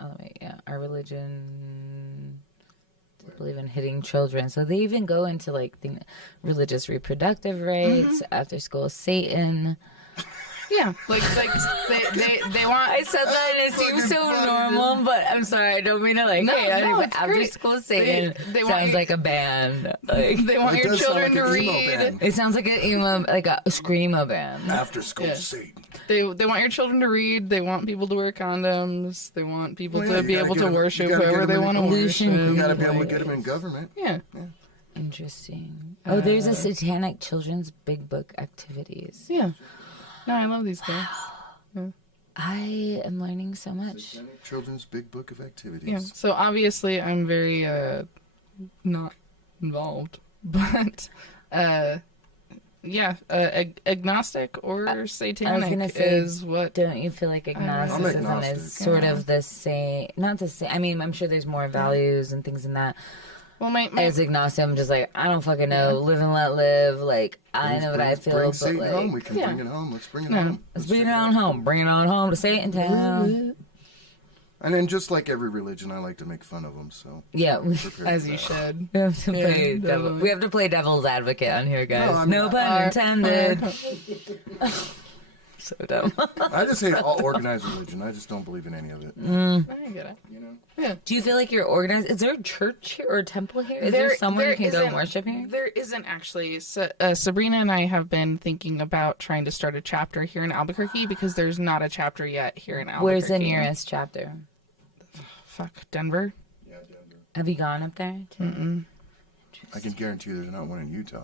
Oh wait, yeah, our religion doesn't believe in hitting children, so they even go into like religious reproductive rights, after school Satan. Yeah, like they want. I said that and it seems so normal, but I'm sorry, I don't mean to like. No, hey, anyway, it's after great. school Satan They sounds like a band. Like, they want your children to read. It sounds like a screamo band. After school Satan. They want your children to read. They want people to wear condoms. They want people to be able to worship you whoever they want to worship. You got to be able to get them in government. Yeah. Interesting. Oh, there's a Satanic Children's Big Book Activities. Yeah. No, I love these guys. Yeah. I am learning so much. Children's Big Book of Activities. Yeah. So obviously, I'm very not involved, but agnostic or satanic I was gonna say, is what. Don't you feel like agnosticism is sort of the same? Not the same. I mean, I'm sure there's more values and things in that. Well, as agnostic, I'm just like, I don't fucking know. Live and let live. Like, I know what I feel. Bring but Satan like, home. We can bring it home. Let's bring it home. Let's bring it on home. Bring it on home to Satan Town. And then, just like every religion, I like to make fun of them. So yeah, as you should. We have to play devil. We have to play devil's advocate on here, guys. No pun intended. So dumb. I just hate all organized religion. I just don't believe in any of it. I get it. You know? Yeah. Do you feel like you're organized? Is there a church here or a temple here? Is there somewhere you can go and worship here? There isn't actually. Sabrina and I have been thinking about trying to start a chapter here in Albuquerque because there's not a chapter yet here in Albuquerque. Where's the nearest chapter? Fuck, Denver. Yeah, Denver. Have you gone up there? Mm-mm. I can guarantee there's not one in Utah.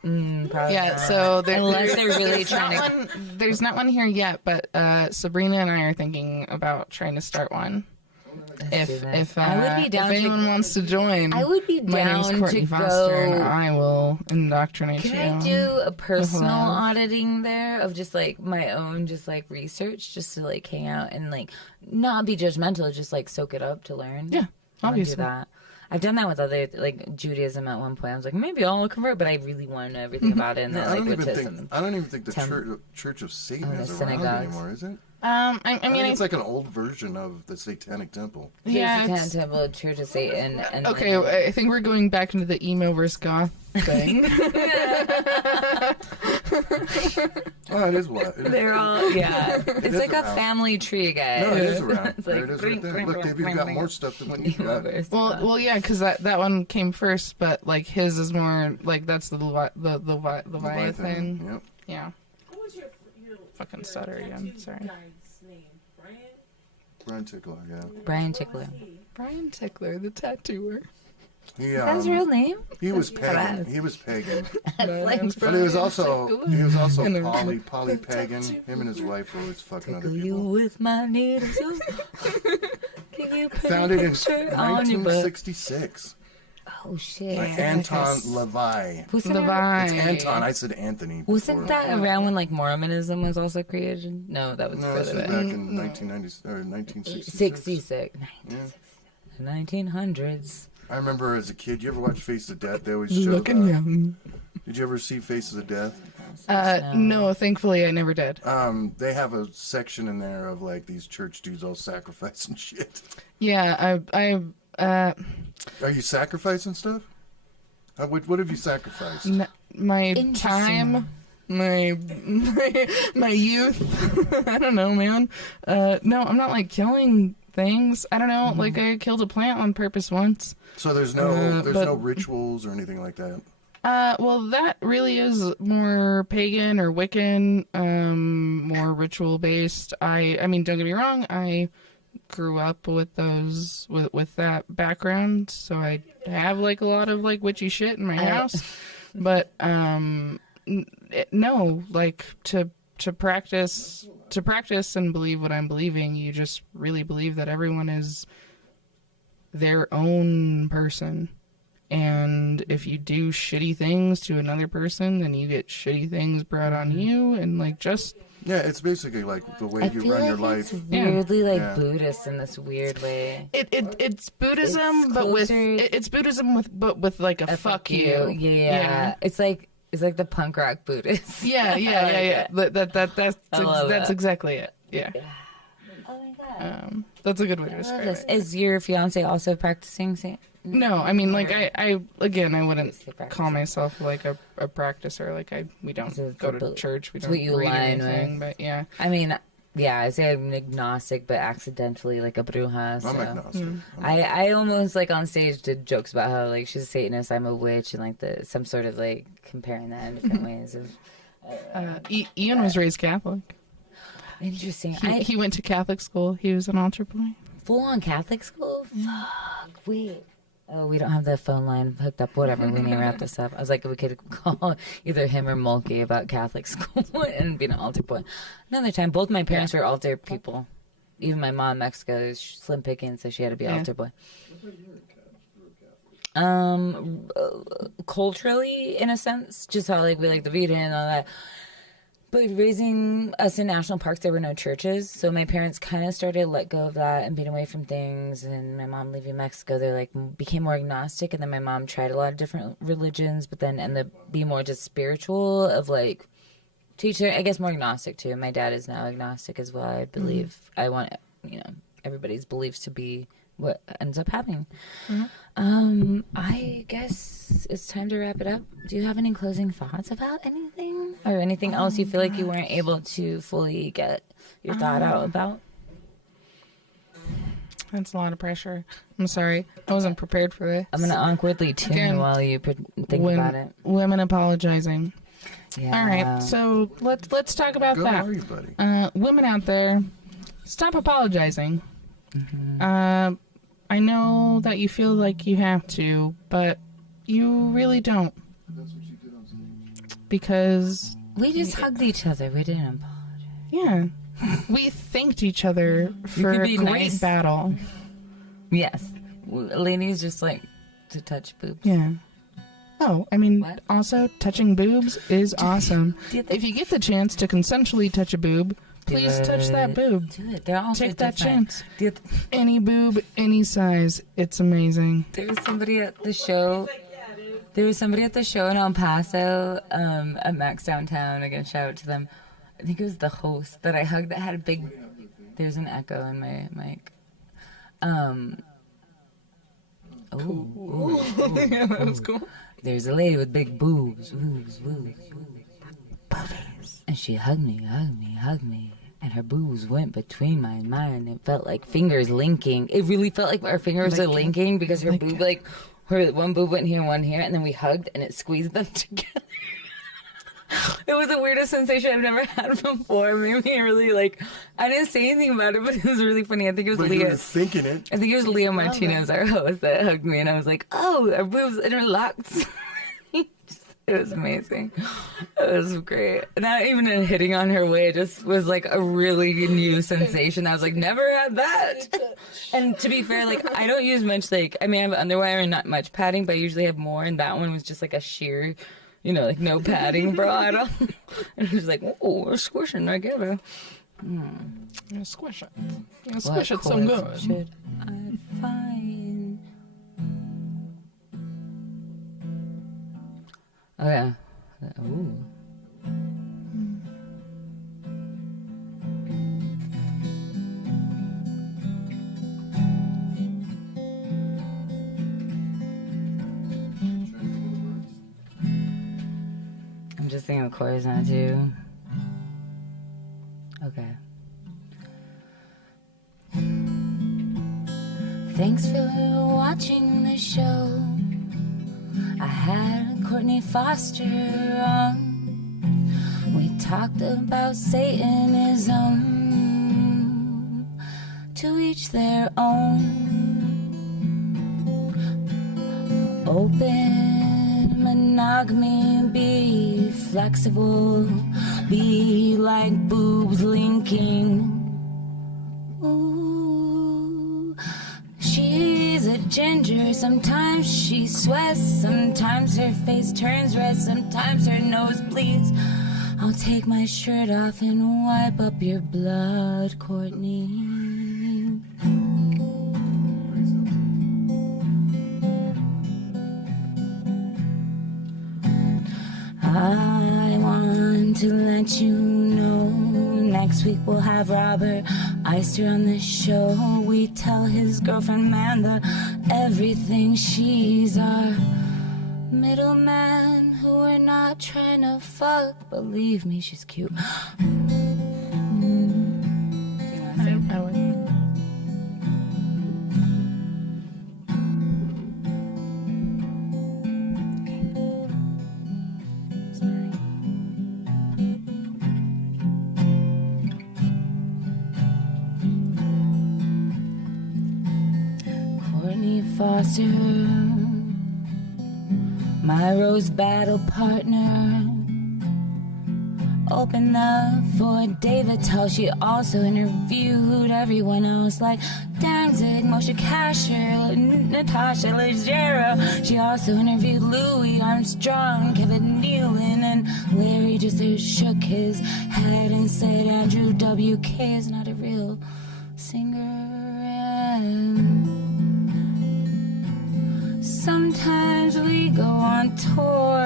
Probably yeah, not. so unless they're really trying to. There's not one here yet, but Sabrina and I are thinking about trying to start one. If I would be down if anyone wants to join, I would be my name's down Courtney to Foster, go. and I will indoctrinate you. Can I do a personal Hello. auditing there of just like my own, just like research, just to like hang out and like not be judgmental, just like soak it up to learn? Yeah, I wanna obviously. do that. I've done that with other like Judaism at one point. I was like, maybe I'll convert, but I really want to know everything about it. And Yeah, that, I don't like, even think the Church of Satan the is around synagogues. anymore, is it? I I mean, think it's like an old version of the Satanic Temple. Yeah, Satanic it's- Temple, Church of Satan, and okay. I think we're going back into the emo versus goth thing. Oh, it is what? They're all, yeah. It's is like a around. family tree, guys. No, it is around. It's There it is right there. Look, Dave, you've got more stuff than what you've got. Well, yeah, because that one came first, but like his is more like that's the Leviathan. Yep. Yeah. What was your Fucking stutter again. Sorry. Brian Tickler, yeah. Brian Tickler. Brian Tickler, the tattooer. He, Is that his real name? He was pagan. He was pagan. Like But he was also poly pagan. Him and his wife were always fucking other you people. with my needles. Can you put Founded a in picture on your butt? 1966. Oh shit! By Anton Levi. Wasn't Levi. It's Anton. I said Anthony. Wasn't before. that around when like Mormonism was also created? No, that was No, this further was back. back in 1990 or 1966. 66. Yeah. 1900s. I remember as a kid. You ever watch Faces of Death? They always showed. Looking young. Did you ever see Faces of Death? No, thankfully I never did. They have a section in there of like these church dudes all sacrificing shit. Yeah, Are you sacrificing stuff? What have you sacrificed? my time, my youth. I don't know, man. No, I'm not like killing things. I don't know. Like I killed a plant on purpose once. So there's no rituals or anything like that. Well, that really is more pagan or Wiccan, more ritual based. I mean, don't get me wrong. I grew up with those with that background, so I have like a lot of like witchy shit in my house. But no, like to practice and believe what I'm believing, you just really believe that everyone is their own person. And if you do shitty things to another person, then you get shitty things brought on you, and like just Yeah, it's basically like the way you run your life. It's weirdly like Buddhist in this weird way. It's Buddhism, but with it's Buddhism with like a fuck you. Yeah. It's like He's like the punk rock Buddhist. Yeah. That's exactly it. Yeah. Oh my god. That's a good way to describe it. Is your fiance also practicing Satan? No, I mean, like, I wouldn't call myself, like, a practicer. Like, we don't go to church. We don't read anything, but yeah. I mean, yeah, I say I'm agnostic, but accidentally, like, a bruja. So. I'm agnostic. I almost, like, on stage did jokes about how, like, she's a Satanist, I'm a witch, and, like, some sort of, like, comparing that in different ways. Ian was raised Catholic. Interesting. He went to Catholic school. He was an altar boy. Full-on Catholic school? Fuck, wait. Oh, we don't have the phone line hooked up. Whatever, we need to wrap this up. I was like, we could call either him or Mulkey about Catholic school and being an altar boy. Another time, both my parents were altar people. Even my mom in Mexico is slim pickings, so she had to be an altar boy. Culturally, in a sense, just how like we like the Vita and all that. But raising us in national parks, there were no churches, so my parents kind of started to let go of that and being away from things. And my mom leaving Mexico, they like became more agnostic. And then my mom tried a lot of different religions, but then ended up being more just spiritual of like teacher. I guess more agnostic too. My dad is now agnostic as well. I believe I want everybody's beliefs to be what ends up happening. I guess it's time to wrap it up. Do you have any closing thoughts about anything or anything else you feel like you weren't able to fully get your thought out about? That's a lot of pressure. I'm sorry. I wasn't prepared for this. I'm going to awkwardly tune while you think about it. Women apologizing. Yeah. All right. So let's talk about that. How are you, buddy? Women out there, stop apologizing. I know that you feel like you have to, but you really don't. Because we just hugged each other. We didn't apologize. Yeah. We thanked each other for a great battle. Yes. Ladies just like to touch boobs. Yeah. Oh, I mean, also, touching boobs is awesome. If you get the chance to consensually touch a boob, please touch that boob. Do it. They're all Take that chance. Any boob, any size. It's amazing. There was somebody at the show. In El Paso, at Max Downtown. Again, shout out to them. I think it was the host that I hugged that had a big. There's an echo in my mic. Cool. Yeah, that was cool. There's a lady with big boobs. Boobies. And she hugged me. And her boobs went between mine. It felt like fingers linking. It really felt like our fingers were linking because her boob, her one boob went here and one here, and then we hugged and it squeezed them together. It was the weirdest sensation I've never had before. It made me really I didn't say anything about it, but it was really funny. I think it was Leah. You were thinking it. I think it was Leo Martinez, our host, that hugged me, and I was like, oh, our boobs interlocked. It was amazing. It was great. Not even a hitting on her way. It just was like a really new sensation. I was like, never had that. And to be fair, I don't use much, I have underwear and not much padding, but I usually have more. And that one was just like a sheer, no padding bra at all. And it was like, oh, we're squishing together. Yeah, squish it. Yeah, squish it so good. Should I find? Oh, yeah. Ooh. I'm just thinking of chorus now, too. Okay. Thanks for watching the show. I had Courtney Foster on. We talked about Satanism. To each their own. Open monogamy, be flexible, be like boobs linking. Ooh, she's a ginger, sometimes she sweats, sometimes her face turns red, sometimes her nose bleeds. I'll take my shirt off and wipe up your blood, Courtney. I want to let you know next week we'll have Robert Eister on the show. We tell his girlfriend Amanda everything. She's our middleman who we're not trying to fuck. Believe me, she's cute. I like Courtney Foster, my rose battle partner, opened up for David Tell. She also interviewed everyone else like Danzig, Moshe Kasher, Natasha Leggero. She also interviewed Louis Armstrong, Kevin Nealon, and Larry just shook his head and said Andrew WK is not a real singer. And sometimes we go on tour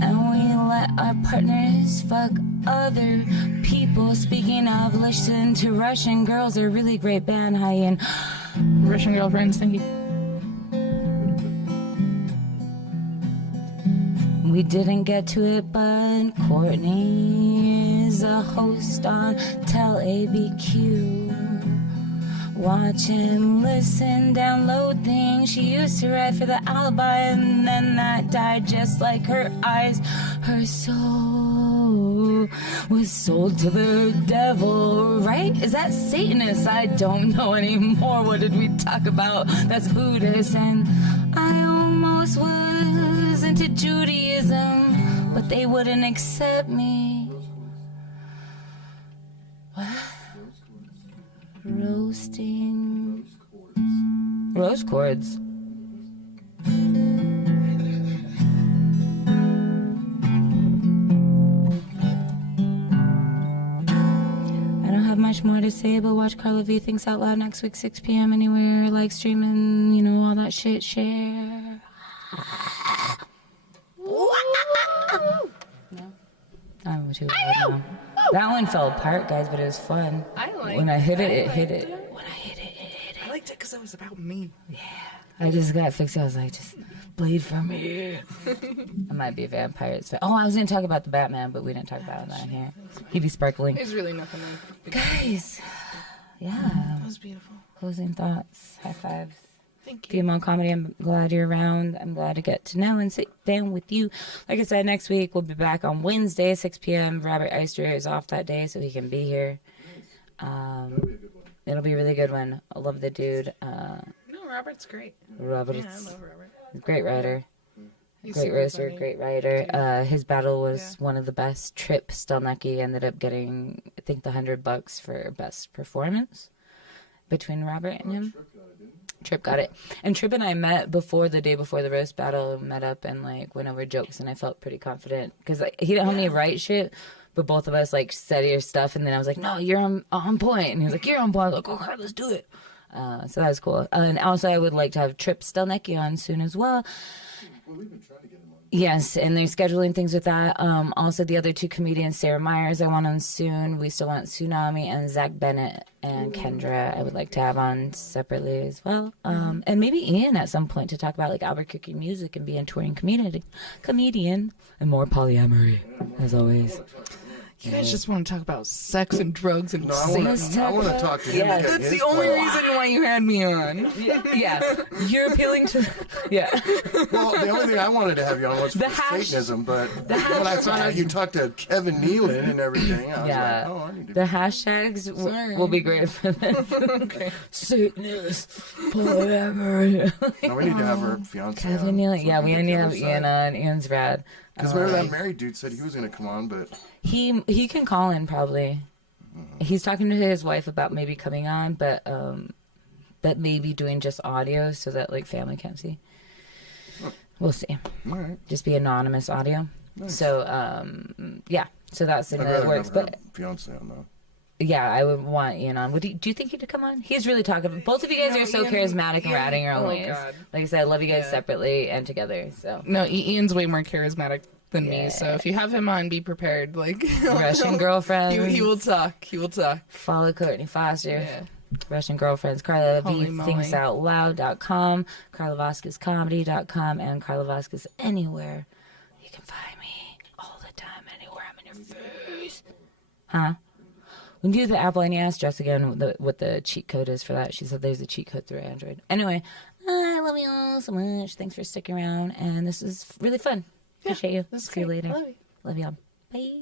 and we let our partners fuck other people. Speaking of, listen to Russian Girls, a really great band. Hi, and Russian Girlfriends, thank you. We didn't get to it, but Courtney is a host on Tell ABQ. Watch and listen, download things. She used to write for the Alibi, and then that died just like her eyes. Her soul was sold to the devil, right? Is that Satanist? I don't know anymore. What did we talk about? That's Buddhist. And I almost was into Judaism, but they wouldn't accept me. What? Roasting. Rose chords. I don't have much more to say, but watch Carla V Thinks Out Loud next week, 6 p.m. anywhere, like, streaming, you know, all that shit, share. No? I'm too loud now. That one fell apart, guys, but it was fun. I liked When I hit it, it it. hit it. When I hit it, it hit it. I liked it because it was about me. Yeah. I just got fixed. I was like, just bleed for me. I might be a vampire. Oh, I was going to talk about the Batman, but we didn't talk about that here. He'd be sparkling. It's really nothing. Guys, yeah. That was beautiful. Closing thoughts. High fives. Thank you. Female comedy, I'm glad you're around. I'm glad to get to know and sit down with you. Like I said, next week we'll be back on Wednesday, 6 p.m. Robert Eister is off that day, so he can be here. It'll be a really good one. I love the dude. No, Robert's great. Robert's Yeah, I love Robert. great writer. He's Great super roaster, funny. great writer. His battle was one of the best. Trip Stelnecki ended up getting, I think, the $100 for best performance between Robert and him. Trip got it. And Trip and I met before the day before the roast battle, met up and like went over jokes, and I felt pretty confident because like, he didn't help me write shit, but both of us like said your stuff, and then I was like, no, you're on point, and he was like, you're on point. I was like, okay, let's do it. So that was cool. And also I would like to have Trip Stelnecki on soon as well. Well, we've been trying to get him on. Yes, and they're scheduling things with that. Also, the other two comedians, Sarah Myers, I want on soon. We still want Tsunami and Zach Bennett and Kendra. I would like to have on separately as well. And maybe Ian at some point to talk about like Albuquerque music and be a touring comedian and more polyamory, as always. You guys just want to talk about sex and drugs and No, I want to talk to him. Yeah, and get That's his the only point. reason why you had me on. Yeah, you're appealing to. Yeah. Well, the only thing I wanted to have you on was for Satanism, but when I found out you talked to Kevin Nealon and everything, I was like, oh, I need to. The hashtags will be great for this. Okay. Satanist, polyamory. No, we need to have her fiance. Kevin Nealon. Yeah, we need to have Ian on. Ian's rad. Because remember that married dude said he was going to come on, but He can call in probably. He's talking to his wife about maybe coming on, but maybe doing just audio so that like family can't see. We'll see. All right. Just be anonymous audio. Nice. So yeah. So that's in I'd the rather works. have her But fiance on though. Yeah, I would want Ian on. Do you think he'd come on? He's really talkative. Both of you guys are so charismatic and ratting your own ways. God. Like I said, I love you guys separately and together. So no, Ian's way more charismatic than me. So if you have him on, be prepared. Like Russian girlfriends. He will talk. He will talk. Follow Courtney Foster. Yeah. Russian girlfriends. Carla ThingsOutLoud.com, CarlaVasquezComedy.com, and Carla Vasquez anywhere. You can find me all the time, anywhere. I'm in your face. Huh? We can do the Apple and ask Jess again what the cheat code is for that. She said there's a cheat code through Android. Anyway, I love you all so much. Thanks for sticking around, and this is really fun. Appreciate you. See you later. Love you. Love y'all. Bye.